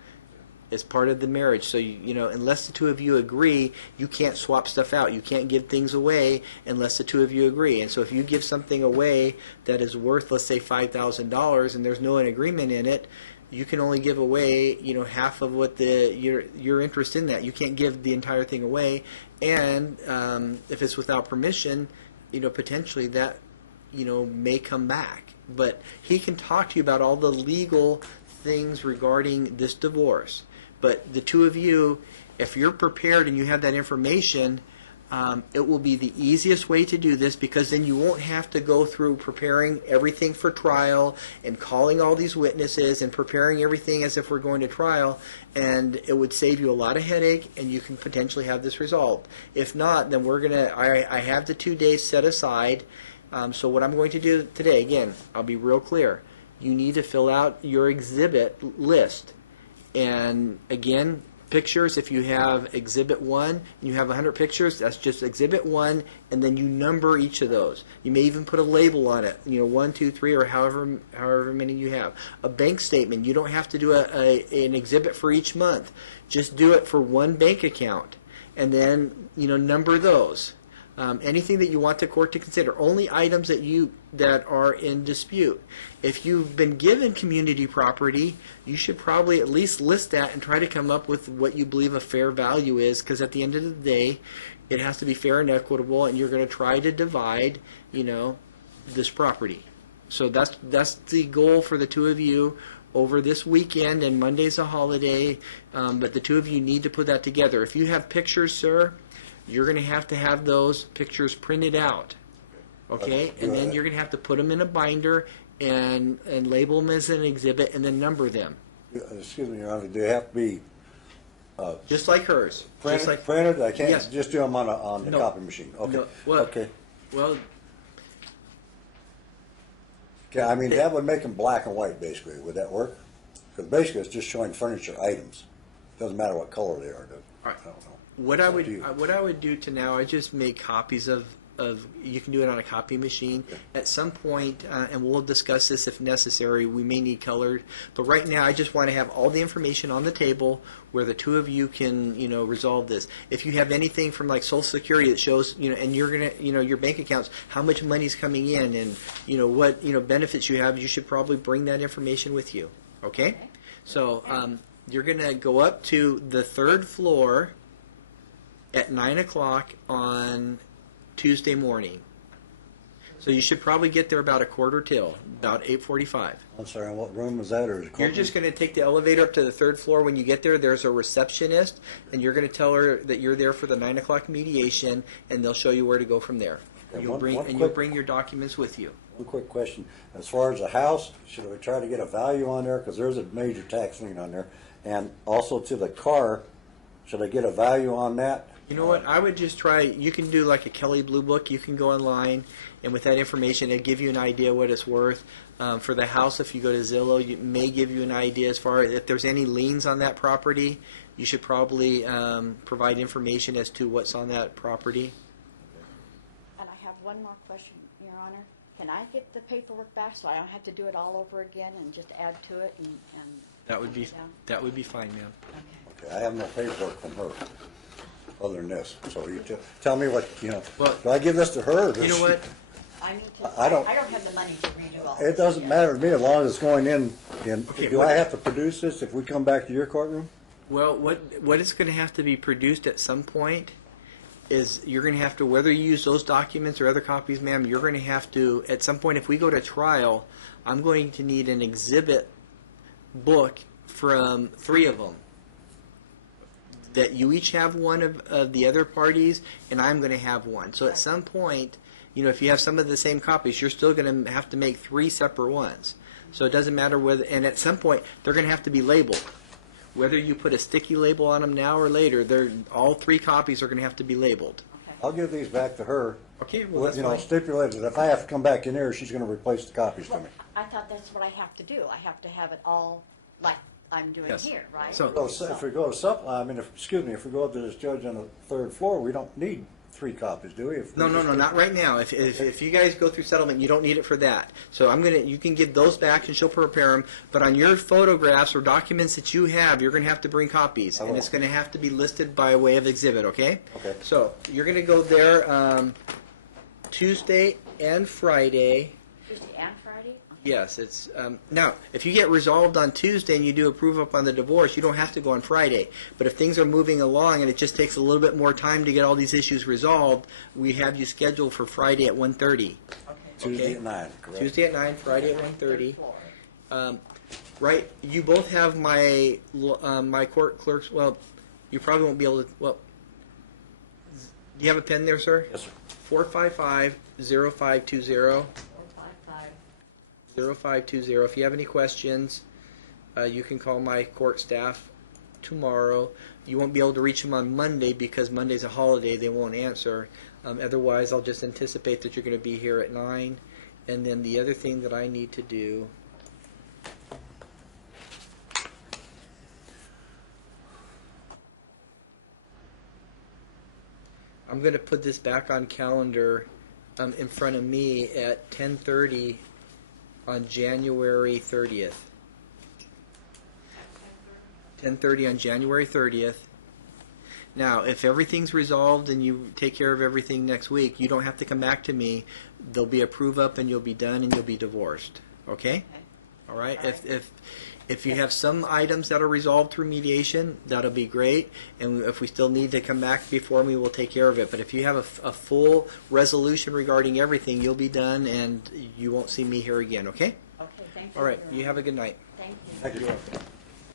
It's part of the marriage. So, unless the two of you agree, you can't swap stuff out. You can't give things away unless the two of you agree. And so if you give something away that is worth, let's say, $5,000 and there's no agreement in it, you can only give away, half of what your interest in that. You can't give the entire thing away. And if it's without permission, potentially that, may come back. But he can talk to you about all the legal things regarding this divorce. But the two of you, if you're prepared and you have that information, it will be the easiest way to do this, because then you won't have to go through preparing everything for trial and calling all these witnesses and preparing everything as if we're going to trial, and it would save you a lot of headache, and you can potentially have this resolved. If not, then I have the 2 days set aside. So what I'm going to do today, again, I'll be real clear. you need to fill out your exhibit list. And again, pictures, if you have exhibit 1 and you have 100 pictures, that's just exhibit 1, and then you number each of those. You may even put a label on it, 1, 2, 3, or however many you have. A bank statement, you don't have to do an exhibit for each month. Just do it for one bank account, and then number those. Anything that you want the court to consider, only items that are in dispute. If you've been given community property, you should probably at least list that and try to come up with what you believe a fair value is, because at the end of the day, it has to be fair and equitable, and you're going to try to divide, this property. So that's the goal for the two of you over this weekend, and Monday's a holiday, but the two of you need to put that together. If you have pictures, sir, you're going to have those pictures printed out, okay? And then you're going to have to put them in a binder and label them as an exhibit and then number them. Excuse me, Your Honor, do they have to be just like hers? Printed? I can't Yes. just do them on the No. copy machine? Okay. No. Well, okay. Well, Okay, I mean, that would make them black and white, basically. Would that work? Because basically, it's just showing furniture items. Doesn't matter what color they are. I don't know. what I would do to now, I just make copies of you can do it on a copy machine. At some point, and we'll discuss this if necessary, we may need colored. But right now, I just want to have all the information on the table where the two of you can, resolve this. If you have anything from like Social Security that shows, and you're gonna, your bank accounts, how much money's coming in, and what benefits you have, you should probably bring that information with you. Okay? So you're gonna go up to the 3rd floor at 9 o'clock on Tuesday morning. So you should probably get there about 8:45, about 8:45. I'm sorry, what room is that? Or is it You're just going to take the elevator up to the 3rd floor. When you get there, there's a receptionist, and you're going to tell her that you're there for the 9 o'clock mediation, and they'll show you where to go from there. Okay, You'll bring your documents with you. One quick question. As far as the house, should we try to get a value on there? Because there's a major tax lien on there. And also to the car, should I get a value on that? You know what? I would just try. You can do like a Kelly Blue Book. You can go online, and with that information, it'll give you an idea what it's worth. For the house, if you go to Zillow, it may give you an idea as far as if there's any liens on that property. You should probably provide information as to what's on that property. And I have one more question, Your Honor. Can I get the paperwork back so I don't have to do it all over again and just add to it and That would be down? fine, ma'am. Okay. Okay, I have no paperwork from her other than this. So you tell me what, Well, do I give this to her? Or does You know she- what? I need to. I don't- have the money to redo all. It doesn't this. matter to me as long as it's going in. Okay, Do I have to produce this if we come back to your courtroom? Well, what is going to have to be produced at some point is you're going to have to, whether you use those documents or other copies, ma'am, you're going to have to, at some point, if we go to trial, I'm going to need an exhibit book from 3 of them. That you each have one of the other parties, and I'm going to have one. So at some point, if you have some of the same copies, you're still going to have to make 3 separate ones. So it doesn't matter whether, and at some point, they're going to have to be labeled. Whether you put a sticky label on them now or later, all 3 copies are going to have to be labeled. Okay. I'll give these back to her. Okay, well, that's fine. Stipulated that if I have to come back in here, she's going to replace the copies for Well, me. I thought that's what I have to do. I have to have it all like I'm doing Yes. here, right? So- If we go to if we go up to this judge on the 3rd floor, we don't need 3 copies, do we? No, not right now. If you guys go through settlement, you don't need it for that. So you can give those back and she'll prepare them. But on your photographs or documents that you have, you're going to have to bring copies, and it's going to have to be listed by way of exhibit. Okay? Okay. So you're going to go there Tuesday and Friday. Tuesday and Friday? Yes, it's now. If you get resolved on Tuesday and you do approve up on the divorce, you don't have to go on Friday. But if things are moving along and it just takes a little bit more time to get all these issues resolved, we have you scheduled for Friday at 1:30. Tuesday at 9, correct? Tuesday at 9, Friday at 1:30. Right. You both have my court clerks. Well, you probably won't be able to. Well, do you have a pen there, sir? Yes, sir. 455-0520. 0520. If you have any questions, you can call my court staff tomorrow. You won't be able to reach them on Monday because Monday's a holiday. They won't answer. Otherwise, I'll just anticipate that you're going to be here at 9. And then the other thing that I need to do I'm going to put this back on calendar in front of me at 10:30 on January 30th. 10:30 on January 30th. Now, if everything's resolved and you take care of everything next week, you don't have to come back to me. There'll be a prove-up and you'll be done and you'll be divorced. Okay? All right? If you have some items that are resolved through mediation, that'll be great. And if we still need to come back before me, we'll take care of it. But if you have a full resolution regarding everything, you'll be done and you won't see me here again. Okay? Okay, thank you. All right. You have a good night. Thank you. Thank you.